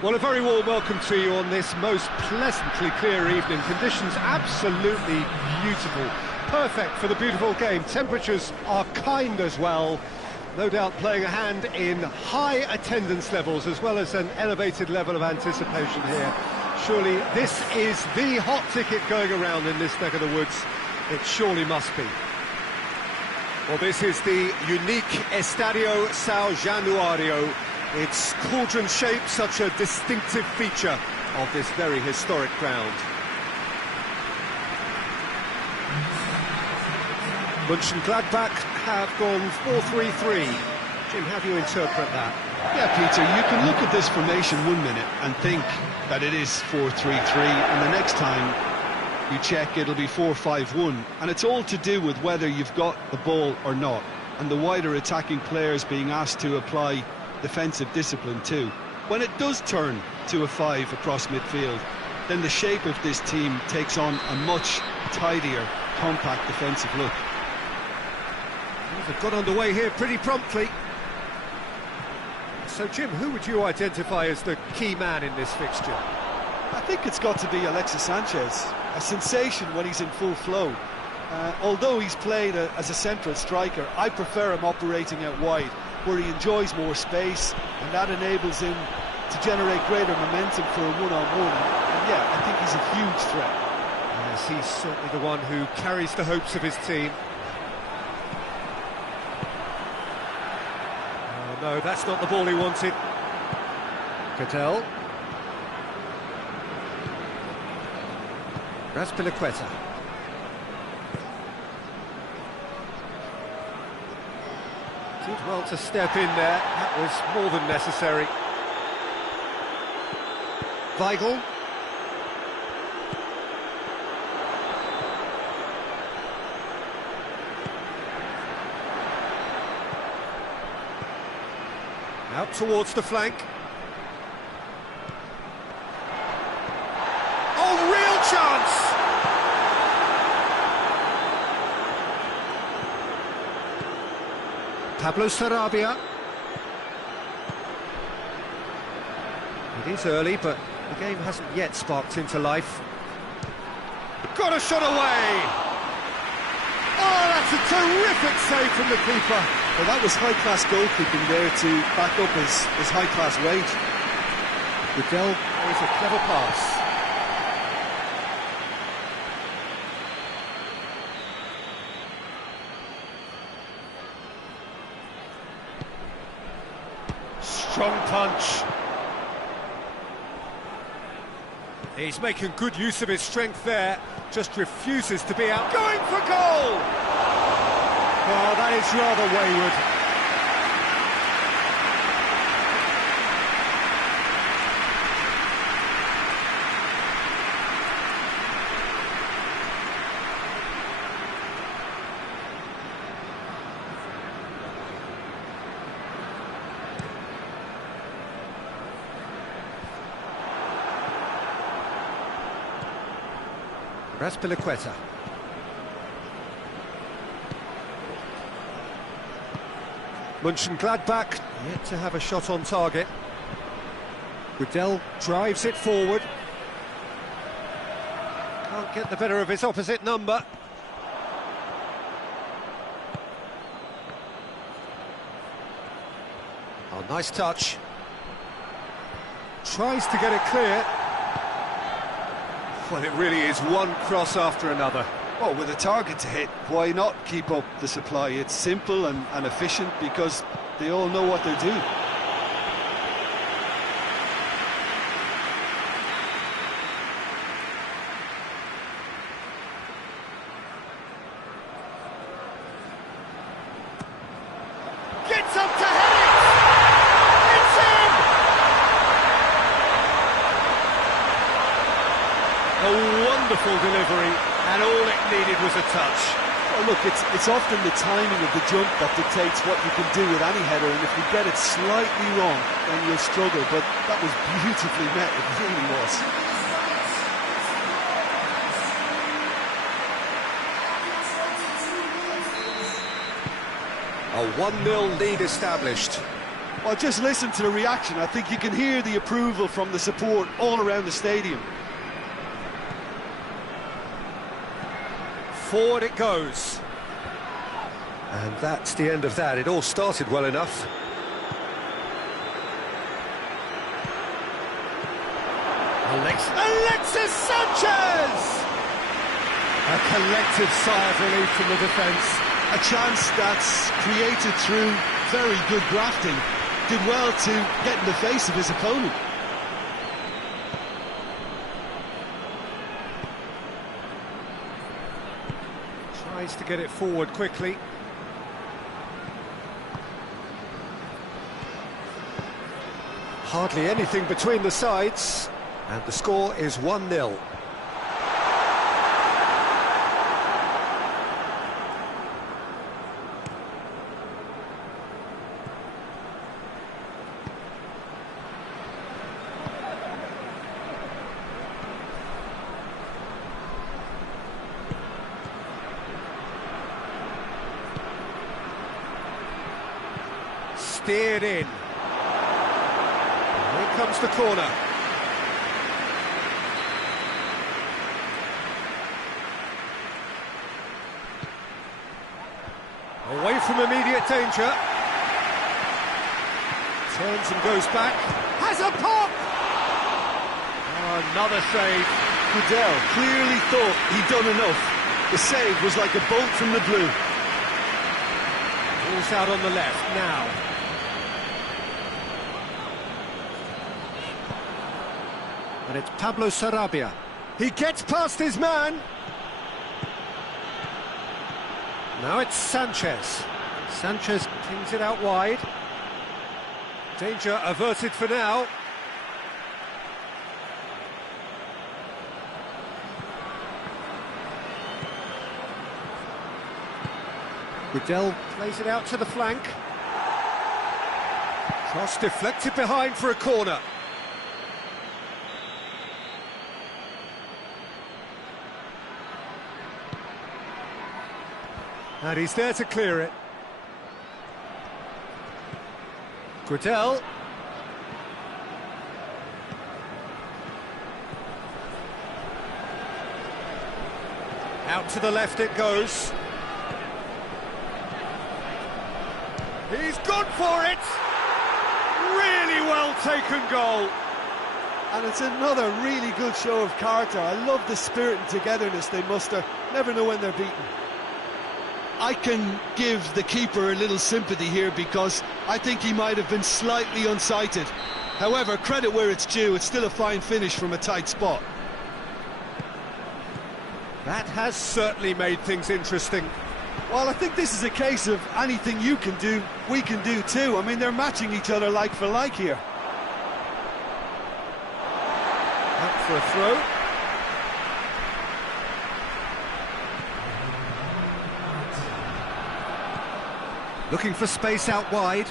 Well, a very warm welcome to you on this most pleasantly clear evening. Conditions absolutely beautiful. Perfect for the beautiful game. Temperatures are kind as well. No doubt playing a hand in high attendance levels as well as an elevated level of anticipation here. Surely this is the hot ticket going around in this neck of the woods. It surely must be. Well, this is the unique Estadio São Januário. Its cauldron shape, such a distinctive feature of this very historic ground. Mönchengladbach have gone 4-3-3. Jim, how do you interpret that? Yeah, Peter, you can look at this formation 1 minute and think that it is 4-3-3, and the next time you check it'll be 4-5-1, and it's all to do with whether you've got the ball or not, and the wider attacking players being asked to apply defensive discipline too. When it does turn to a 5 across midfield, then the shape of this team takes on a much tidier, compact defensive look. They've got underway here pretty promptly. So, Jim, who would you identify as the key man in this fixture? I think it's got to be Alexis Sanchez, a sensation when he's in full flow. Although he's played as a central striker, I prefer him operating out wide, where he enjoys more space, and that enables him to generate greater momentum for a one-on-one. And yeah, I think he's a huge threat. Yes, he's certainly the one who carries the hopes of his team. Oh no, that's not the ball he wanted. Cattell. Raspilicueta. Did well to step in there, that was more than necessary. Weigl. Out towards the flank. Oh, real chance! Pablo Sarabia. It is early, but the game hasn't yet sparked into life. Got a shot away! Oh, that's a terrific save from the keeper. Well, that was high-class goalkeeping there to back up his high-class weight. Goodell is a clever pass. Strong punch. He's making good use of his strength there, just refuses to be out. Going for goal! Oh, that is rather wayward. Raspilicueta. Mönchengladbach yet to have a shot on target. Goodell drives it forward. Can't get the better of his opposite number. Oh, nice touch. Tries to get it clear. Well, it really is one cross after another. Well, with a target to hit, why not keep up the supply? It's simple and efficient because they all know what they're doing. Gets up to head it! It's in! A wonderful delivery, and all it needed was a touch. Well, look, it's often the timing of the jump that dictates what you can do with any header, and if you get it slightly wrong, then you'll struggle, but that was beautifully met, it really was. A 1-0 lead established. Well, just listen to the reaction. I think you can hear the approval from the support all around the stadium. Forward it goes. And that's the end of that. It all started well enough. Alexis Sanchez! A collective sigh of relief from the defence. A chance that's created through very good grafting. Did well to get in the face of his opponent. Tries to get it forward quickly. Hardly anything between the sides, and the score is 1-0. Steered in. Here comes the corner. Away from immediate danger. Turns and goes back. Has a pop! Oh, another save. Goodell clearly thought he'd done enough. The save was like a bolt from the blue. Ball's out on the left now. And it's Pablo Sarabia. He gets past his man. Now it's Sanchez. Sanchez kings it out wide. Danger averted for now. Goodell plays it out to the flank. Cross deflected behind for a corner. And he's there to clear it. Goodell. Out to the left it goes. He's gone for it! Really well taken goal. And it's another really good show of character. I love the spirit and togetherness they muster. Never know when they're beaten. I can give the keeper a little sympathy here because I think he might have been slightly unsighted. However, credit where it's due, it's still a fine finish from a tight spot. That has certainly made things interesting. Well, I think this is a case of anything you can do, we can do too. I mean, they're matching each other like for like here. Out for a throw. Looking for space out wide.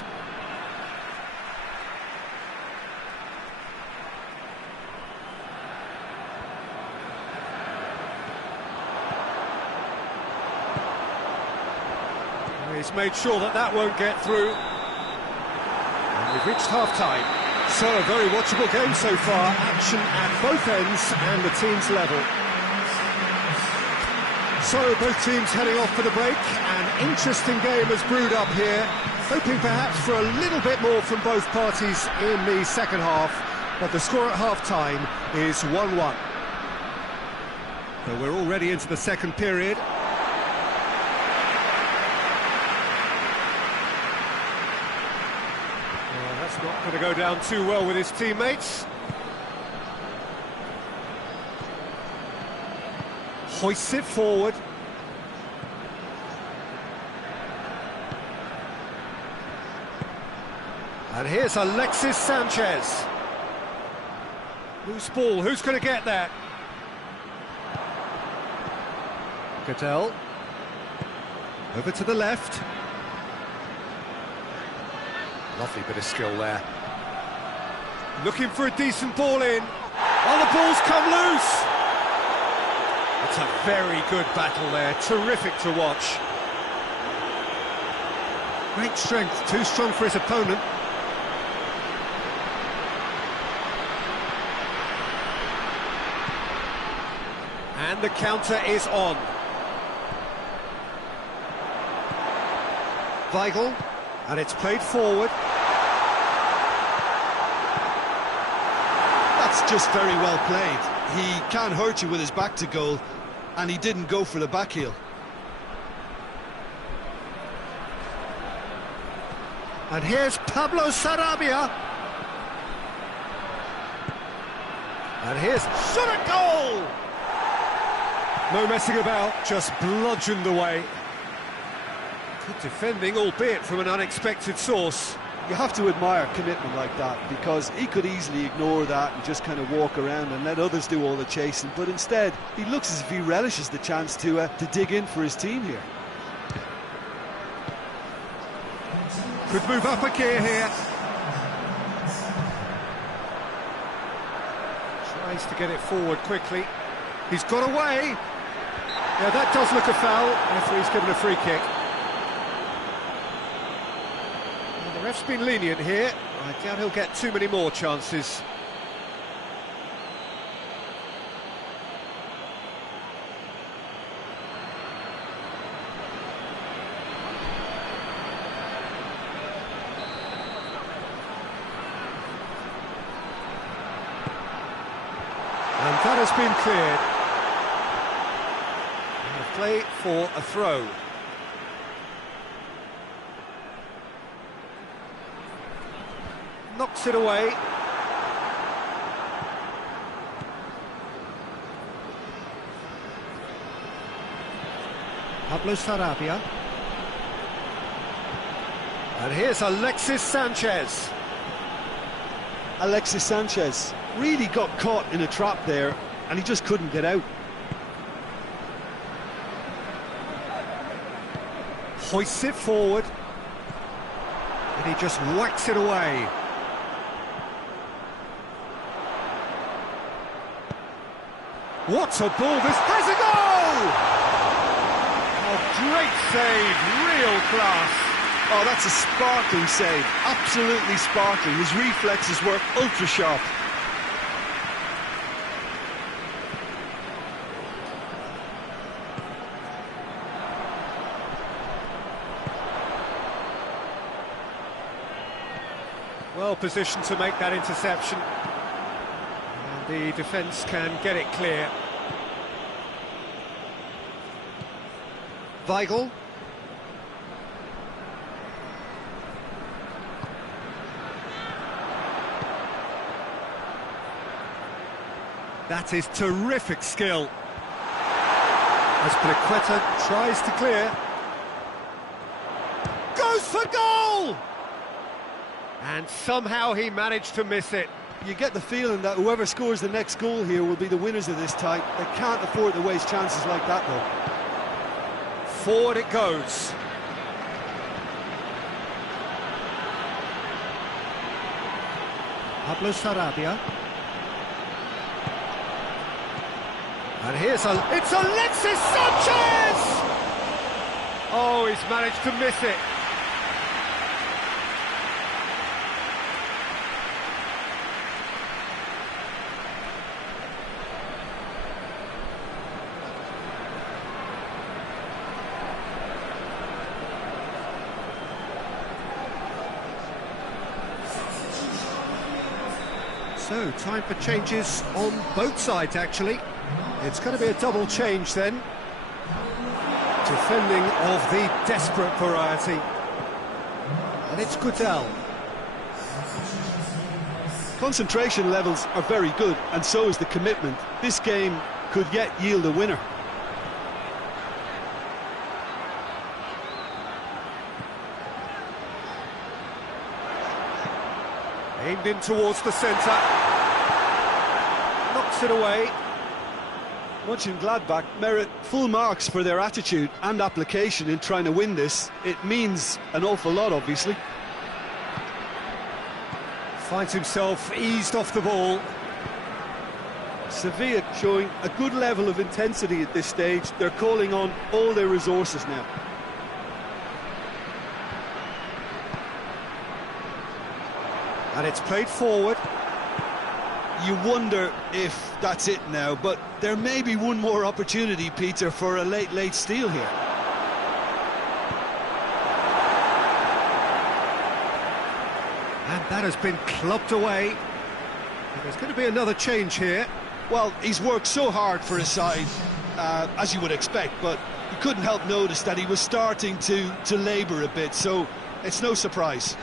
He's made sure that that won't get through. And we've reached half-time. So a very watchable game so far. Action at both ends and the team's level. So both teams heading off for the break. An interesting game has brewed up here. Hoping perhaps for a little bit more from both parties in the second half. But the score at half-time is 1-1. So we're already into the second period. That's not going to go down too well with his teammates. Hoists it forward. And here's Alexis Sanchez. Loose ball, who's going to get that? Goodell. Over to the left. Lovely bit of skill there. Looking for a decent ball in. Oh, the ball's come loose! It's a very good battle there, terrific to watch. Great strength, too strong for his opponent. And the counter is on. Weigl, and it's played forward. That's just very well played. He can't hurt you with his back to goal, and he didn't go for the back heel. And here's Pablo Sarabia. And here's shot at goal! No messing about, just bludgeoned away. Good defending, albeit from an unexpected source. You have to admire commitment like that, because he could easily ignore that and just kind of walk around and let others do all the chasing, but instead he looks as if he relishes the chance to dig in for his team here. Could move up a gear here. Tries to get it forward quickly. He's got away. Yeah, that does look a foul. Referee's given a free kick. Well, the ref's been lenient here. I doubt he'll get too many more chances. And that has been cleared. And a play for a throw. Knocks it away. Pablo Sarabia. And here's Alexis Sanchez. Alexis Sanchez really got caught in a trap there, and he just couldn't get out. Hoists it forward. And he just whacks it away. What a ball, this has a goal! Oh, great save, real class. Oh, that's a sparkling save, absolutely sparkling. His reflexes were ultra sharp. Well positioned to make that interception. And the defence can get it clear. Weigl. That is terrific skill. As Pliqueta tries to clear. Goes for goal! And somehow he managed to miss it. You get the feeling that whoever scores the next goal here will be the winners of this tie. They can't afford to waste chances like that, though. Forward it goes. Pablo Sarabia. And it's Alexis Sanchez! Oh, he's managed to miss it. So, time for changes on both sides, actually. It's going to be a double change then. Defending of the desperate variety. And it's Goodell. Concentration levels are very good, and so is the commitment. This game could yet yield a winner. Aimed in towards the centre. Knocks it away. Mönchengladbach merit full marks for their attitude and application in trying to win this. It means an awful lot, obviously. Finds himself eased off the ball. Sevilla showing a good level of intensity at this stage. They're calling on all their resources now. And it's played forward. you wonder if that's it now, but there may be one more opportunity, Peter, for a late steal here. And that has been clubbed away. And there's going to be another change here. Well, he's worked so hard for his side, as you would expect, but you couldn't help notice that he was starting to labour a bit, so it's no surprise.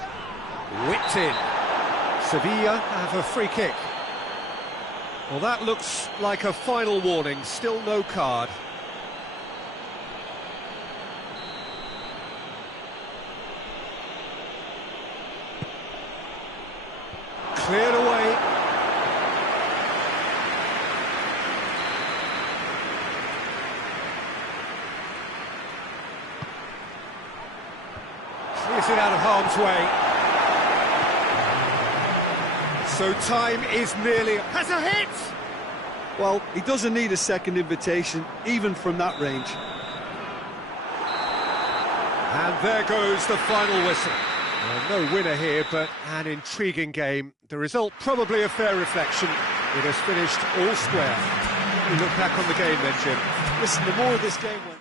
Whipped in. Sevilla have a free kick. Well, that looks like a final warning. Still no card. Cleared away. Clears it out of harm's way. So time is nearly... Has a hit! Well, he doesn't need a second invitation, even from that range. And there goes the final whistle. Well, no winner here, but an intriguing game. The result probably a fair reflection. It has finished all square. You look back on the game then, Jim. Listen, the more this game went...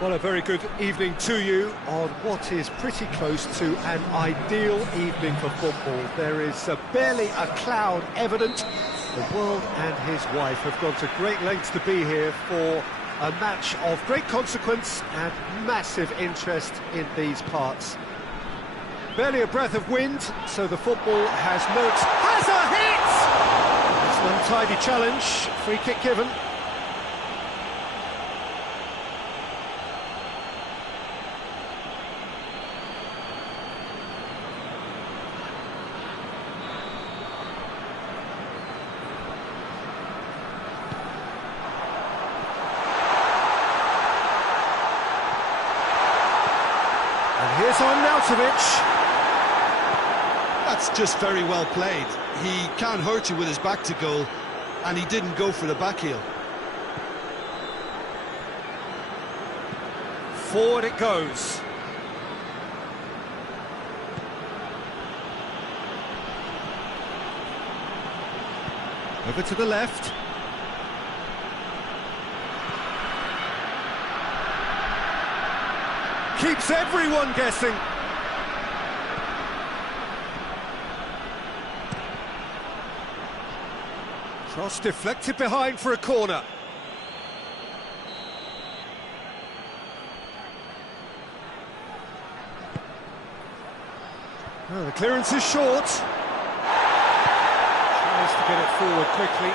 Well, a very good evening to you on what is pretty close to an ideal evening for football. There is barely a cloud evident. The world and his wife have gone to great lengths to be here for a match of great consequence and massive interest in these parts. Barely a breath of wind, so the football has a hit! It's an untidy challenge, free kick given. And here's Arnautovic. That's just very well played. He can't hurt you with his back to goal, and he didn't go for the back heel. Forward it goes. Over to the left. Keeps everyone guessing. Cross deflected behind for a corner. Oh, the clearance is short. Tries to get it forward quickly.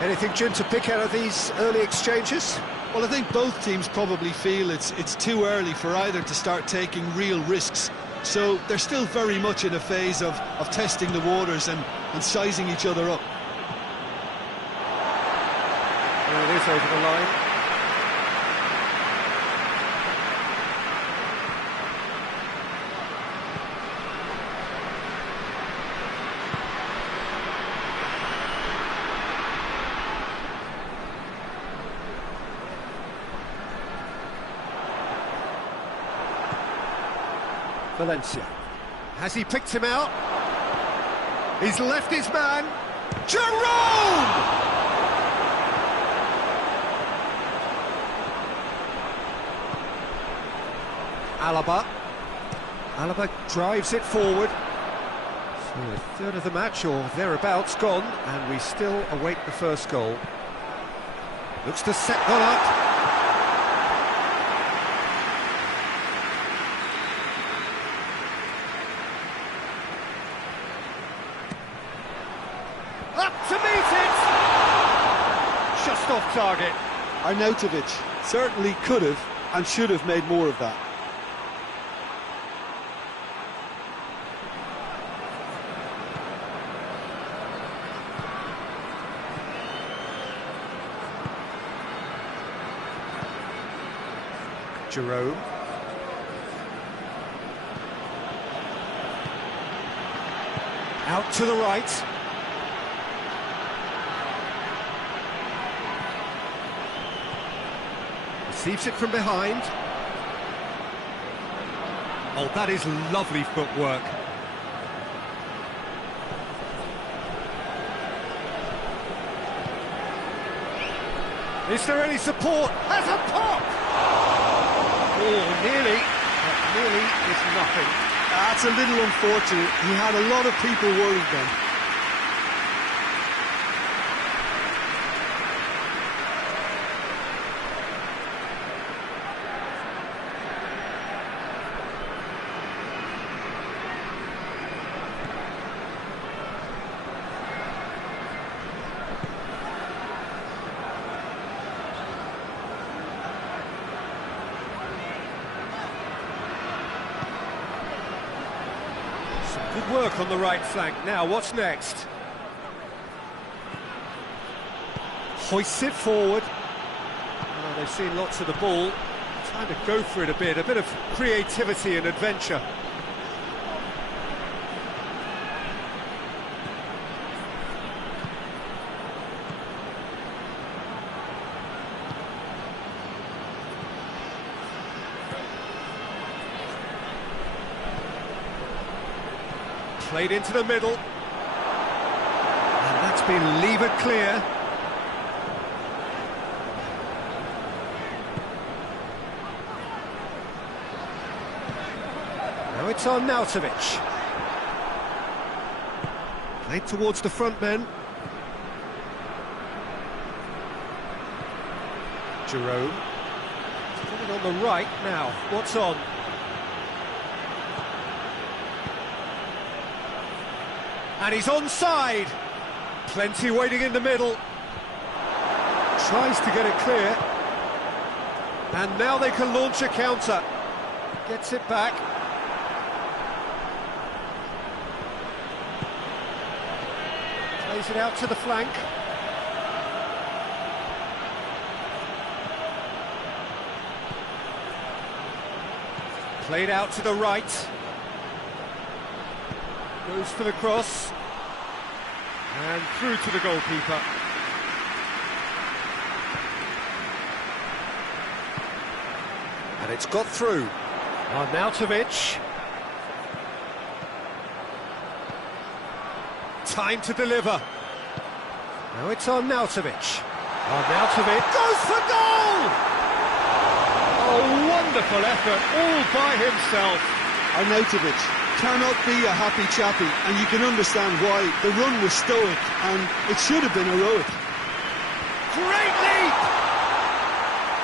Anything, Jim, to pick out of these early exchanges? Well, I think both teams probably feel it's too early for either to start taking real risks. So they're still very much in a phase of testing the waters and sizing each other up. There it is over the line. Valencia. Has he picked him out? He's left his man. Jerome! Alaba drives it forward. So a third of the match or thereabouts gone, and we still await the first goal. Looks to set that up. Up to meet it! Just off target. Arnautovic certainly could have and should have made more of that. Jerome. Out to the right. Receives it from behind. Oh, that is lovely footwork. Is there any support? Has a pop! Oh, nearly. But nearly is nothing. That's a little unfortunate. He had a lot of people worried then. Good work on the right flank. Now, what's next? Hoists it forward. Oh, they've seen lots of the ball. Trying to go for it a bit of creativity and adventure. Played into the middle. And that's been levered clear. Now it's on Nautovic. Played towards the front men. Jerome. Coming on the right now. What's on? And he's onside. Plenty waiting in the middle. Tries to get it clear. And now they can launch a counter. Gets it back. Plays it out to the flank. Played out to the right. Goes for the cross. And through to the goalkeeper. And it's got through. Arnautovic. Time to deliver. Now it's Arnautovic. Arnautovic goes for goal! Oh, wonderful effort, all by himself. Arnautovic cannot be a happy chappy, and you can understand why. The run was stoic, and it should have been heroic. Great leap!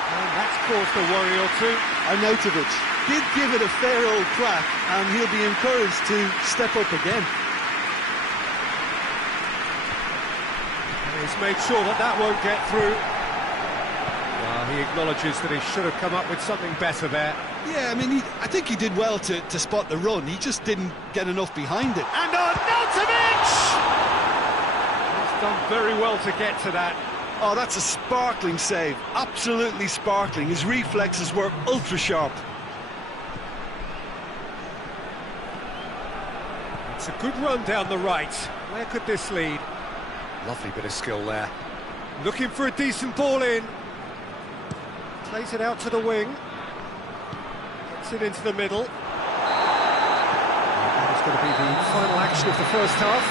And that's caused a worry or two. Arnautovic did give it a fair old crack, and he'll be encouraged to step up again. And he's made sure that that won't get through. Well, he acknowledges that he should have come up with something better there. Yeah, I mean, I think he did well to spot the run. He just didn't get enough behind it. And Arnautovic! He's done very well to get to that. Oh, that's a sparkling save. Absolutely sparkling. His reflexes were ultra sharp. It's a good run down the right. Where could this lead? Lovely bit of skill there. Looking for a decent ball in. Plays it out to the wing. Gets it into the middle. That is going to be the final action of the first half.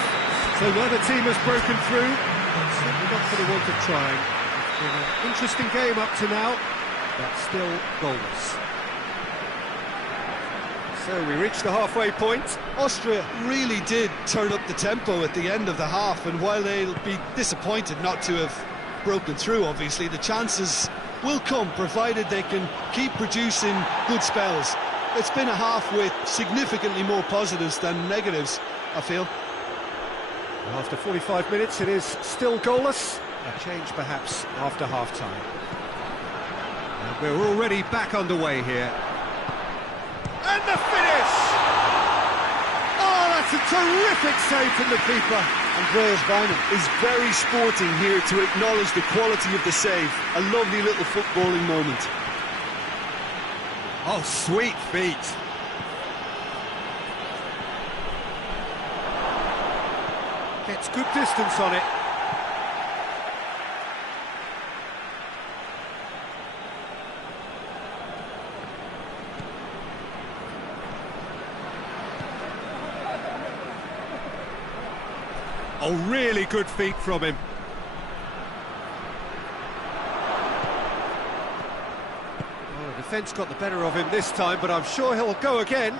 So neither team has broken through. It's certainly not going to want to try. It's been an interesting game up to now, but still goalless. So we reach the halfway point. Austria really did turn up the tempo at the end of the half, and while they'll be disappointed not to have broken through, obviously, the chances will come, provided they can keep producing good spells. It's been a half with significantly more positives than negatives, I feel. After 45 minutes, it is still goalless. A change, perhaps, after half-time. And we're already back underway here. And the finish! Oh, that's a terrific save from the keeper. Andreas Weiner is very sporting here to acknowledge the quality of the save. A lovely little footballing moment. Oh, sweet feet. Gets good distance on it. Oh, really good feet from him. Well, the defence got the better of him this time, but I'm sure he'll go again.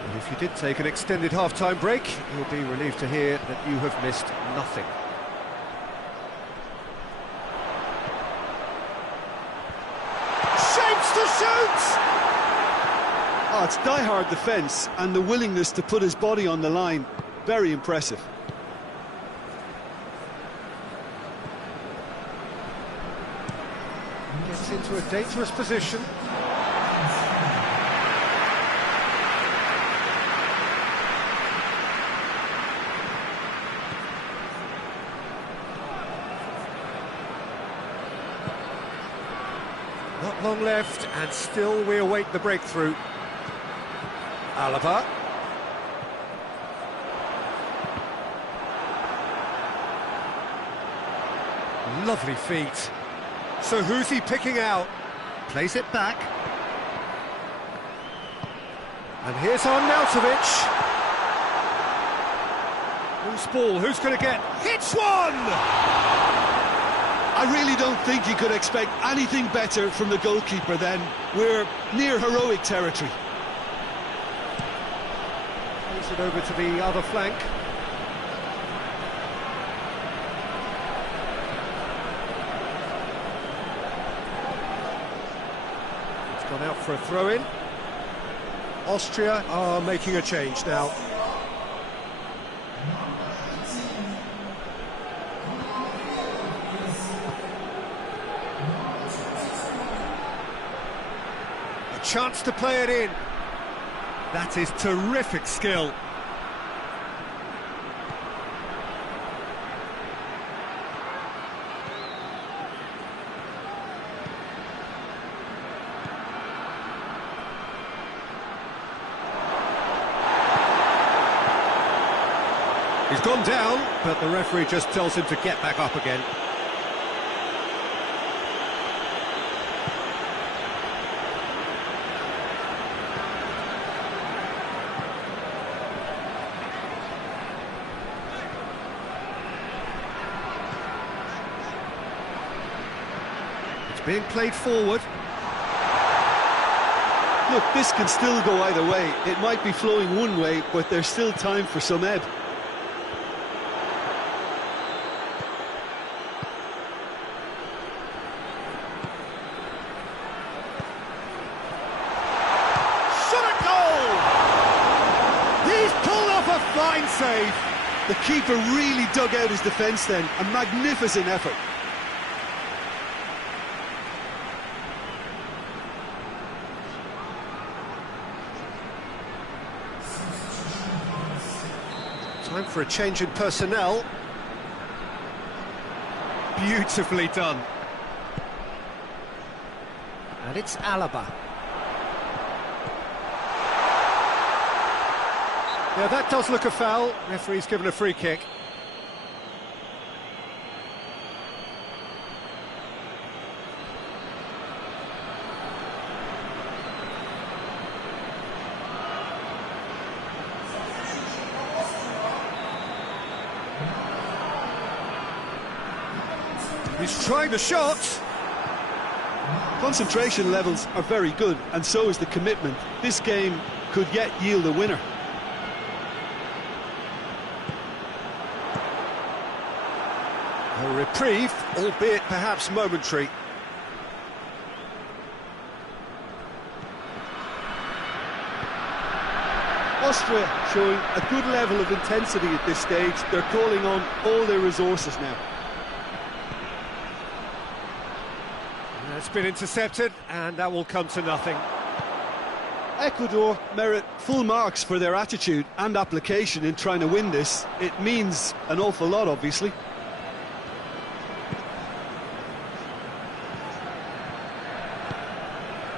And if you did take an extended half-time break, you'll be relieved to hear that you have missed nothing. To shoot! Oh, it's die-hard defence and the willingness to put his body on the line. Very impressive. Gets into a dangerous position. Not long left, and still we await the breakthrough. Alaba. Lovely feet. So who's he picking out? Plays it back. And here's Arnautovic. Loose ball, who's going to get... Hits one! I really don't think you could expect anything better from the goalkeeper then. We're near heroic territory. Plays it over to the other flank. It's gone out for a throw-in. Austria are making a change now. A chance to play it in. That is terrific skill. He's gone down, but the referee just tells him to get back up again. It's being played forward. Look, this can still go either way. It might be flowing one way, but there's still time for some ebb. Fine save. The keeper really dug out his defence then. A magnificent effort. Time for a change in personnel. Beautifully done. And it's Saba. Yeah, that does look a foul. Referee's given a free kick. He's trying the shot. Concentration levels are very good, and so is the commitment. This game could yet yield a winner. A reprieve, albeit perhaps momentary. Austria showing a good level of intensity at this stage. They're calling on all their resources now. It's been intercepted, and that will come to nothing. Ecuador merit full marks for their attitude and application in trying to win this. It means an awful lot, obviously.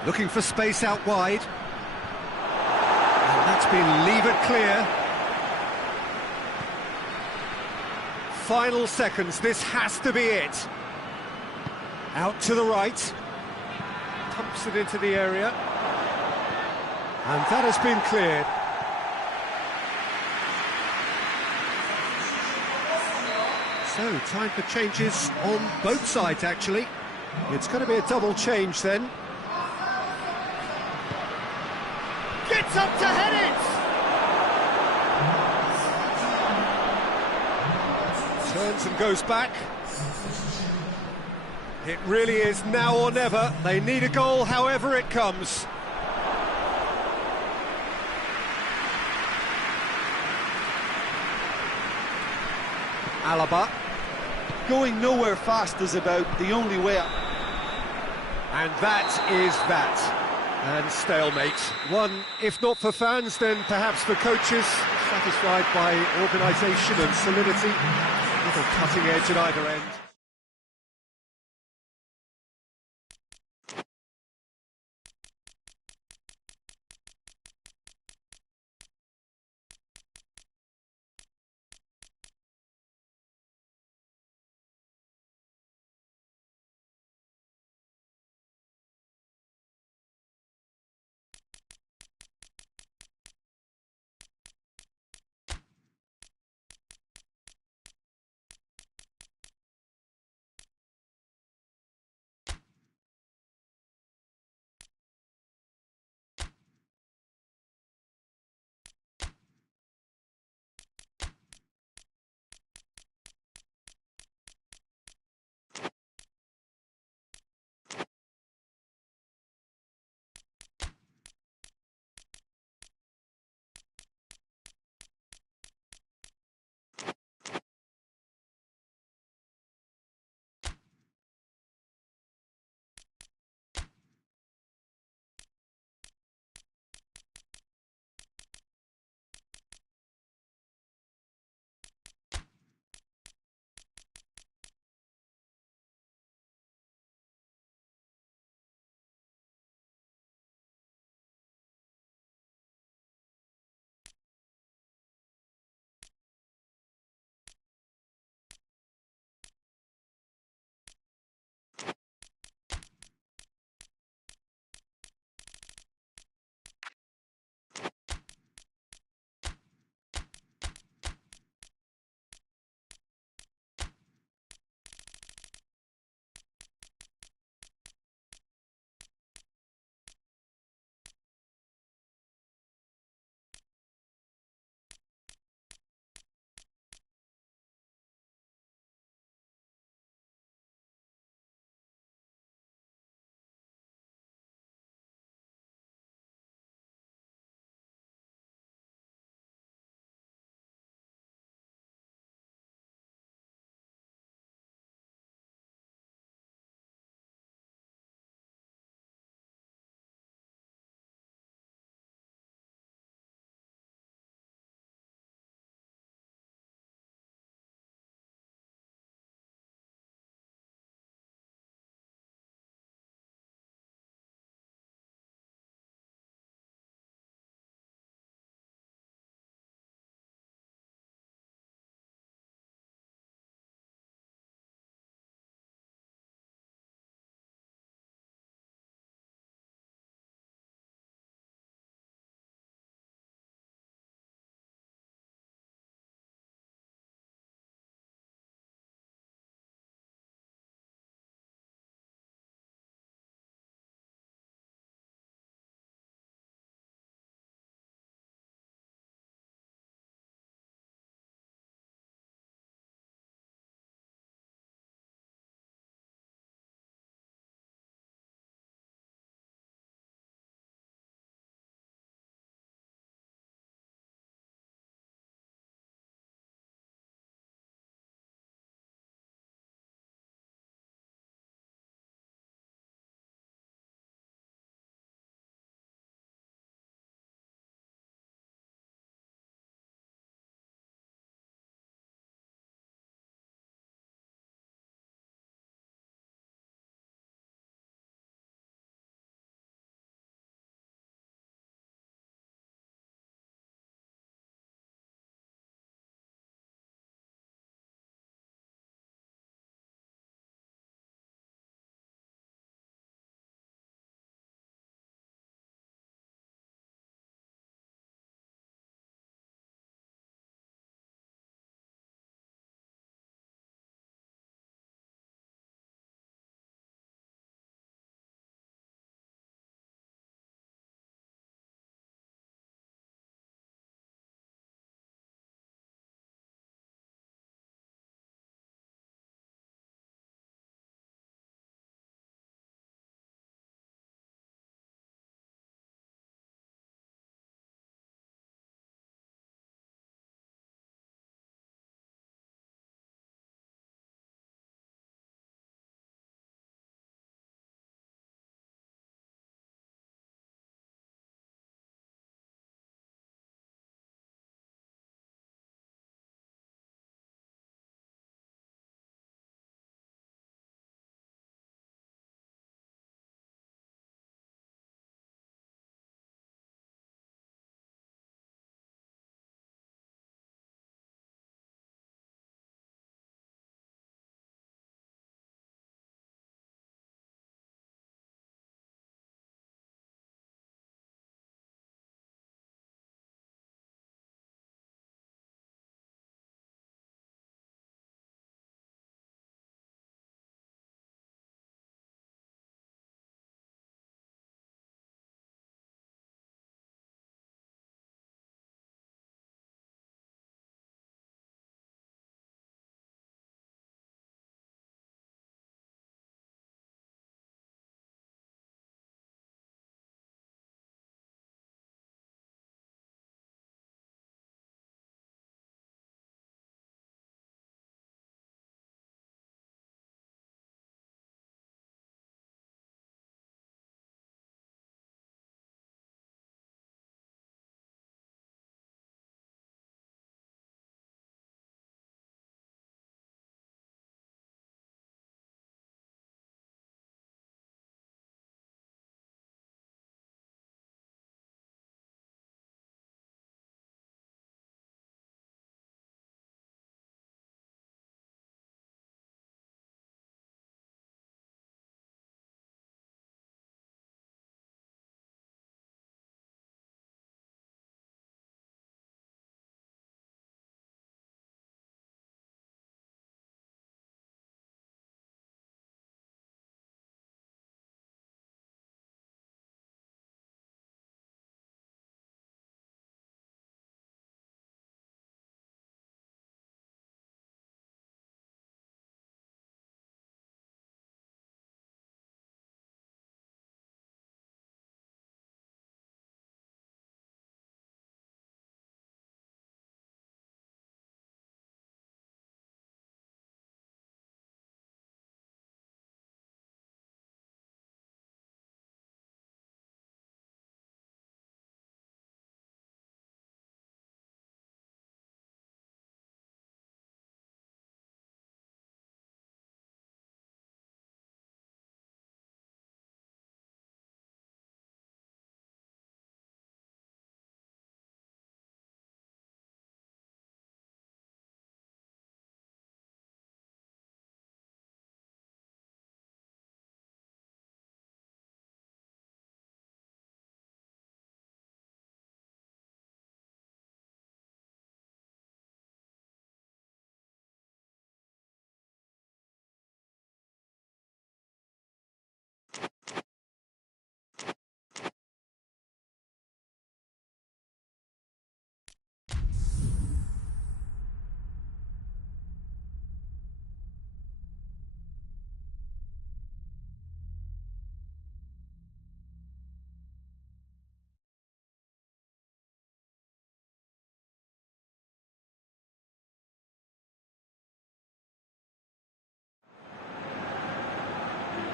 Looking for space out wide. And that's been levered clear. Final seconds, this has to be it. Out to the right. Pumps it into the area. And that has been cleared. So, time for changes on both sides, actually. It's going to be a double change then. Gets up to head it! Turns and goes back. It really is now or never. They need a goal however it comes. Saba. Going nowhere fast is about the only way out. And that is that. And stalemate. One, if not for fans, then perhaps for coaches, satisfied by organisation and solidity. Little cutting edge at either end.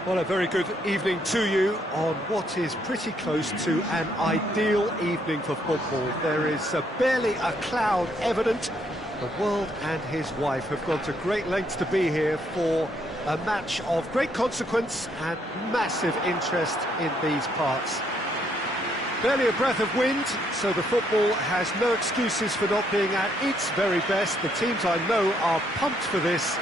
Well, a very good evening to you on what is pretty close to an ideal evening for football. There is barely a cloud evident. The world and his wife have gone to great lengths to be here for a match of great consequence and massive interest in these parts. Barely a breath of wind, so the football has no excuses for not being at its very best. The teams I know are pumped for this.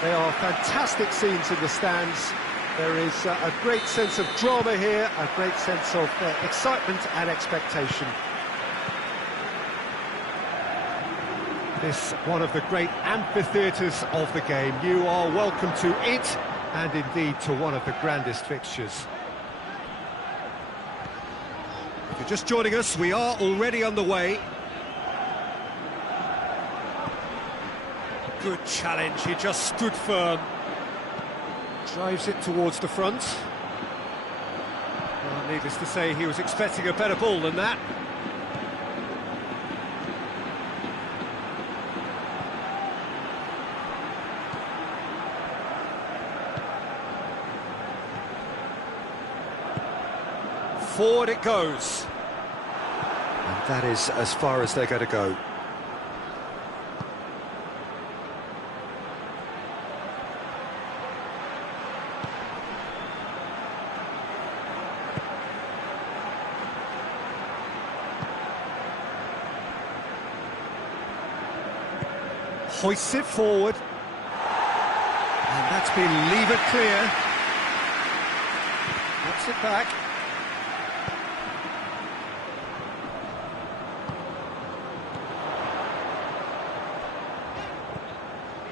They are fantastic scenes in the stands. There is a great sense of drama here, a great sense of excitement and expectation. This one of the great amphitheatres of the game. You are welcome to it, and indeed to one of the grandest fixtures. If you're just joining us, we are already underway. Good challenge, he just stood firm. Drives it towards the front. Well, needless to say, he was expecting a better ball than that. Forward it goes. And that is as far as they're going to go. Hoists it forward. And that's been levered clear. Puts it back.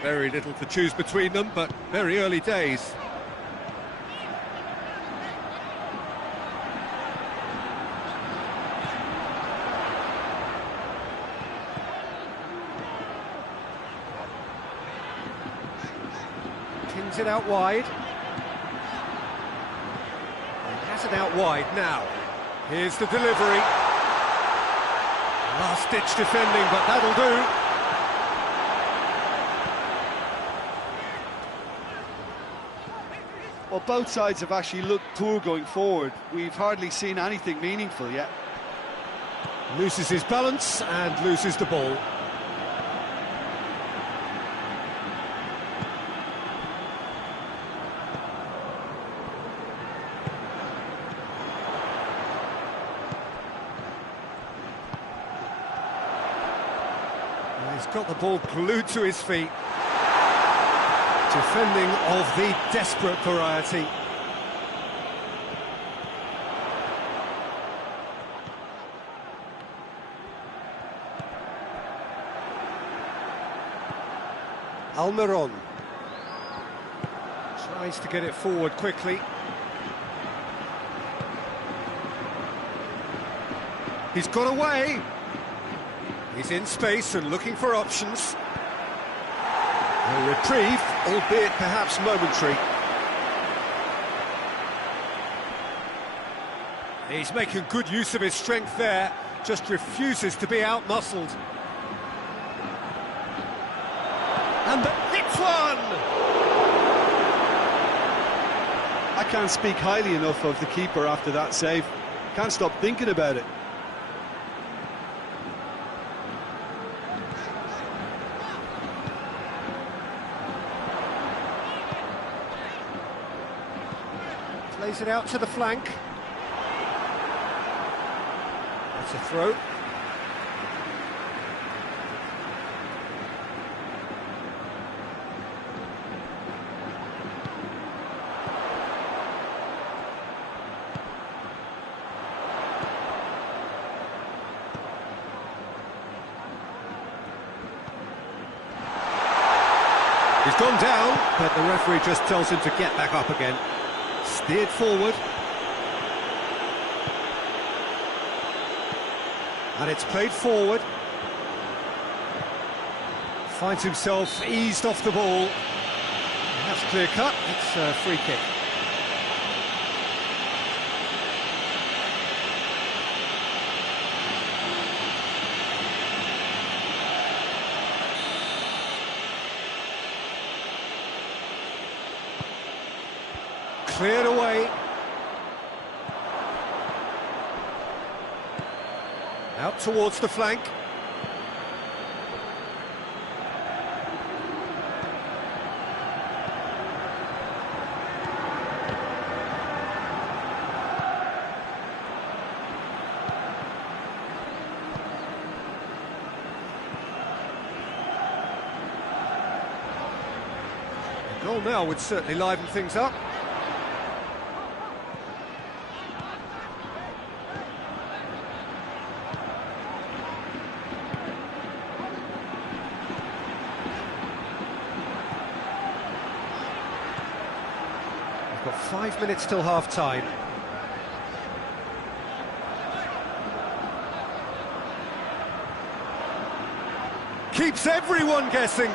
Very little to choose between them, but very early days. Pins it out wide. He has it out wide now. Here's the delivery. Last-ditch defending, but that'll do. Well, both sides have actually looked poor going forward. We've hardly seen anything meaningful yet. Loses his balance and loses the ball. He's got the ball glued to his feet. Defending of the desperate variety. Almiron tries to get it forward quickly. He's got away. He's in space and looking for options. A reprieve, albeit perhaps momentary. He's making good use of his strength there, just refuses to be out-muscled. And it's one! I can't speak highly enough of the keeper after that save. Can't stop thinking about it. Plays it out to the flank. That's a throw. He's gone down, but the referee just tells him to get back up again. Steered forward. And it's played forward. Finds himself eased off the ball. That's clear cut, it's a free kick. Cleared away. Out towards the flank. A goal now would certainly liven things up. Got 5 minutes till half-time. Keeps everyone guessing.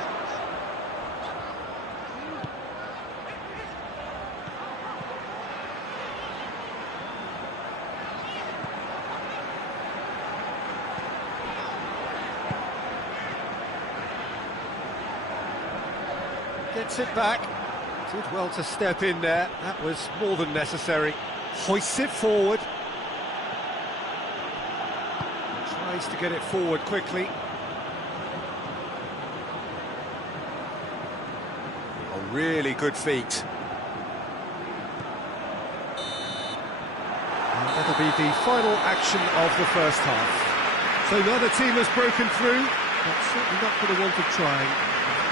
Gets it back. Did well to step in there, that was more than necessary. Hoists it forward. Tries to get it forward quickly. Oh, really good feet. And that'll be the final action of the first half. So neither team has broken through, but certainly not going to want to try.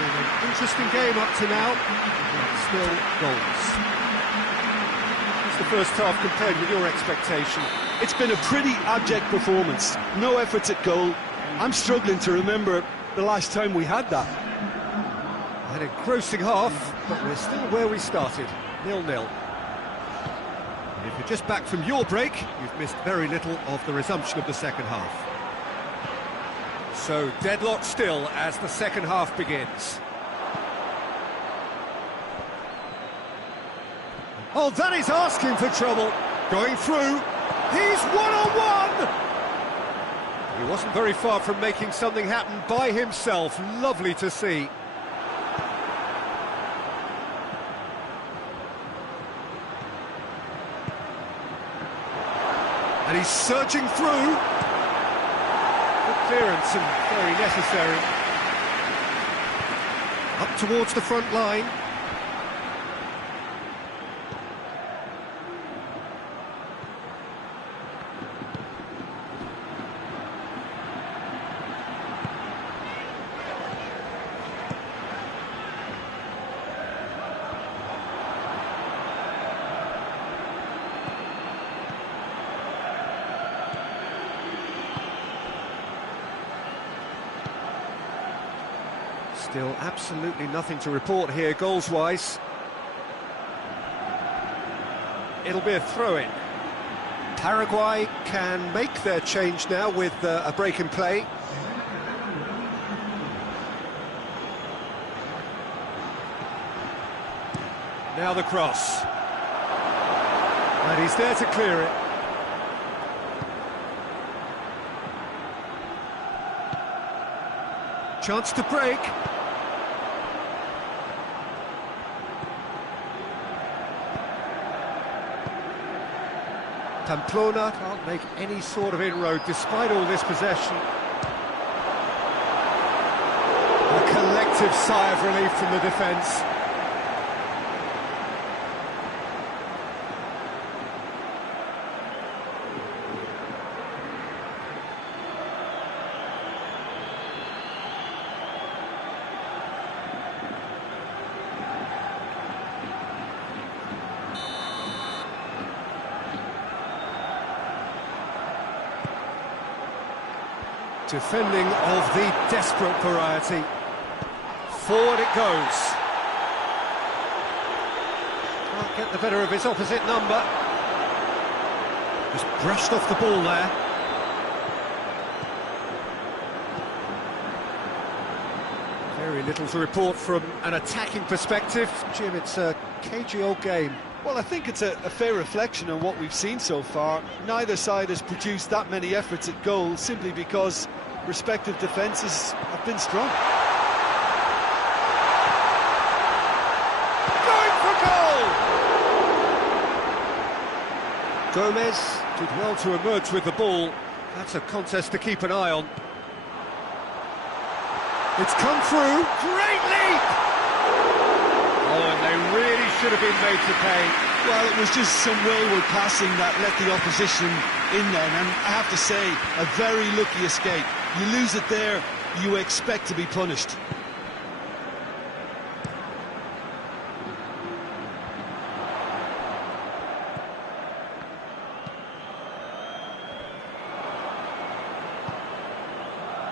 It's been an interesting game up to now, but still goals. How's the first half compared with your expectation? It's been a pretty abject performance. No efforts at goal. I'm struggling to remember the last time we had that. An engrossing half, but we're still where we started, 0-0. And if you're just back from your break, you've missed very little of the resumption of the second half. So, deadlock still as the second half begins. Oh, that is asking for trouble. Going through. He's one-on-one! He wasn't very far from making something happen by himself. Lovely to see. And he's surging through. Clearance and very necessary. Up towards the front line. Still absolutely nothing to report here, goals-wise. It'll be a throw-in. Paraguay can make their change now with a break in play. Now the cross. And he's there to clear it. Chance to break. Pamplona can't make any sort of inroad despite all this possession. A collective sigh of relief from the defence. Defending of the desperate variety. Forward it goes. Can't get the better of his opposite number. Just brushed off the ball there. Very little to report from an attacking perspective. Jim, it's a cagey old game. Well, I think it's a fair reflection on what we've seen so far. Neither side has produced that many efforts at goal simply because respective defences have been strong. Going for goal! Gomez did well to emerge with the ball. That's a contest to keep an eye on. It's come through. Great leap! Oh, and they really should have been made to pay. Well, it was just some wayward passing that let the opposition in then, and I have to say, a very lucky escape. You lose it there, you expect to be punished.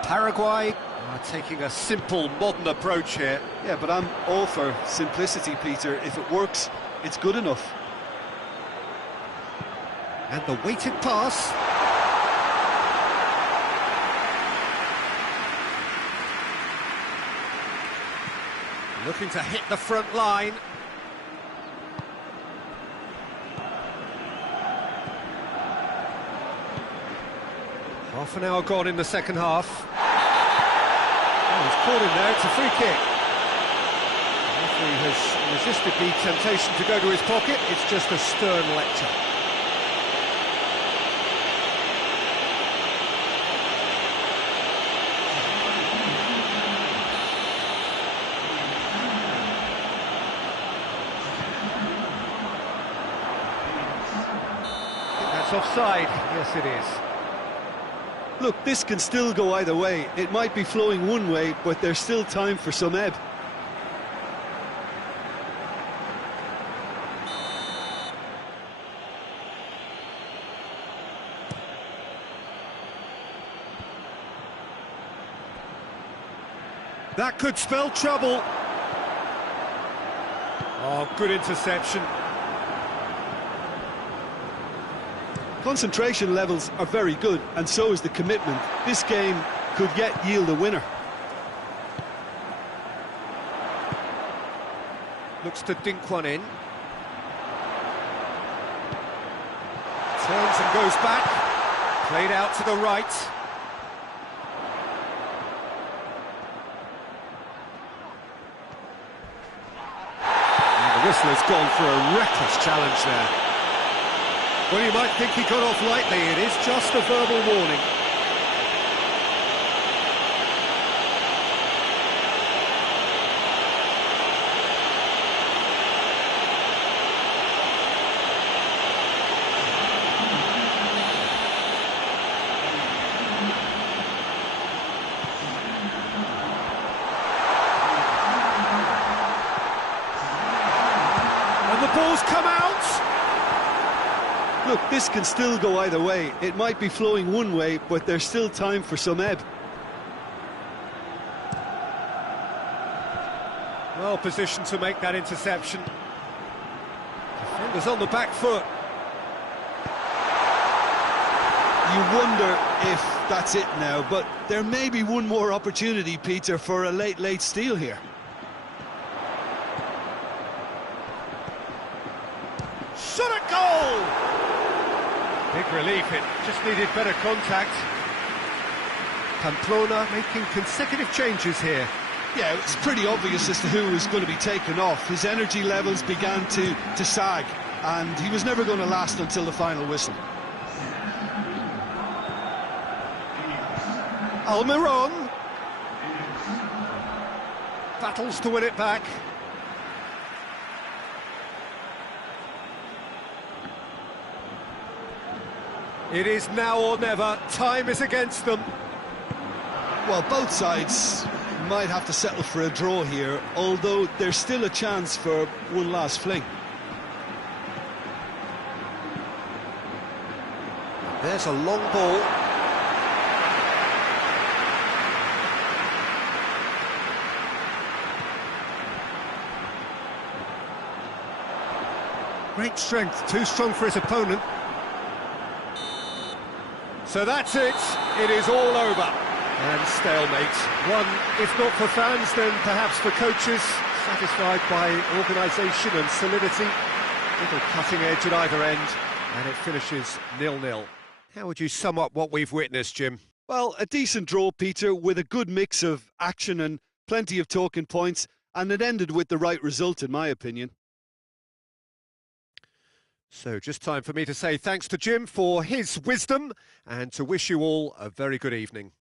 Paraguay are taking a simple, modern approach here. Yeah, but I'm all for simplicity, Peter. If it works, it's good enough. And the weighted pass. Looking to hit the front line. Half an hour gone in the second half. Oh, he's caught him there, it's a free kick. The referee has resisted the temptation to go to his pocket, it's just a stern lecture. I think that's offside, yes it is. Look, this can still go either way. It might be flowing one way, but there's still time for some ebb. That could spell trouble. Oh, good interception. Concentration levels are very good, and so is the commitment. This game could yet yield a winner. Looks to dink one in. Turns and goes back. Played out to the right. And the whistler's gone for a reckless challenge there. Well, you might think he got off lightly. It is just a verbal warning. And the ball's come out. Look, this can still go either way. It might be flowing one way, but there's still time for some ebb. Well positioned to make that interception. Defenders on the back foot. You wonder if that's it now, but there may be one more opportunity, Peter, for a late steal here. Shot at goal! Big relief, it just needed better contact. Pamplona making consecutive changes here. Yeah, it's pretty obvious as to who was going to be taken off. His energy levels began to sag, and he was never going to last until the final whistle. Almiron battles to win it back. It is now or never. Time is against them. Well, both sides might have to settle for a draw here, although there's still a chance for one last fling. There's a long ball. Great strength, too strong for his opponent. So that's it, it is all over. And stalemate. One, if not for fans, then perhaps for coaches, satisfied by organisation and solidity. Little cutting edge at either end, and it finishes 0-0. How would you sum up what we've witnessed, Jim? Well, a decent draw, Peter, with a good mix of action and plenty of talking points, and it ended with the right result, in my opinion. So just time for me to say thanks to Jim for his wisdom and to wish you all a very good evening.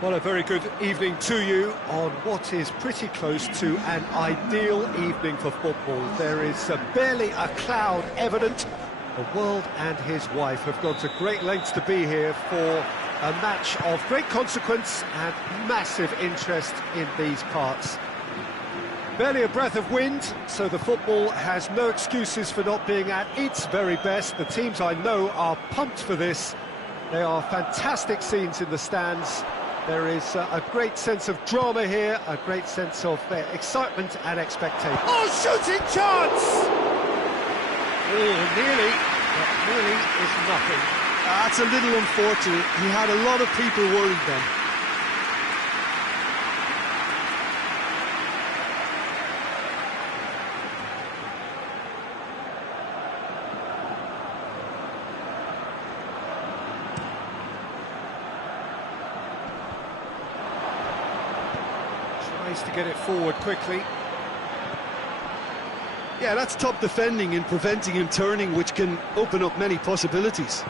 Well, a very good evening to you on what is pretty close to an ideal evening for football. There is barely a cloud evident. The world and his wife have gone to great lengths to be here for a match of great consequence and massive interest in these parts. Barely a breath of wind, so the football has no excuses for not being at its very best. The teams I know are pumped for this. They are fantastic scenes in the stands. There is a great sense of drama here, a great sense of excitement and expectation. Oh, shooting chance! Oh, nearly, but nearly is nothing. That's a little unfortunate. He had a lot of people worried then. Tries to get it forward quickly. Yeah, that's top defending and preventing him turning, which can open up many possibilities.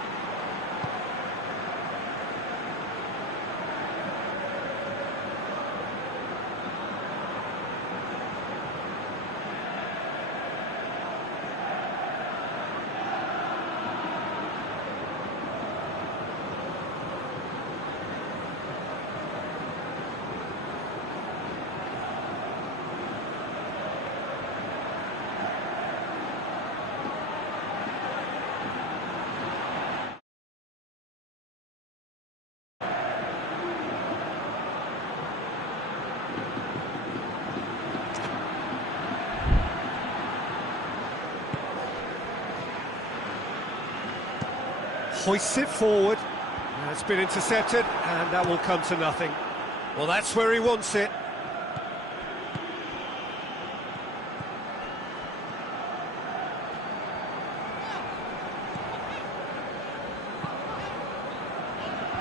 Hoists it forward. It's been intercepted, and that will come to nothing. Well, that's where he wants it.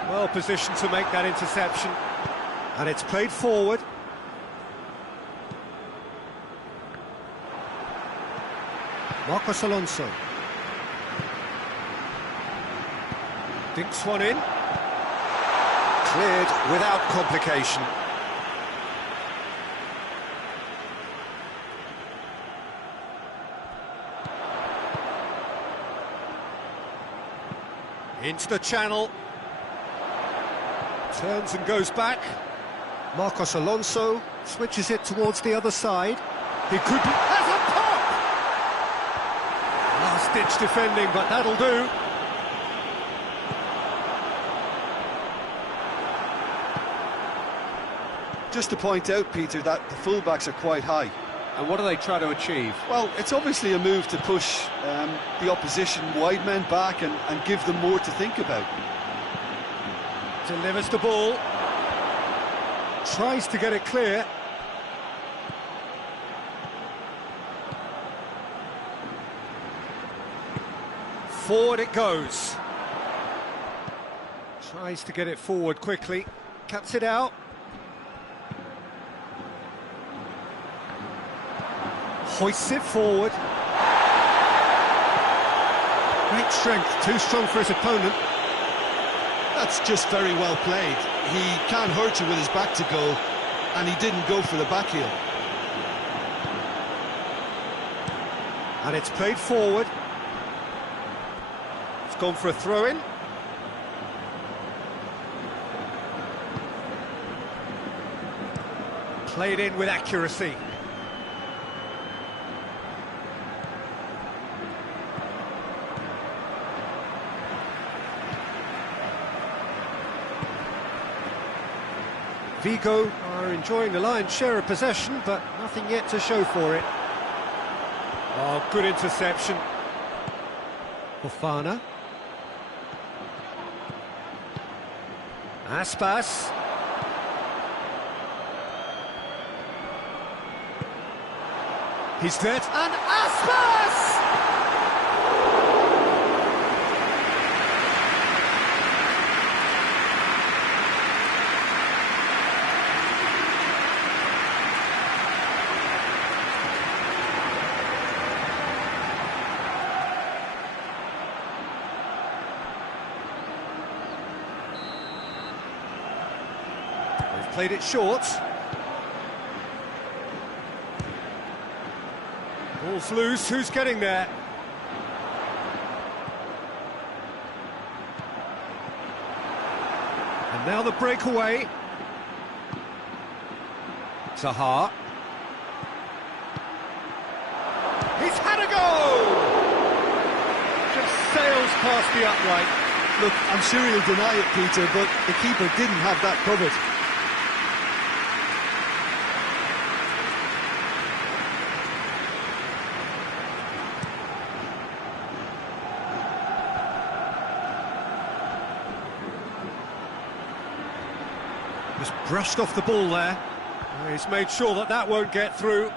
Well positioned to make that interception. And it's played forward. Marcos Alonso. Dinks one in. Cleared without complication. Into the channel. Turns and goes back. Marcos Alonso switches it towards the other side. He could be... Has a pop! Last-ditch defending, but that'll do. Just to point out, Peter, that the fullbacks are quite high. And what do they try to achieve? Well, it's obviously a move to push the opposition wide men back and give them more to think about. Delivers the ball. Tries to get it clear. Forward it goes. Tries to get it forward quickly. Cuts it out. Hoists it forward. Great strength, too strong for his opponent. That's just very well played. He can't hurt you with his back to go, and he didn't go for the back heel. And it's played forward. It's gone for a throw-in. Played in with accuracy. Vigo are enjoying the lion's share of possession, but nothing yet to show for it. Oh, good interception. Fofana. Aspas. He's there. And Aspas! They've played it short. Ball's loose, who's getting there? And now the breakaway. Zaha. He's had a go! Just sails past the upright. Look, I'm sure he'll deny it, Peter, but the keeper didn't have that covered. Just brushed off the ball there. He's made sure that that won't get through.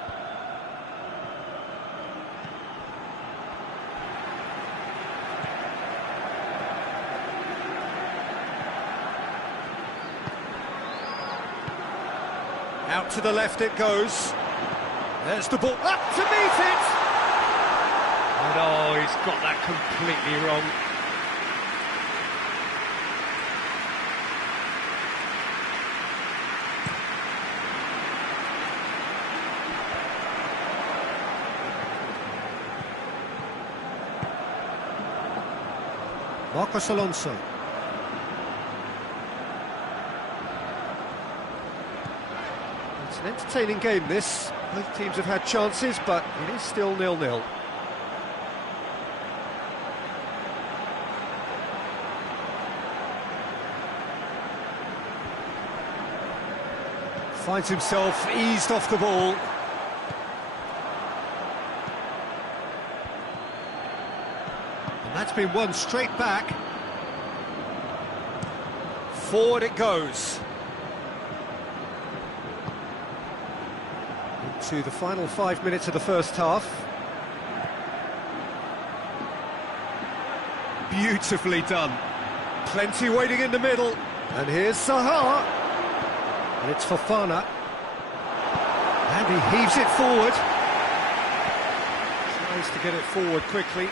Out to the left it goes. There's the ball, up to meet it! And oh, he's got that completely wrong. Marcos Alonso. It's an entertaining game, this. Both teams have had chances, but it is still 0-0. Finds himself eased off the ball. And that's been won straight back. Forward it goes. Into the final 5 minutes of the first half. Beautifully done. Plenty waiting in the middle. And here's Zaha. And it's Fofana. And he heaves it forward. Tries to get it forward quickly.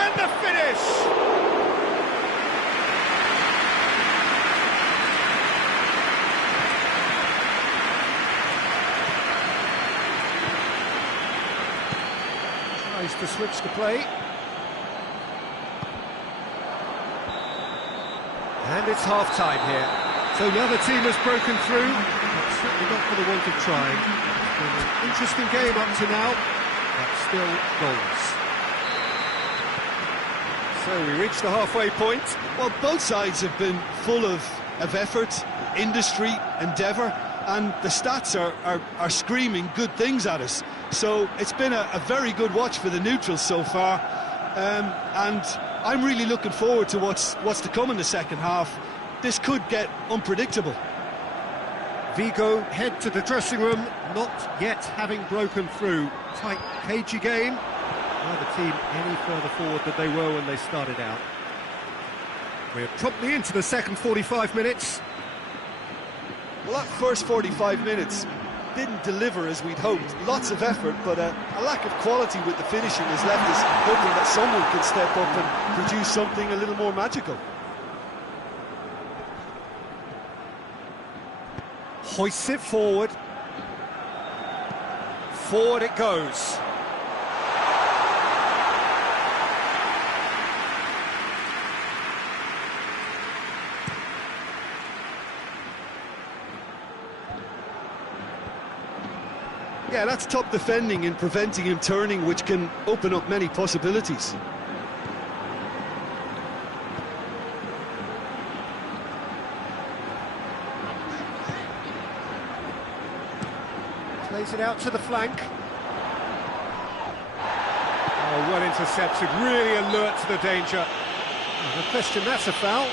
And the finish! Tries to switch the play. And it's half-time here. So the other team has broken through, but certainly not for the want of trying. It's been an interesting game up to now, but still goals. So we reach the halfway point. Well, both sides have been full of effort, industry, endeavour, and the stats are screaming good things at us. So it's been a very good watch for the neutrals so far, and I'm really looking forward to what's to come in the second half. This could get unpredictable. Vigo head to the dressing room, not yet having broken through. Tight, cagey game. Neither team any further forward than they were when they started out. We're promptly into the second 45 minutes. Well, that first 45 minutes didn't deliver as we'd hoped. Lots of effort, but a lack of quality with the finishing has left us hoping that someone can step up and produce something a little more magical. Hoists it forward. Forward it goes. Yeah, that's top defending and preventing him turning, which can open up many possibilities. Plays it out to the flank. Oh, well intercepted, really alert to the danger. No question, that's a foul.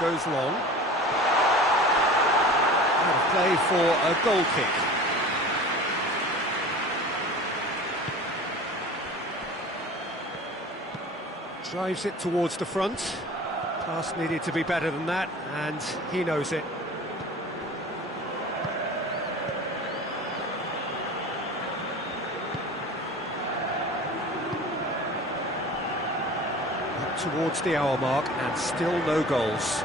Goes long. Out of play for a goal kick. Drives it towards the front. Pass needed to be better than that, and he knows it. Up towards the hour mark, and still no goals.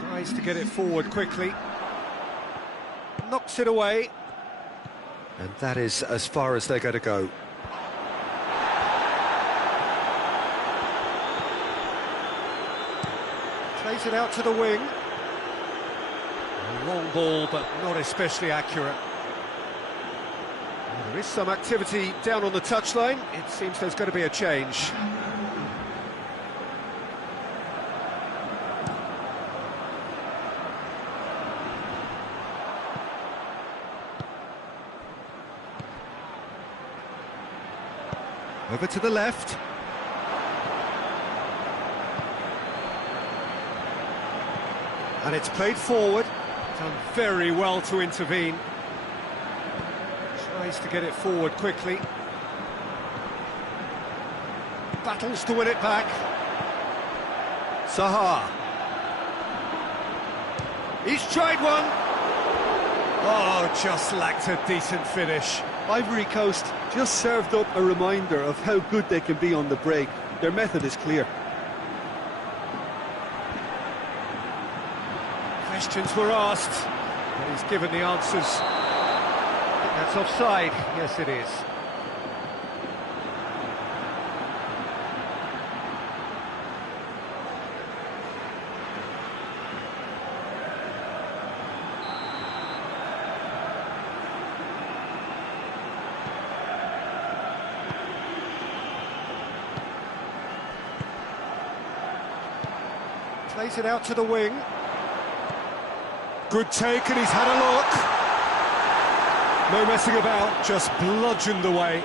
Tries to get it forward quickly. Knocks it away. And that is as far as they're going to go. Plays it out to the wing. A long ball, but not especially accurate. Well, there is some activity down on the touchline. It seems there's going to be a change. Over to the left. And it's played forward. Done very well to intervene. Tries to get it forward quickly. Battles to win it back. Zaha. He's tried one. Oh, just lacked a decent finish. Ivory Coast just served up a reminder of how good they can be on the break. Their method is clear. Questions were asked, and he's given the answers. I think that's offside. Yes, it is. Plays it out to the wing. Good take, and he's had a look. No messing about, just bludgeoned away.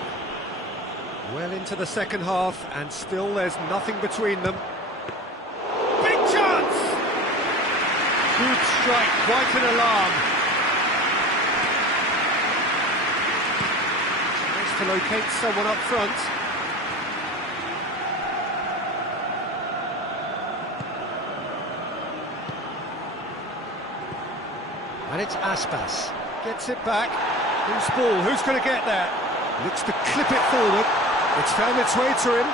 Well into the second half, and still there's nothing between them. Big chance! Good strike, quite an alarm. Tries to locate someone up front. And it's Aspas. Gets it back. Who's ball? Who's going to get there? Looks to clip it forward. It's found its way to him.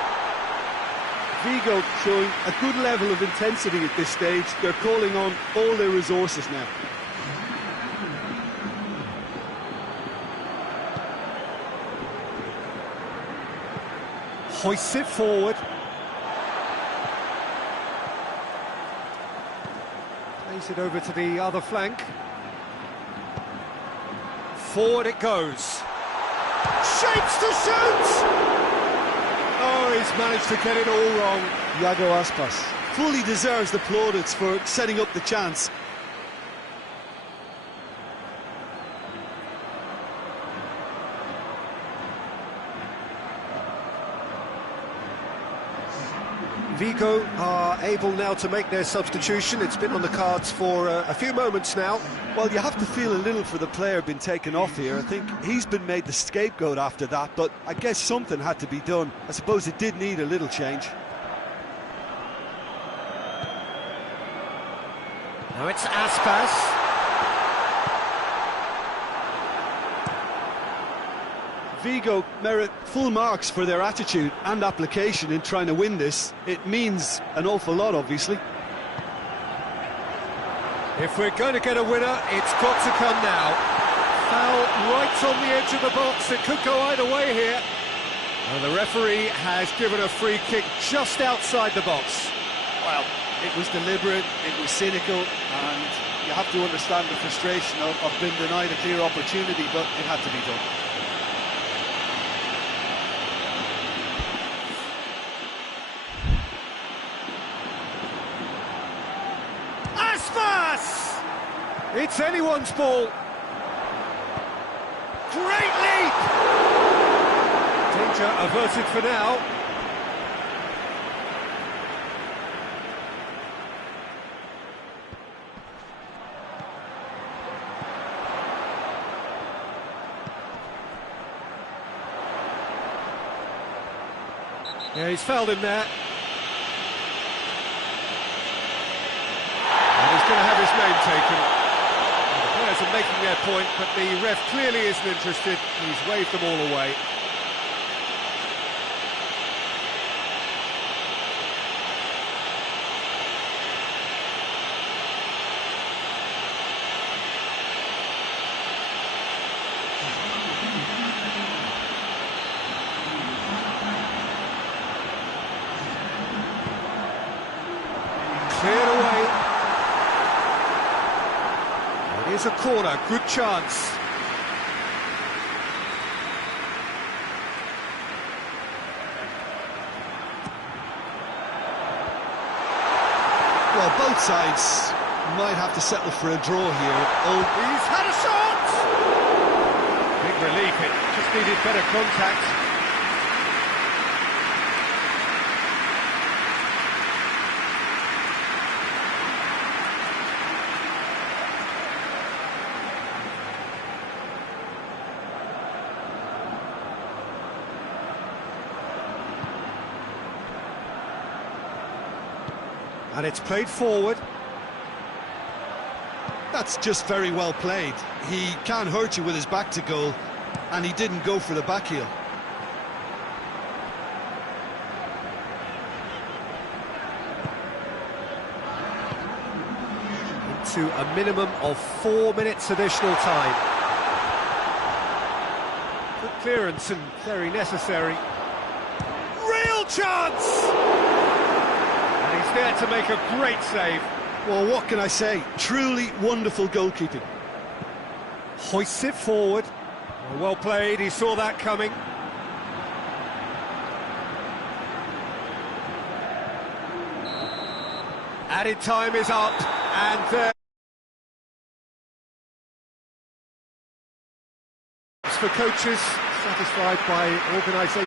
Vigo showing a good level of intensity at this stage. They're calling on all their resources now. Hoists it forward. Plays it over to the other flank. Forward it goes. Shapes to shoot! Oh, he's managed to get it all wrong. Iago Aspas fully deserves the plaudits for setting up the chance. Vigo are able now to make their substitution. It's been on the cards for a few moments now. Well, you have to feel a little for the player being taken off here. I think he's been made the scapegoat after that, but I guess something had to be done. I suppose it did need a little change. Now it's Aspas. Vigo merit full marks for their attitude and application in trying to win this. It means an awful lot, obviously. If we're going to get a winner, it's got to come now. Foul right on the edge of the box. It could go either way here. And the referee has given a free kick just outside the box. Well, it was deliberate, it was cynical, and you have to understand the frustration of being denied a clear opportunity, but it had to be done. It's anyone's ball. Great leap! Danger averted for now. Yeah, he's fouled him there. And he's going to have his name taken. And the players are making their point, but the ref clearly isn't interested. He's waved them all away. Cleared away. It is a corner, good chance. Well, both sides might have to settle for a draw here. He's had a shot! Big relief, it just needed better contact. And it's played forward. That's just very well played. He can't hurt you with his back to goal, and he didn't go for the back heel. Into a minimum of 4 minutes additional time. Good clearance and very necessary. Real chance! And he's there to make a great save. Well, what can I say? Truly wonderful goalkeeping. Hoists it forward. Well played, he saw that coming. Added time is up, and there... For coaches, satisfied by organisation.